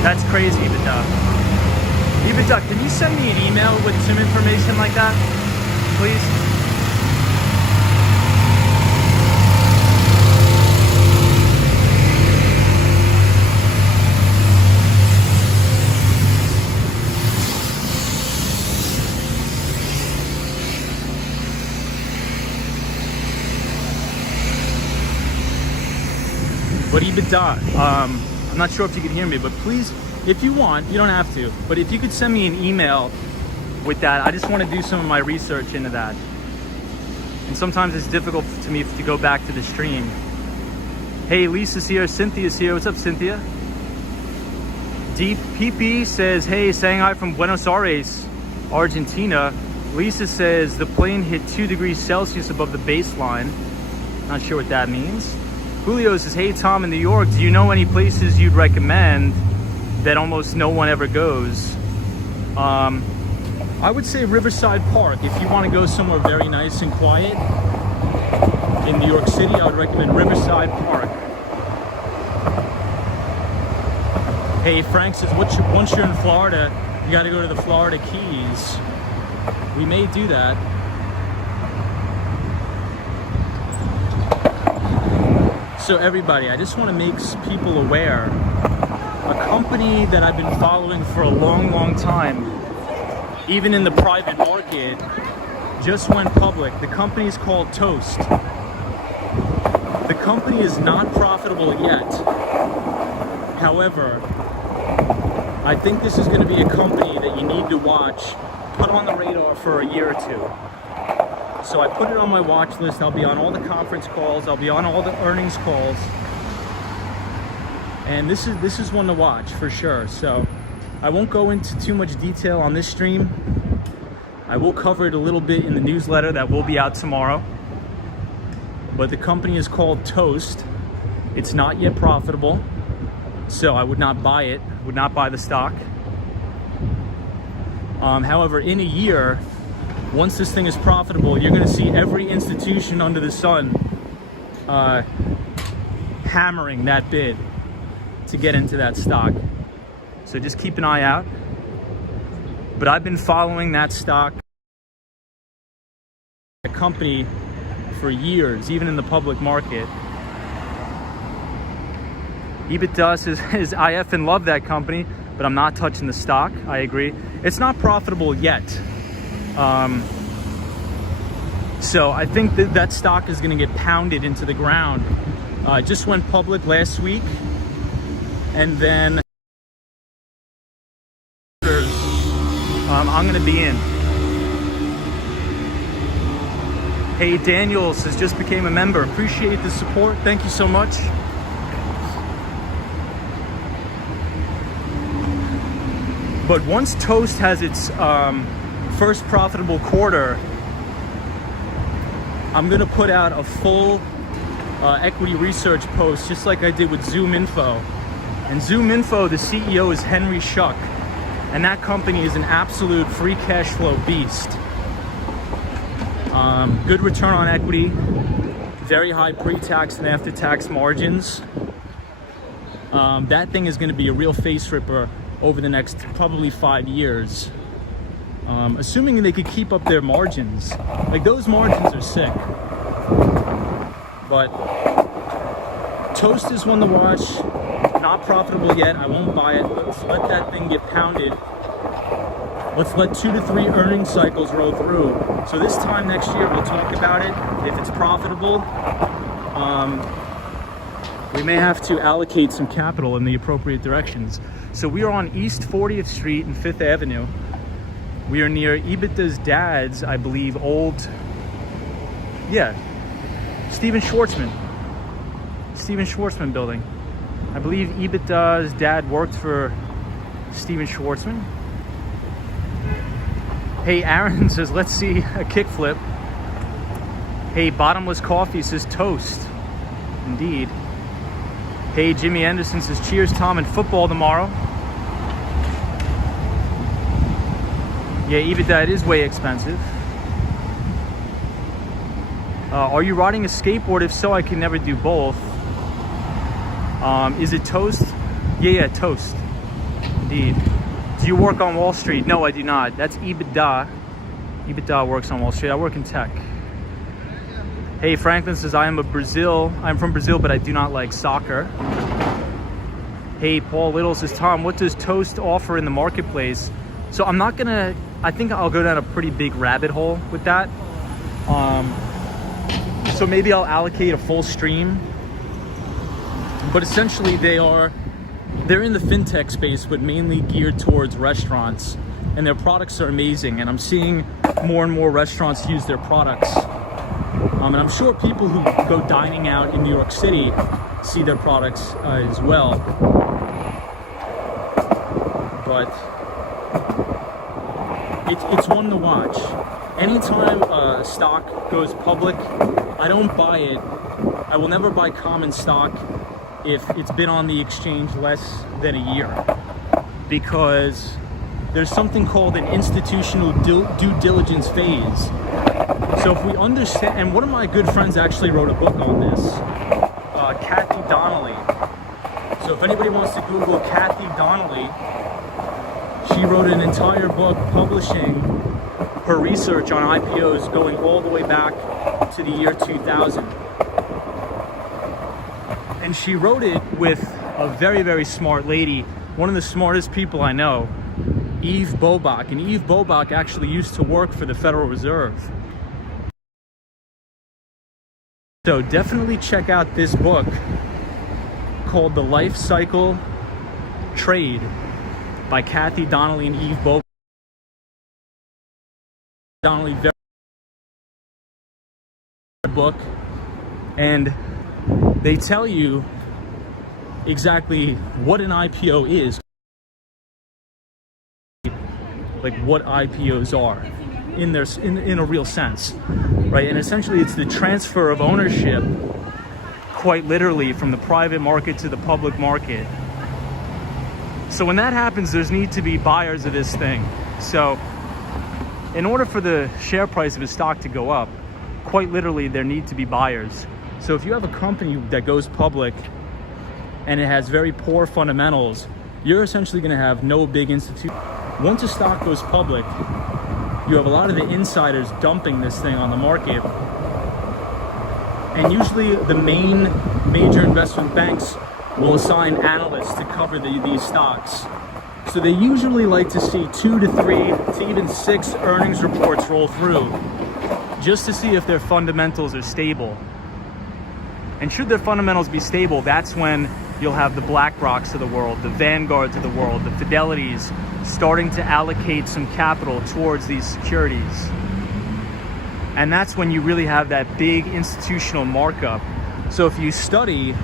That's crazy, EBITDA. EBITDA, can you send me an email with some information like that, please? But EBITDA, I'm not sure if you can hear me, but please, if you want, you don't have to, but if you could send me an email with that, I just want to do some of my research into that. And sometimes it's difficult to me to go back to the stream. Hey, Lisa's here, Cynthia's here. What's up, Cynthia? Deep PP says, hey, saying hi from Buenos Aires, Argentina. Lisa says the plane hit 2 degrees Celsius above the baseline. Not sure what that means. Julio says, hey, Tom, in New York, do you know any places you'd recommend that almost no one ever goes? I would say Riverside Park. If you want to go somewhere very nice and quiet in New York City, I would recommend Riverside Park. Hey, Frank says, once you're in Florida, you got to go to the Florida Keys. We may do that. So everybody, I just want to make people aware. A company that I've been following for a long, long time, even in the private market, just went public. The company is called Toast. The company is not profitable yet. However, I think this is going to be a company that you need to watch, put on the radar for a year or two. So I put it on my watch list. I'll be on all the conference calls. I'll be on all the earnings calls. And this is one to watch for sure. So I won't go into too much detail on this stream. I will cover it a little bit in the newsletter that will be out tomorrow. But the company is called Toast. It's not yet profitable. So I would not buy it, would not buy the stock. However, in a year, once this thing is profitable, you're going to see every institution under the sun hammering that bid to get into that stock. So just keep an eye out. But I've been following that stock, the company, for years, even in the public market. EBITDA says, I effing love that company, but I'm not touching the stock. I agree. It's not profitable yet. So I think that that stock is going to get pounded into the ground. It just went public last week, and then I'm going to be in. Hey, Daniels has just became a member. Appreciate the support. Thank you so much. But once Toast has its first profitable quarter, I'm gonna put out a full equity research post, just like I did with Zoom Info. And Zoom Info, the CEO is Henry Schuck, and that company is an absolute free cash flow beast. Good return on equity, very high pre-tax and after-tax margins. That thing is gonna be a real face ripper over the next probably 5 years. Assuming they could keep up their margins. Like, those margins are sick. But Toast is one to watch. Not profitable yet. I won't buy it. Let's let that thing get pounded. Let's let 2 to 3 earnings cycles roll through. So this time next year, we'll talk about it. If it's profitable, we may have to allocate some capital in the appropriate directions. So we are on East 40th Street and 5th Avenue. We are near Ebita's dad's, I believe, Steven Schwartzman building. I believe Ebita's dad worked for Steven Schwartzman. Hey, Aaron says, let's see a kickflip. Hey, Bottomless Coffee says Toast. Indeed. Hey, Jimmy Anderson says, cheers, Tom, and football tomorrow. Yeah, EBITDA, it is way expensive. Are you riding a skateboard? If so, I can never do both. Is it Toast? Yeah, Toast. Indeed. Do you work on Wall Street? No, I do not. That's EBITDA. EBITDA works on Wall Street. I work in tech. Hey, Franklin says, I'm from Brazil, but I do not like soccer. Hey, Paul Little says, Tom, what does Toast offer in the marketplace? So I think I'll go down a pretty big rabbit hole with that. So maybe I'll allocate a full stream. But essentially they're in the fintech space, but mainly geared towards restaurants. And their products are amazing. And I'm seeing more and more restaurants use their products. And I'm sure people who go dining out in New York City see their products as well. But it's one to watch. Anytime a stock goes public, I don't buy it. I will never buy common stock if it's been on the exchange less than a year, because there's something called an institutional due diligence phase. So if we understand, and one of my good friends actually wrote a book on this, Kathy Donnelly. So if anybody wants to Google Kathy Donnelly, she wrote an entire book publishing her research on IPOs going all the way back to the year 2000. And she wrote it with a very, very smart lady, one of the smartest people I know, Eve Bobach. And Eve Bobach actually used to work for the Federal Reserve. So definitely check out this book called The Life Cycle Trade by Kathy Donnelly and Eve Bobach. Donnelly, very good book, and they tell you exactly what an IPO is, like what IPOs are in a real sense, right? And essentially it's the transfer of ownership, quite literally, from the private market to the public market. So when that happens, there's need to be buyers of this thing. So in order for the share price of a stock to go up, quite literally there need to be buyers. So if you have a company that goes public and it has very poor fundamentals, you're essentially going to have no big institution. Once a stock goes public, you have a lot of the insiders dumping this thing on the market. And usually the major investment banks will assign analysts to cover these stocks. So they usually like to see 2 to 3 to even 6 earnings reports roll through just to see if their fundamentals are stable. And should their fundamentals be stable, that's when you'll have the BlackRocks of the world, the Vanguards of the world, the Fidelities starting to allocate some capital towards these securities. And that's when you really have that big institutional markup. So if you study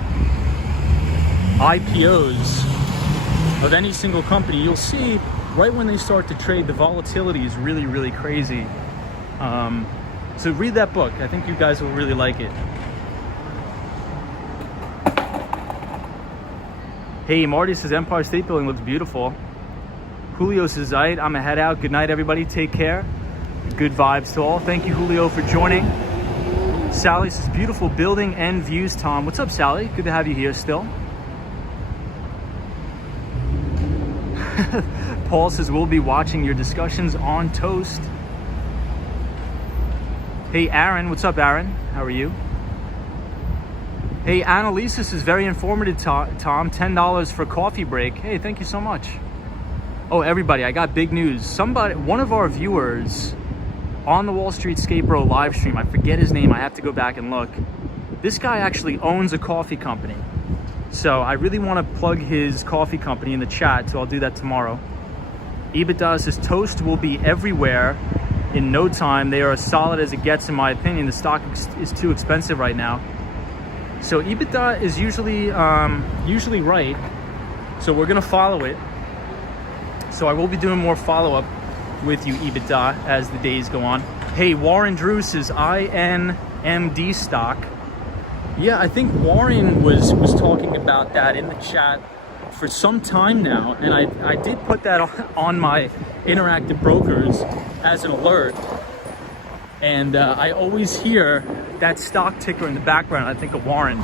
IPOs of any single company, you'll see right when they start to trade, the volatility is really, really crazy. So read that book. I think you guys will really like it. Hey, Marty says Empire State Building looks beautiful. Julio says, I'm gonna head out. Good night, everybody. Take care. Good vibes to all. Thank you, Julio, for joining. Sally says, beautiful building and views, Tom. What's up, Sally? Good to have you here still. Paul says, we'll be watching your discussions on Toast. Hey, Aaron. What's up, Aaron? How are you? Hey, Annalisa is very informative, Tom. $10 for coffee break. Hey, thank you so much. Oh, everybody, I got big news. One of our viewers on the Wall Street Skate Bro live stream, I forget his name, I have to go back and look. This guy actually owns a coffee company. So I really want to plug his coffee company in the chat, so I'll do that tomorrow. EBITDA says Toast will be everywhere in no time. They are as solid as it gets, in my opinion. The stock is too expensive right now. So EBITDA is usually right. So we're gonna follow it. So I will be doing more follow-up with you, EBITDA, as the days go on. Hey, Warren Drew says INMD stock. Yeah, I think Warren was talking about that in the chat for some time now, and I did put that on my interactive brokers as an alert. And I always hear that stock ticker in the background. I think of Warren.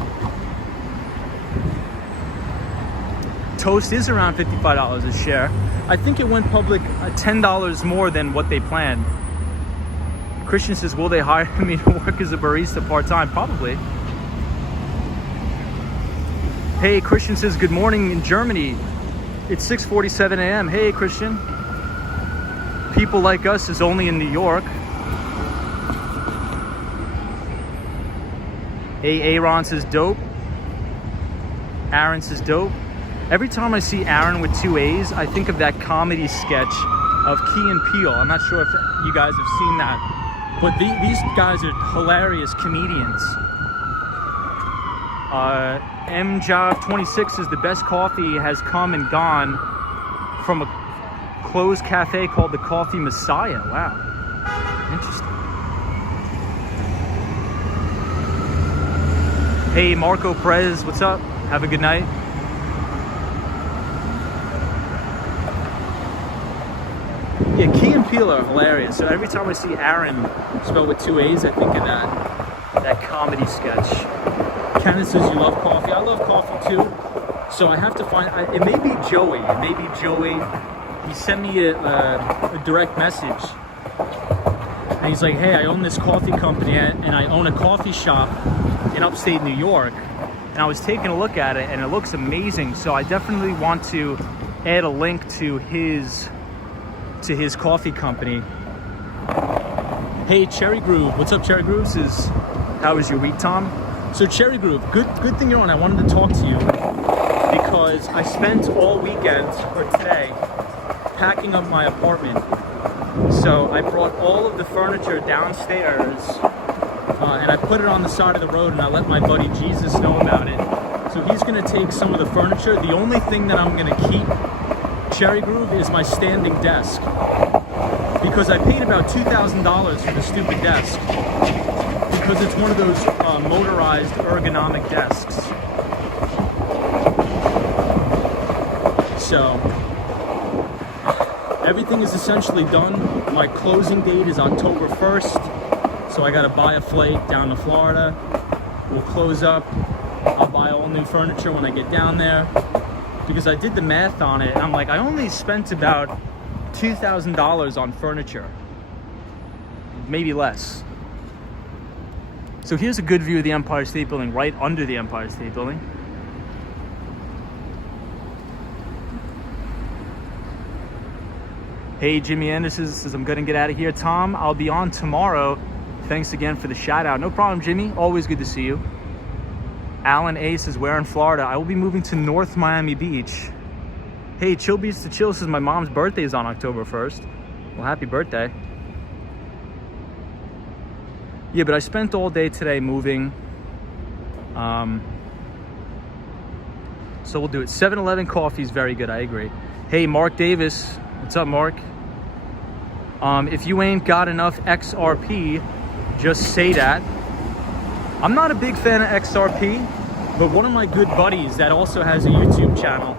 Toast is around $55 a share. I think it went public $10 more than what they planned. Christian says, will they hire me to work as a barista part-time? Probably. Hey, Christian says, good morning in Germany. It's 6:47 a.m. Hey, Christian. People like us is only in New York. Hey, Aaron says dope. Aaron says dope. Every time I see Aaron with 2 A's, I think of that comedy sketch of Key and Peele. I'm not sure if you guys have seen that, but these guys are hilarious comedians. MJob26 says the best coffee has come and gone from a closed cafe called the Coffee Messiah. Wow, interesting. Hey, Marco Perez, what's up? Have a good night. Yeah, Key and Peele are hilarious. So every time I see Aaron spelled with 2 A's, I think of that comedy sketch. Kenneth says you love coffee. I love coffee too. So I have to find, it may be Joey. He sent me a direct message. And he's like, hey, I own this coffee company and I own a coffee shop in upstate New York. And I was taking a look at it and it looks amazing. So I definitely want to add a link to his coffee company. Hey, Cherry Groove. What's up, Cherry Groove? Says, how was your week, Tom? So Cherry Groove, good thing you're on. I wanted to talk to you because I spent all weekend, or today, packing up my apartment. So I brought all of the furniture downstairs and I put it on the side of the road and I let my buddy Jesus know about it. So he's gonna take some of the furniture. The only thing that I'm gonna keep, Cherry Groove, is my standing desk. Because I paid about $2,000 for the stupid desk. Because it's one of those motorized ergonomic desks. So everything is essentially done. My closing date is October 1st. So I gotta buy a flight down to Florida. We'll close up. I'll buy all new furniture when I get down there. Because I did the math on it and I'm like, I only spent about $2,000 on furniture. Maybe less. So here's a good view of the Empire State Building, right under the Empire State Building. Hey, Jimmy Anderson says, I'm gonna get out of here. Tom, I'll be on tomorrow Thanks again for the shout out. No problem, Jimmy. Always good to see you. Alan A says, where in Florida? I will be moving to North Miami Beach. Hey, Chill Beach to Chill says my mom's birthday is on October 1st. Well, happy birthday. Yeah, but I spent all day today moving. So we'll do it. 7-Eleven coffee is very good, I agree. Hey, Mark Davis. What's up, Mark? If you ain't got enough XRP, just say that. I'm not a big fan of XRP, but one of my good buddies that also has a YouTube channel,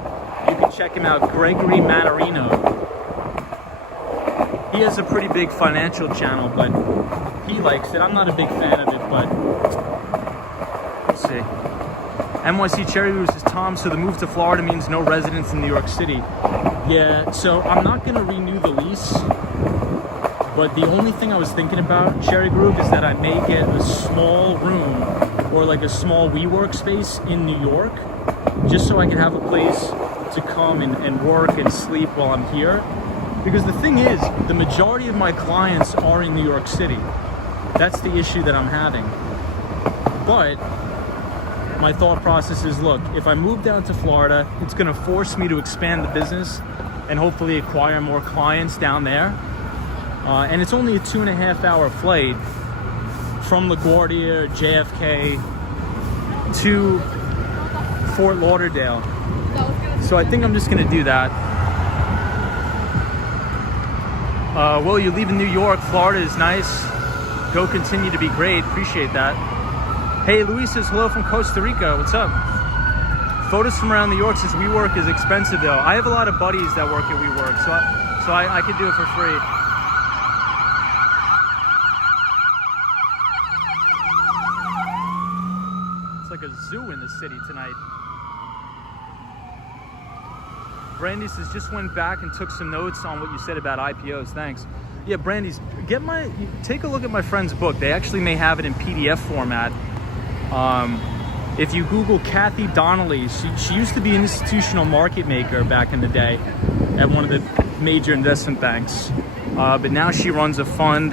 you can check him out, Gregory Manarino. He has a pretty big financial channel, but he likes it. I'm not a big fan of it, but let's see. NYC Cherry Roos says, Tom, so the move to Florida means no residence in New York City. Yeah, so I'm not going to renew the lease, but the only thing I was thinking about, Cherry Groove, is that I may get a small room or like a small WeWork space in New York, just so I can have a place to come and work and sleep while I'm here. Because the thing is, the majority of my clients are in New York City. That's the issue that I'm having. But my thought process is, look, if I move down to Florida, it's going to force me to expand the business and hopefully acquire more clients down there. And it's only a 2.5 hour flight from LaGuardia, JFK to Fort Lauderdale. So I think I'm just going to do that. Well, you're leaving New York. Florida is nice. Go continue to be great. Appreciate that. Hey, Luis says hello from Costa Rica. What's up? Photos from around New York says WeWork is expensive though. I have a lot of buddies that work at WeWork, so I could do it for free. It's like a zoo in the city tonight. Brandy says, just went back and took some notes on what you said about IPOs. Thanks. Yeah, Brandy's, take a look at my friend's book. They actually may have it in PDF format. If you Google Kathy Donnelly, she used to be an institutional market maker back in the day at one of the major investment banks. But now she runs a fund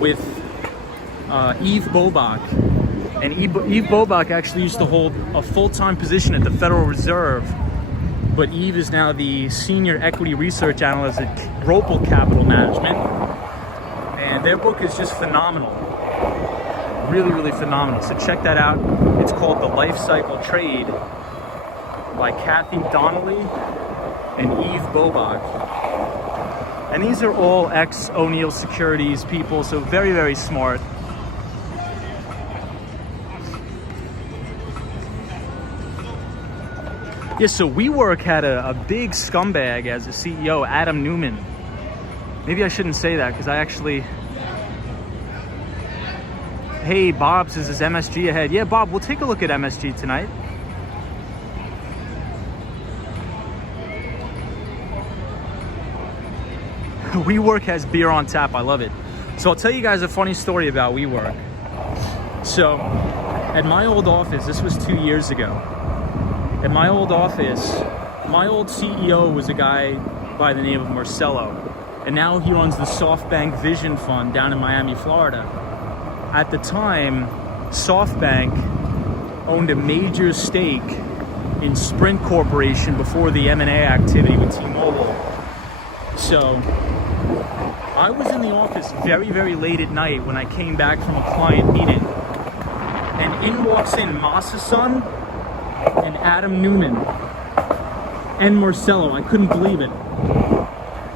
with Eve Bobach. And Eve Bobach actually used to hold a full-time position at the Federal Reserve. But Eve is now the senior equity research analyst at Ropel Capital Management. And their book is just phenomenal. Really, really phenomenal. So check that out. It's called The Life Cycle Trade by Kathy Donnelly and Eve Bobach. And these are all ex-O'Neill Securities people, so very, very smart. Yeah, so WeWork had a big scumbag as a CEO, Adam Newman. Maybe I shouldn't say that because I actually... Hey, Bob says, is MSG ahead? Yeah, Bob, we'll take a look at MSG tonight. WeWork has beer on tap. I love it. So I'll tell you guys a funny story about WeWork. So at my old office, this was 2 years ago. At my old office, my old CEO was a guy by the name of Marcelo. And now he runs the SoftBank Vision Fund down in Miami, Florida. At the time, SoftBank owned a major stake in Sprint Corporation before the M&A activity with T-Mobile. So I was in the office very, very late at night when I came back from a client meeting. And in walks in Masa-san and Adam Newman and Marcelo. I couldn't believe it.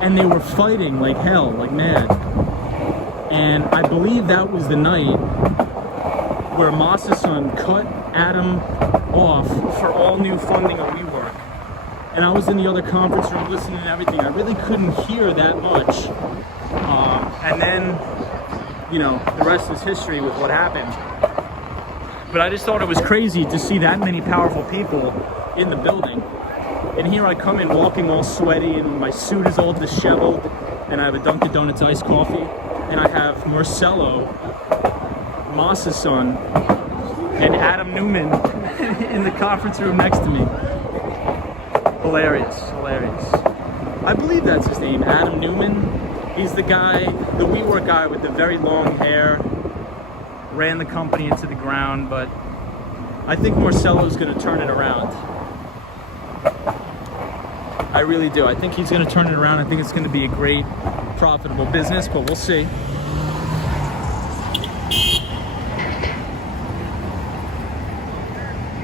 And they were fighting like hell, like mad. And I believe that was the night where Masa-san cut Adam off for all new funding of WeWork. And I was in the other conference room listening to everything. I really couldn't hear that much. And then, you know, the rest is history with what happened. But I just thought it was crazy to see that many powerful people in the building. And here I come in walking all sweaty and my suit is all disheveled. And I have a Dunkin' Donuts iced coffee. And I have Marcelo, Masa-san, and Adam Newman in the conference room next to me. Hilarious, hilarious. I believe that's his name, Adam Newman. He's the guy, the WeWork guy with the very long hair. Ran the company into the ground, but I think Marcelo's going to turn it around. I really do. I think he's going to turn it around. I think it's going to be a great, profitable business, but we'll see.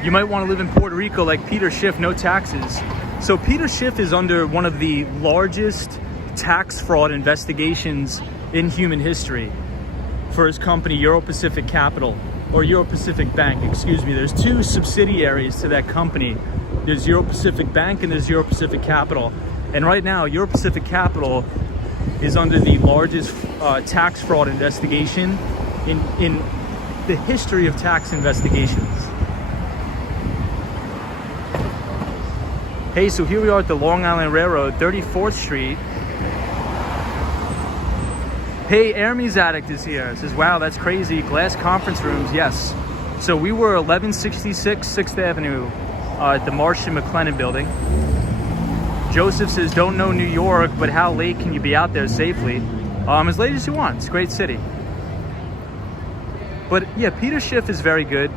You might want to live in Puerto Rico like Peter Schiff, no taxes. So Peter Schiff is under one of the largest tax fraud investigations in human history for his company, Euro Pacific Capital, or Euro Pacific Bank, excuse me. There's two subsidiaries to that company. There's Euro Pacific Bank and there's Euro Pacific Capital. And right now, Euro Pacific Capital is under the largest tax fraud investigation in the history of tax investigations. Hey, so here we are at the Long Island Railroad, 34th Street. Hey, Hermes Addict is here. It says, wow, that's crazy. Glass conference rooms, yes. So we were 1166 6th Avenue at the Marsh and McLennan building. Joseph says, don't know New York, but how late can you be out there safely? As late as you want. It's a great city. But yeah, Peter Schiff is very good.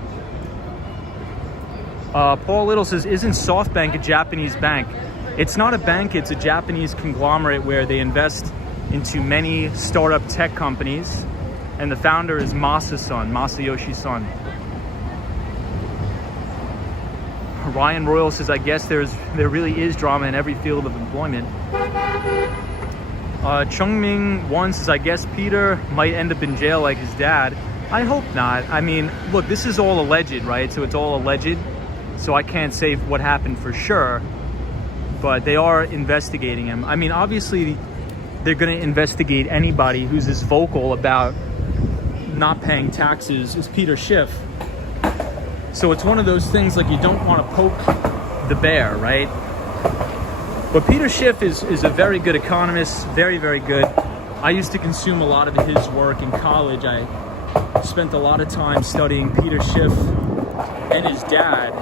Paul Little says, isn't SoftBank a Japanese bank? It's not a bank, it's a Japanese conglomerate where they invest into many startup tech companies. And the founder is Masayoshi Son. Ryan Royal says, I guess there really is drama in every field of employment. Chungming 1 says, I guess Peter might end up in jail like his dad. I hope not. I mean, look, this is all alleged, right? So it's all alleged. So I can't say what happened for sure, but they are investigating him. I mean, obviously, they're going to investigate anybody who's as vocal about not paying taxes as Peter Schiff. So it's one of those things like you don't want to poke the bear, right? But Peter Schiff is a very good economist, very, very good. I used to consume a lot of his work in college. I spent a lot of time studying Peter Schiff and his dad.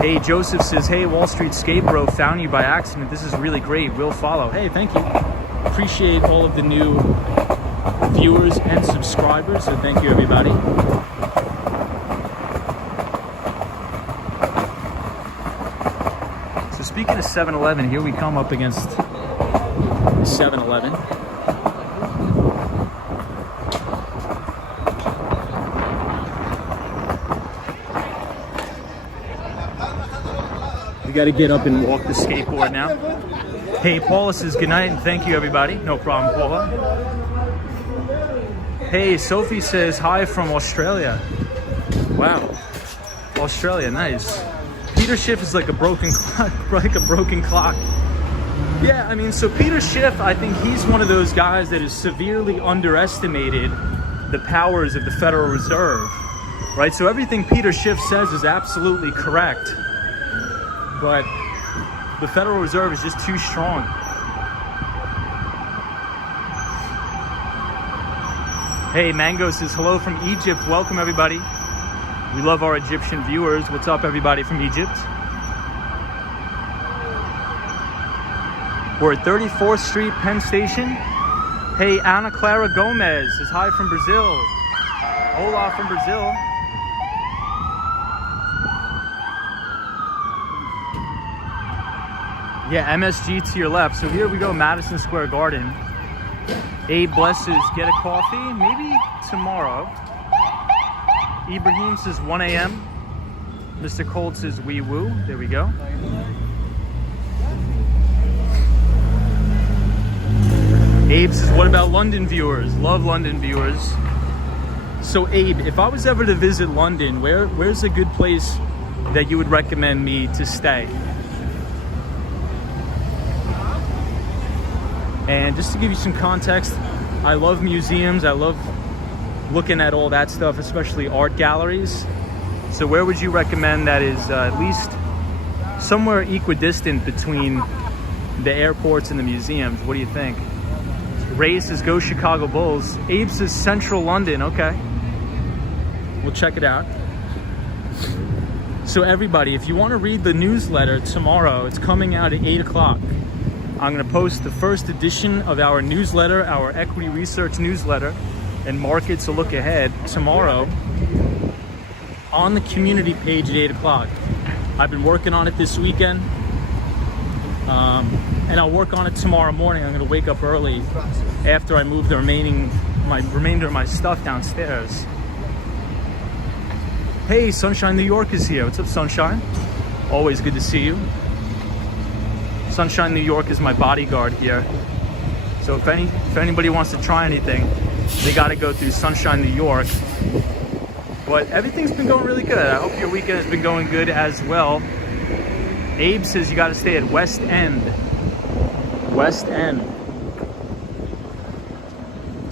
Hey, Joseph says, hey, Wall Street Skate Bro, found you by accident. This is really great. We'll follow. Hey, thank you. Appreciate all of the new viewers and subscribers. So thank you, everybody. So speaking of 7-Eleven, here we come up against 7-Eleven. We got to get up and walk the skateboard now. Hey, Paula says good night and thank you, everybody. No problem, Paula. Hey, Sophie says hi from Australia. Wow, Australia, nice. Peter Schiff is like a broken clock, like a broken clock. Yeah, I mean, so Peter Schiff, I think he's one of those guys that has severely underestimated the powers of the Federal Reserve, right? So everything Peter Schiff says is absolutely correct. But the Federal Reserve is just too strong. Hey, Mango says hello from Egypt. Welcome, everybody. We love our Egyptian viewers. What's up, everybody from Egypt? We're at 34th Street, Penn Station. Hey, Ana Clara Gomez says hi from Brazil. Hola from Brazil. Yeah, MSG to your left. So here we go, Madison Square Garden. Abe blesses, get a coffee, maybe tomorrow. Ibrahim says 1 a.m. Mr. Cold says wee woo. There we go. Abe says, what about London viewers? Love London viewers. So Abe, if I was ever to visit London, where's a good place that you would recommend me to stay? And just to give you some context, I love museums. I love looking at all that stuff, especially art galleries. So where would you recommend that is at least somewhere equidistant between the airports and the museums? What do you think? Ray says, go Chicago Bulls. Abe says Central London. Okay. We'll check it out. So everybody, if you want to read the newsletter tomorrow, it's coming out at 8 o'clock. I'm going to post the first edition of our newsletter, our equity research newsletter, and Markets a Look Ahead tomorrow on the community page at 8 o'clock. I've been working on it this weekend, and I'll work on it tomorrow morning. I'm going to wake up early after I move the remainder of my stuff downstairs. Hey, Sunshine New York is here. What's up, Sunshine? Always good to see you. Sunshine New York is my bodyguard here. So if anybody wants to try anything, they got to go through Sunshine New York. But everything's been going really good. I hope your weekend has been going good as well. Abe says you got to stay at West End. West End.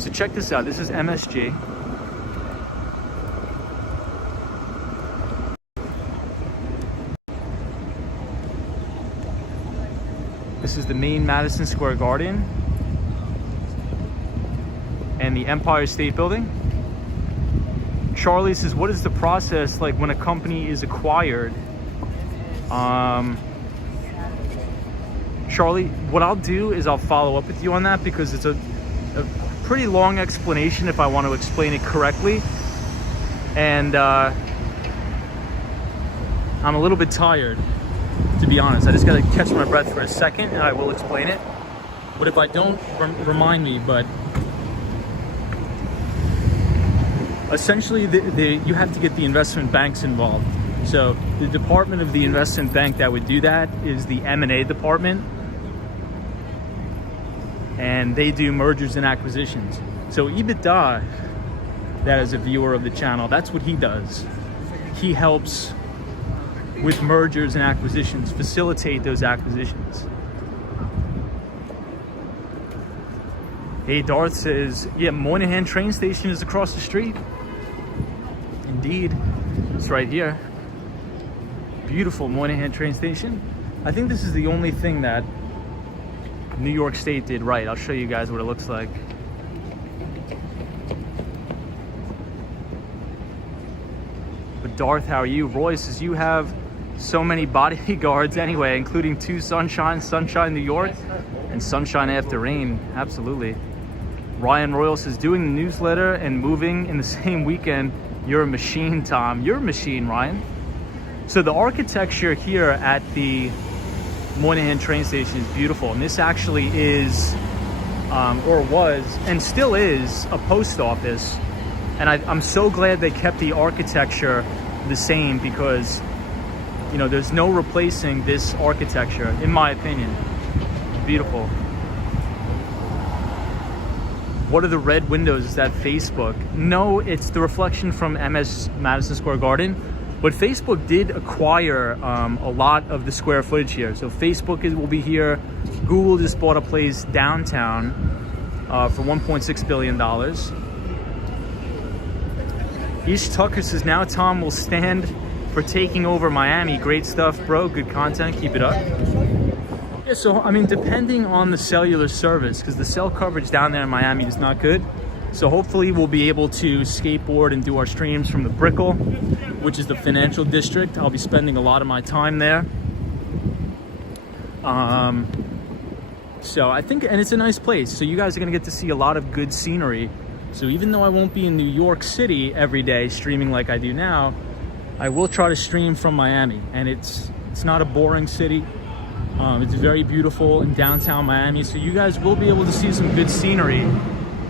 So check this out. This is MSG. This is the main Madison Square Garden and the Empire State Building. Charlie says, what is the process like when a company is acquired? Charlie, what I'll do is I'll follow up with you on that, because it's a pretty long explanation if I want to explain it correctly. And I'm a little bit tired, to be honest. I just got to catch my breath for a second and I will explain it. But if I don't, remind me. But essentially, you have to get the investment banks involved. So the department of the investment bank that would do that is the M&A department. And they do mergers and acquisitions. So EBITDA, that is a viewer of the channel, that's what he does. He helps with mergers and acquisitions, facilitate those acquisitions. Hey, Darth says, yeah, Moynihan train station is across the street. Indeed, it's right here. Beautiful Moynihan train station. I think this is the only thing that New York State did right. I'll show you guys what it looks like. But Darth, how are you? Roy says, you have so many bodyguards anyway, including 2 Sunshine New York, and Sunshine After Rain. Absolutely. Ryan Royal says, doing the newsletter and moving in the same weekend. You're a machine, Tom. You're a machine, Ryan. So the architecture here at the Moynihan train station is beautiful. And this actually is, or was, and still is, a post office. And I'm so glad they kept the architecture the same, because, you know, there's no replacing this architecture, in my opinion. Beautiful. What are the red windows? Is that Facebook? No, it's the reflection from Madison Square Garden. But Facebook did acquire a lot of the square footage here. So Facebook will be here. Google just bought a place downtown for $1.6 billion. Ish Tucker says, now Tom will stand for taking over Miami. Great stuff, bro. Good content. Keep it up. Yeah, so, I mean, depending on the cellular service, because the cell coverage down there in Miami is not good. So hopefully we'll be able to skateboard and do our streams from the Brickell, which is the financial district. I'll be spending a lot of my time there. So I think, and it's a nice place. So you guys are gonna get to see a lot of good scenery. So even though I won't be in New York City every day streaming like I do now, I will try to stream from Miami. And it's not a boring city. It's very beautiful in downtown Miami. So you guys will be able to see some good scenery.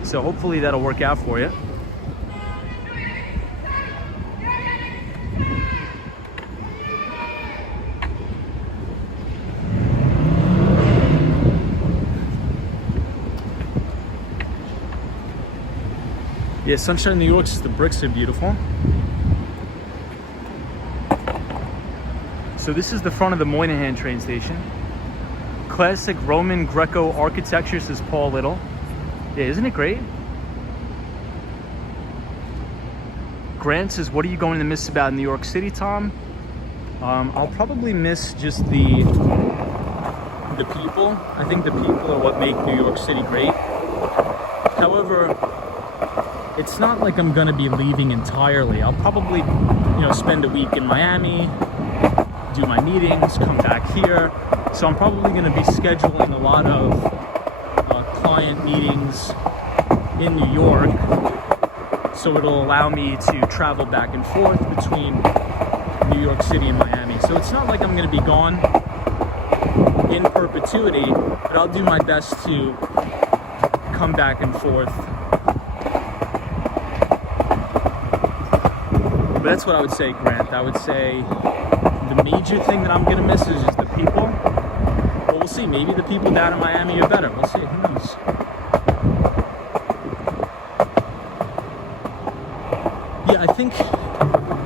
So hopefully that'll work out for you. Yeah, Sunshine New York, the bricks are beautiful. So this is the front of the Moynihan train station. Classic Roman Greco architecture, says Paul Little. Yeah, isn't it great? Grant says, what are you going to miss about New York City, Tom? I'll probably miss just the people. I think the people are what make New York City great. However, it's not like I'm gonna be leaving entirely. I'll probably, spend a week in Miami, do my meetings, come back here. So I'm probably going to be scheduling a lot of client meetings in New York. So it'll allow me to travel back and forth between New York City and Miami. So it's not like I'm going to be gone in perpetuity, but I'll do my best to come back and forth. But that's what I would say, Grant. I would say the major thing that I'm going to miss is just the people. But we'll see. Maybe the people down in Miami are better. We'll see. Who knows? Yeah, I think,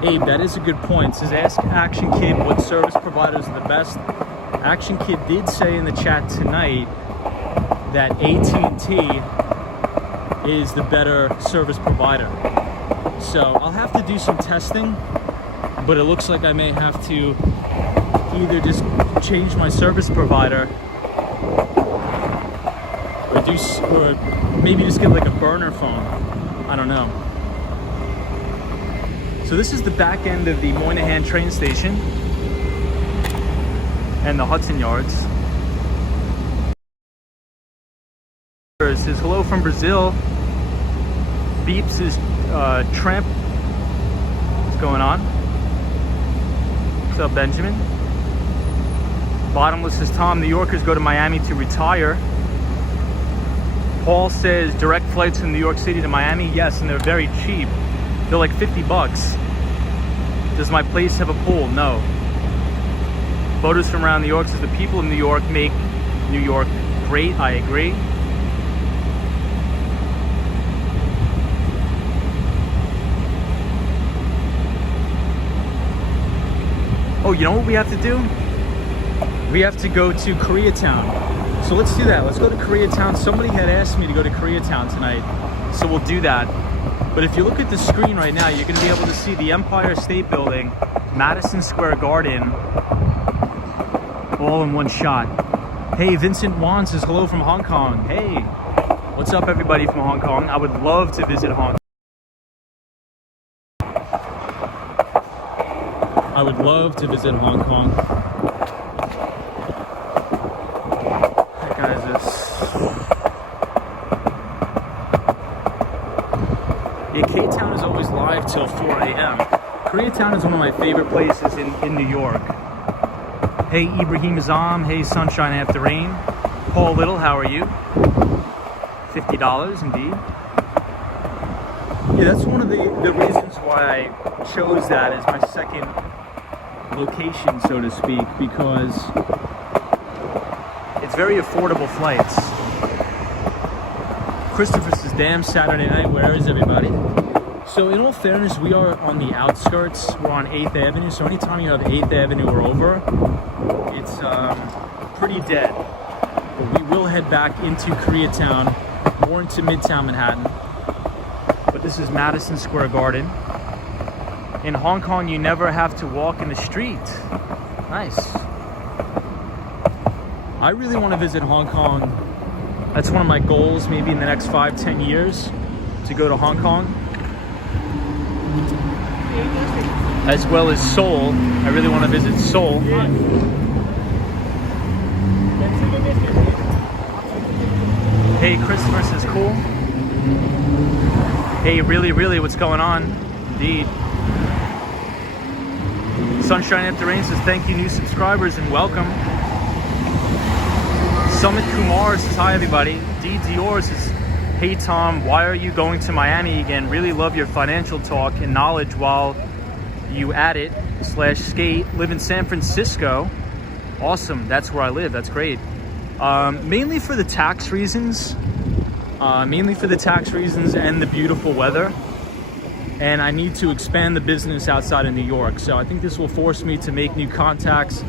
Abe, that is a good point. It says, ask Action Kid what service providers are the best. Action Kid did say in the chat tonight that AT&T is the better service provider. So I'll have to do some testing, but it looks like I may have to either just change my service provider or maybe just get like a burner phone. I don't know. So this is the back end of the Moynihan train station and the Hudson Yards. It says hello from Brazil. Beeps is Tramp. What's going on? What's up, Benjamin? Bottomless says Tom, New Yorkers go to Miami to retire. Paul says direct flights from New York City to Miami. Yes, and they're very cheap. They're like $50. Does my place have a pool? No. Photos from around New York says the people of New York make New York great. I agree. Oh, you know what we have to do? We have to go to Koreatown. So let's do that. Let's go to Koreatown. Somebody had asked me to go to Koreatown tonight, so we'll do that. But if you look at the screen right now, you're going to be able to see the Empire State Building, Madison Square Garden, all in one shot. Hey, Vincent Wan says hello from Hong Kong. Hey, what's up, everybody from Hong Kong? I would love to visit Hong Kong. I would love to visit Hong Kong. What guy is this? Yeah, K-Town is always live till 4 a.m. Koreatown is one of my favorite places in New York. Hey, Ibrahim Azam. Hey, Sunshine After Rain. Paul Little, how are you? $50, indeed. Yeah, that's one of the reasons why I chose that as my second location, so to speak, because it's very affordable flights. Christopher says, damn, Saturday night, where is everybody? So in all fairness, we are on the outskirts. We're on 8th Avenue, so anytime you have 8th Avenue or over, it's pretty dead. But we will head back into Koreatown, more into Midtown Manhattan. But this is Madison Square Garden. In Hong Kong, you never have to walk in the street. Nice. I really want to visit Hong Kong. That's one of my goals, maybe in the next 5-10 years, to go to Hong Kong. As well as Seoul. I really want to visit Seoul. Hey, Christmas is cool. Hey, really, what's going on? Indeed. Sunshine After Rain says, thank you, new subscribers, and welcome. Summit Kumar says, hi, everybody. D. Dior says, hey, Tom, why are you going to Miami again? Really love your financial talk and knowledge while you at it /skate. Live in San Francisco. Awesome. That's where I live. That's great. Mainly for the tax reasons. And the beautiful weather. And I need to expand the business outside of New York. So I think this will force me to make new contacts,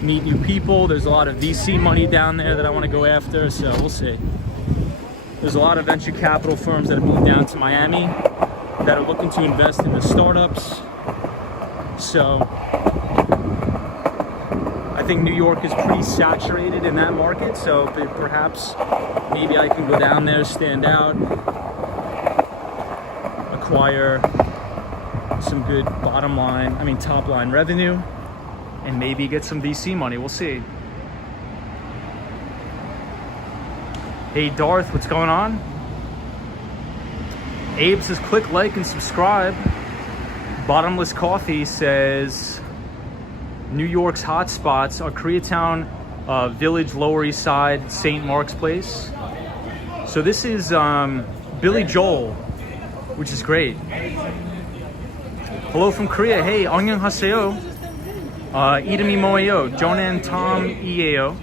meet new people. There's a lot of VC money down there that I want to go after, so we'll see. There's a lot of venture capital firms that have moved down to Miami that are looking to invest in the startups. So I think New York is pretty saturated in that market, so perhaps maybe I can go down there, stand out, acquire some good top line revenue, and maybe get some VC money. We'll see. Hey Darth, what's going on? Abe says click like and subscribe. Bottomless Coffee says New York's hotspots are Koreatown, Village, Lower East Side, St. Mark's Place. So this is Billy Joel, which is great. Hello from Korea. Hey, 안녕하세요. 이름이 뭐예요? Jonan Tom 이에요.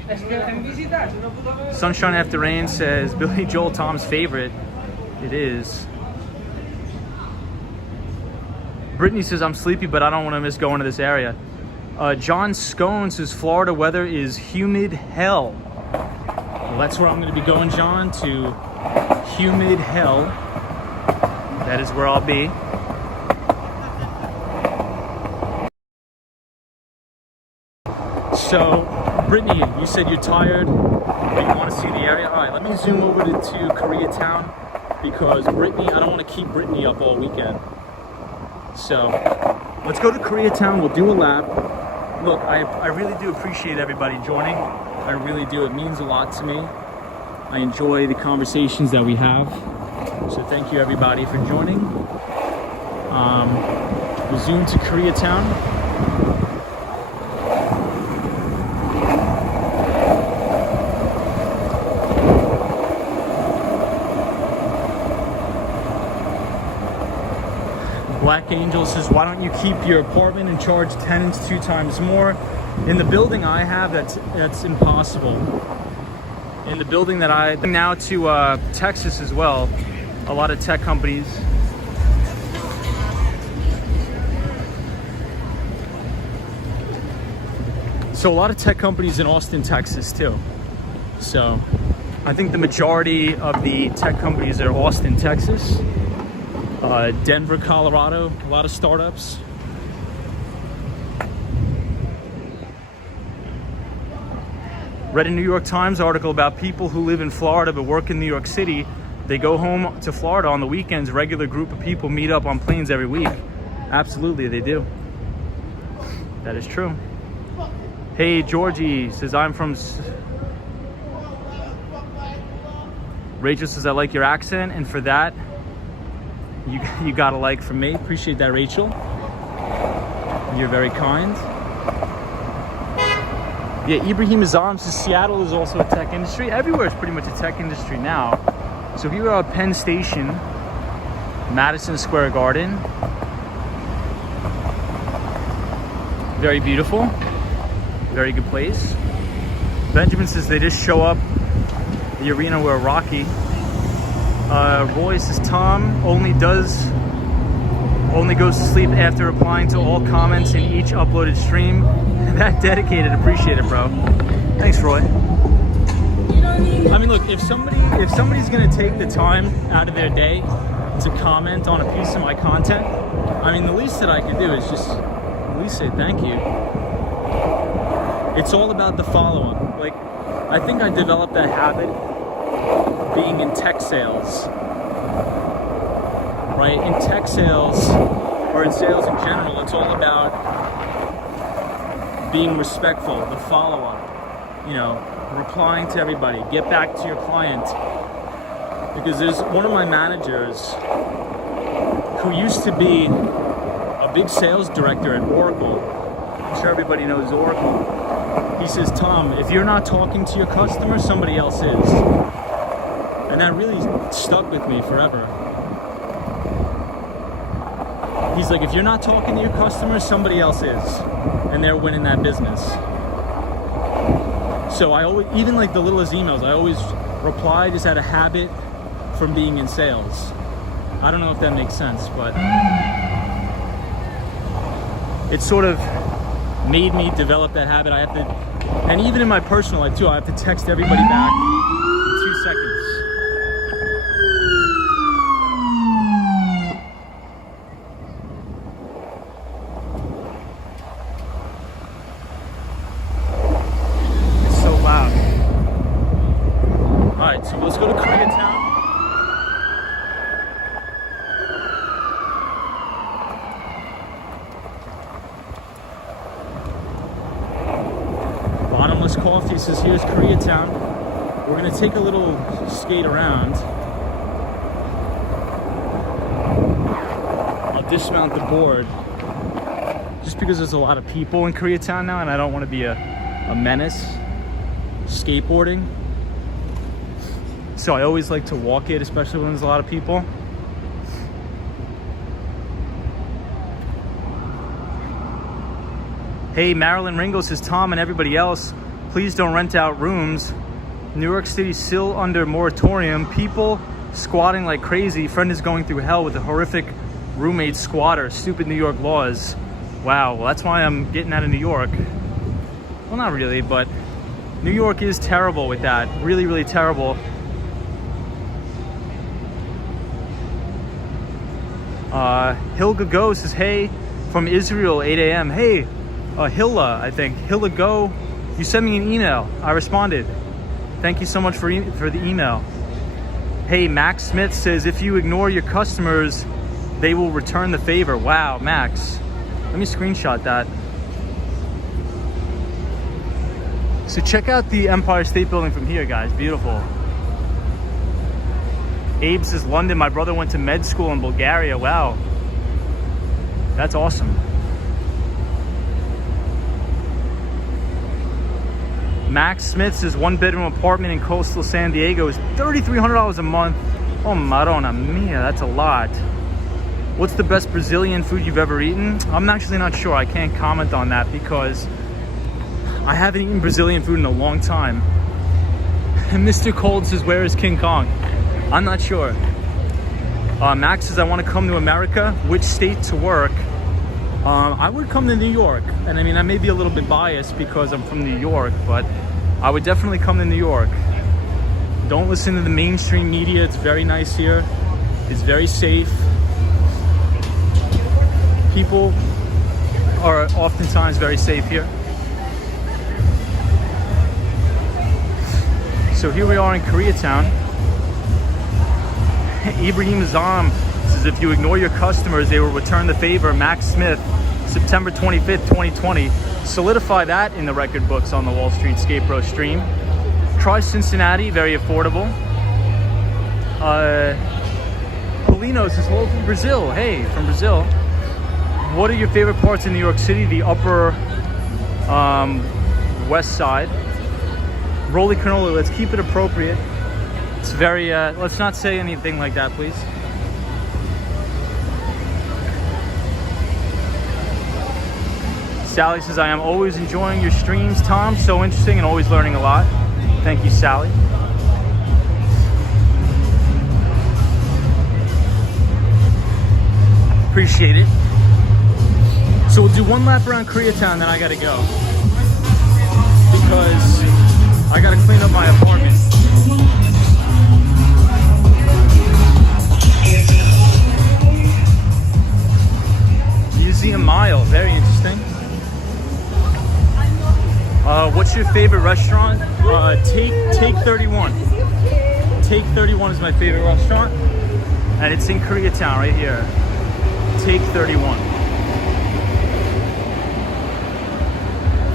Sunshine After Rain says Billy Joel Tom's favorite. It is. Brittany says I'm sleepy, but I don't want to miss going to this area. John Scone says Florida weather is humid hell. Well, that's where I'm going to be going, John, to humid hell. That is where I'll be. So, Brittany, you said you're tired, but you want to see the area. All right, let me zoom over to Koreatown because Brittany, I don't want to keep Brittany up all weekend. So, let's go to Koreatown. We'll do a lap. Look, I really do appreciate everybody joining. I really do. It means a lot to me. I enjoy the conversations that we have. So thank you everybody for joining. We'll zoom to Koreatown. Black Angel says, why don't you keep your apartment and charge tenants 2 times more? In the building I have, that's impossible. In the building that I now to Texas as well, a lot of tech companies. So a lot of tech companies in Austin, Texas too. So I think the majority of the tech companies are Austin, Texas. Denver, Colorado, a lot of startups. Read a New York Times article about people who live in Florida but work in New York City. They go home to Florida on the weekends. Regular group of people meet up on planes every week. Absolutely, they do. That is true. Hey, Georgie says, I'm from... Rachel says, I like your accent, and for that, you got a like from me. Appreciate that, Rachel. You're very kind. Yeah, Ibrahim Azam says Seattle is also a tech industry. Everywhere is pretty much a tech industry now. So here we are at Penn Station, Madison Square Garden. Very beautiful. Very good place. Benjamin says they just show up the arena where Rocky. Roy says Tom only goes to sleep after replying to all comments in each uploaded stream. That dedicated, appreciate it, bro. Thanks, Roy. I mean, look, if somebody's gonna take the time out of their day to comment on a piece of my content, I mean, the least that I can do is just at least say thank you. It's all about the follow-up. Like, I think I developed that habit being in tech sales, right? In tech sales, or in sales in general, it's all about being respectful, the follow-up, you know, replying to everybody, get back to your client. Because there's one of my managers who used to be a big sales director at Oracle. I'm sure everybody knows Oracle. He says, Tom, if you're not talking to your customer, somebody else is. And that really stuck with me forever. He's like, if you're not talking to your customers, somebody else is. And they're winning that business. So I always, even like the littlest emails, I always reply just out of habit from being in sales. I don't know if that makes sense, but it sort of made me develop that habit. I have to, and even in my personal life too, I have to text everybody back in 2 seconds. It's so loud. All right, so let's go to Koreatown. Us Coffee says, here's Koreatown. We're gonna take a little skate around. I'll dismount the board just because there's a lot of people in Koreatown now and I don't want to be a menace skateboarding. So I always like to walk it, especially when there's a lot of people. Hey, Marilyn Ringo says, Tom and everybody else, please don't rent out rooms. New York City still under moratorium. People squatting like crazy. Friend is going through hell with a horrific roommate squatter. Stupid New York laws. Wow, well that's why I'm getting out of New York. Well, not really, but New York is terrible with that. Really, really terrible. Hilga Go says, hey, from Israel, 8 a.m. Hey, Hilla, I think. Hilla Go, you sent me an email. I responded. Thank you so much for the email. Hey, Max Smith says, if you ignore your customers, they will return the favor. Wow, Max. Let me screenshot that. So check out the Empire State Building from here, guys. Beautiful. Abe says, London. My brother went to med school in Bulgaria. Wow. That's awesome. Max Smith says, one-bedroom apartment in coastal San Diego is $3,300 a month. Oh, Madonna mia, that's a lot. What's the best Brazilian food you've ever eaten? I'm actually not sure. I can't comment on that because I haven't eaten Brazilian food in a long time. And Mr. Cold says, where is King Kong? I'm not sure. Max says, I want to come to America. Which state to work? I would come to New York. And I mean, I may be a little bit biased because I'm from New York, but I would definitely come to New York. Don't listen to the mainstream media. It's very nice here. It's very safe. People are oftentimes very safe here. So here we are in Koreatown. Ibrahim Azam says, if you ignore your customers, they will return the favor. Max Smith, September 25th, 2020. Solidify that in the record books on the Wall Street Skate Pro stream. Try Cincinnati, very affordable. Polino says, hello from Brazil. Hey, from Brazil. What are your favorite parts in New York City? The upper west side. Roly cannoli, let's keep it appropriate. It's very, let's not say anything like that, please. Sally says, I am always enjoying your streams, Tom. So interesting and always learning a lot. Thank you, Sally. Appreciate it. So we'll do one lap around Koreatown, then I gotta go. Because I gotta clean up my apartment. Museum Mile, very interesting. What's your favorite restaurant? Take 31. Take 31 is my favorite restaurant. And it's in Koreatown right here. Take 31.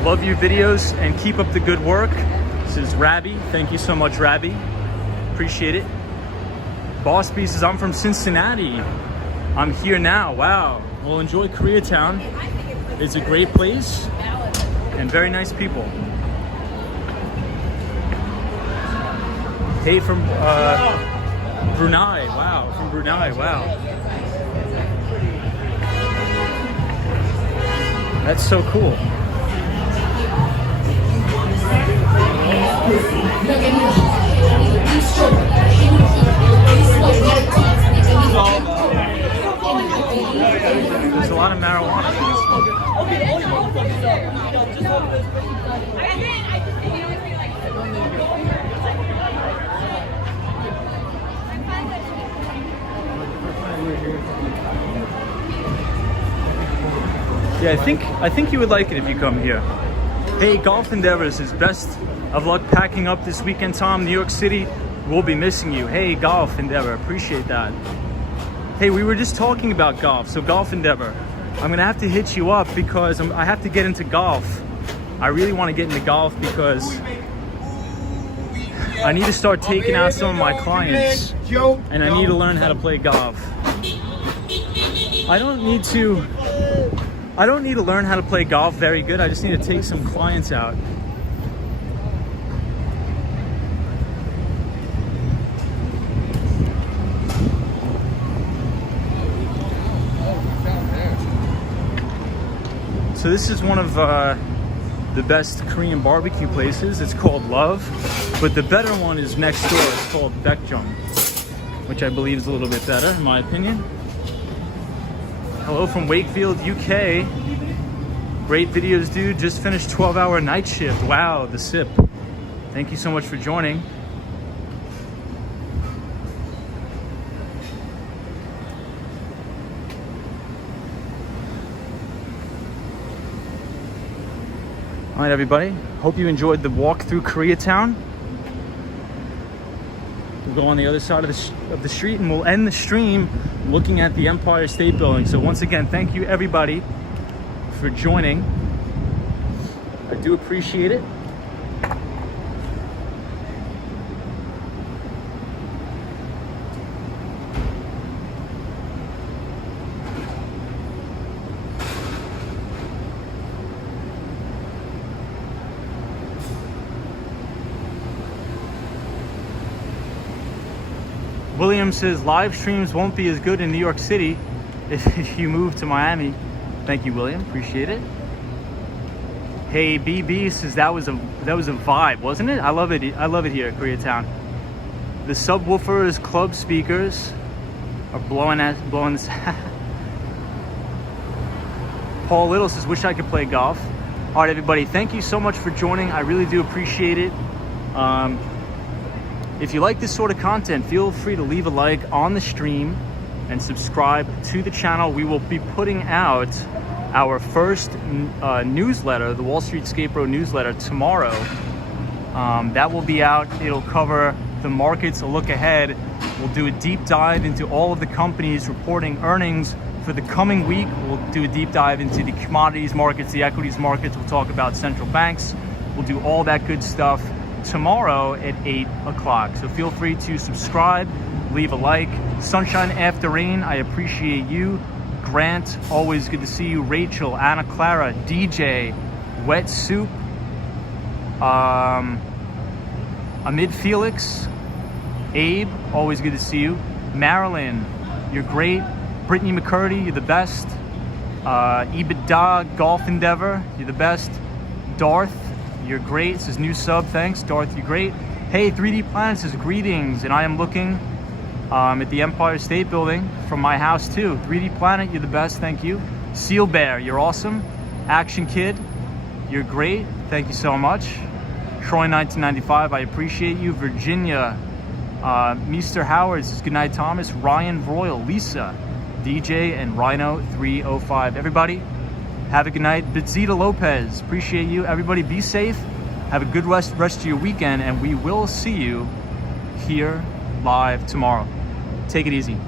Love your videos and keep up the good work. This is Rabbi. Thank you so much, Rabbi. Appreciate it. Boss B says, I'm from Cincinnati. I'm here now. Wow. Well, enjoy Koreatown. It's a great place and very nice people. Hey, from Brunei. Wow. From Brunei. Wow. That's so cool. There's a lot of marijuana being smoked. Yeah, I think you would like it if you come here. Hey, Golf Endeavors is best of luck packing up this weekend, Tom. New York City will be missing you. Hey, Golf Endeavor, appreciate that. Hey, we were just talking about golf, so Golf Endeavor, I'm gonna have to hit you up because I have to get into golf. I really want to get into golf because I need to start taking out some of my clients, and I need to learn how to play golf. I don't need to learn how to play golf very good. I just need to take some clients out. So this is one of the best Korean barbecue places. It's called Love, but the better one is next door. It's called Baekjung, which I believe is a little bit better in my opinion. Hello from Wakefield, UK. Great videos, dude. Just finished 12-hour night shift. Wow, the sip. Thank you so much for joining. All right, everybody. Hope you enjoyed the walk through Koreatown. We'll go on the other side of the street, and we'll end the stream looking at the Empire State Building. So once again, thank you everybody for joining. I do appreciate it. William says live streams won't be as good in New York City if you move to Miami. Thank you, William. Appreciate it. Hey, BB says that was a vibe, wasn't it? I love it. I love it here at Koreatown. The subwoofers, club speakers are blowing this. Paul Little says, wish I could play golf. All right, everybody. Thank you so much for joining. I really do appreciate it. If you like this sort of content, feel free to leave a like on the stream and subscribe to the channel. We will be putting out our first newsletter, the Wall Street Skate Bro newsletter, tomorrow. That will be out. It'll cover the markets, a look ahead. We'll do a deep dive into all of the companies reporting earnings for the coming week. We'll do a deep dive into the commodities markets, the equities markets. We'll talk about central banks. We'll do all that good stuff tomorrow at 8 o'clock. So feel free to subscribe, leave a like. Sunshine After Rain, I appreciate you. Grant, always good to see you. Rachel, Anna Clara, DJ, Wet Soup, Amid Felix, Abe, always good to see you. Marilyn, you're great. Brittany McCurdy, you're the best. Ibada Golf Endeavor, you're the best. Darth, you're great. This is new sub. Thanks, Darth. You're great. Hey, 3D Planet says greetings, and I am looking at the Empire State Building from my house too. 3D Planet, you're the best. Thank you. Seal Bear, you're awesome. Action Kid, you're great. Thank you so much. Troy 1995, I appreciate you. Virginia, Mr. Howard says good night, Thomas. Ryan Royal, Lisa, DJ, and Rhino 305. Everybody, have a good night. Bitzita Lopez, appreciate you. Everybody be safe. Have a good rest of your weekend, and we will see you here live tomorrow. Take it easy.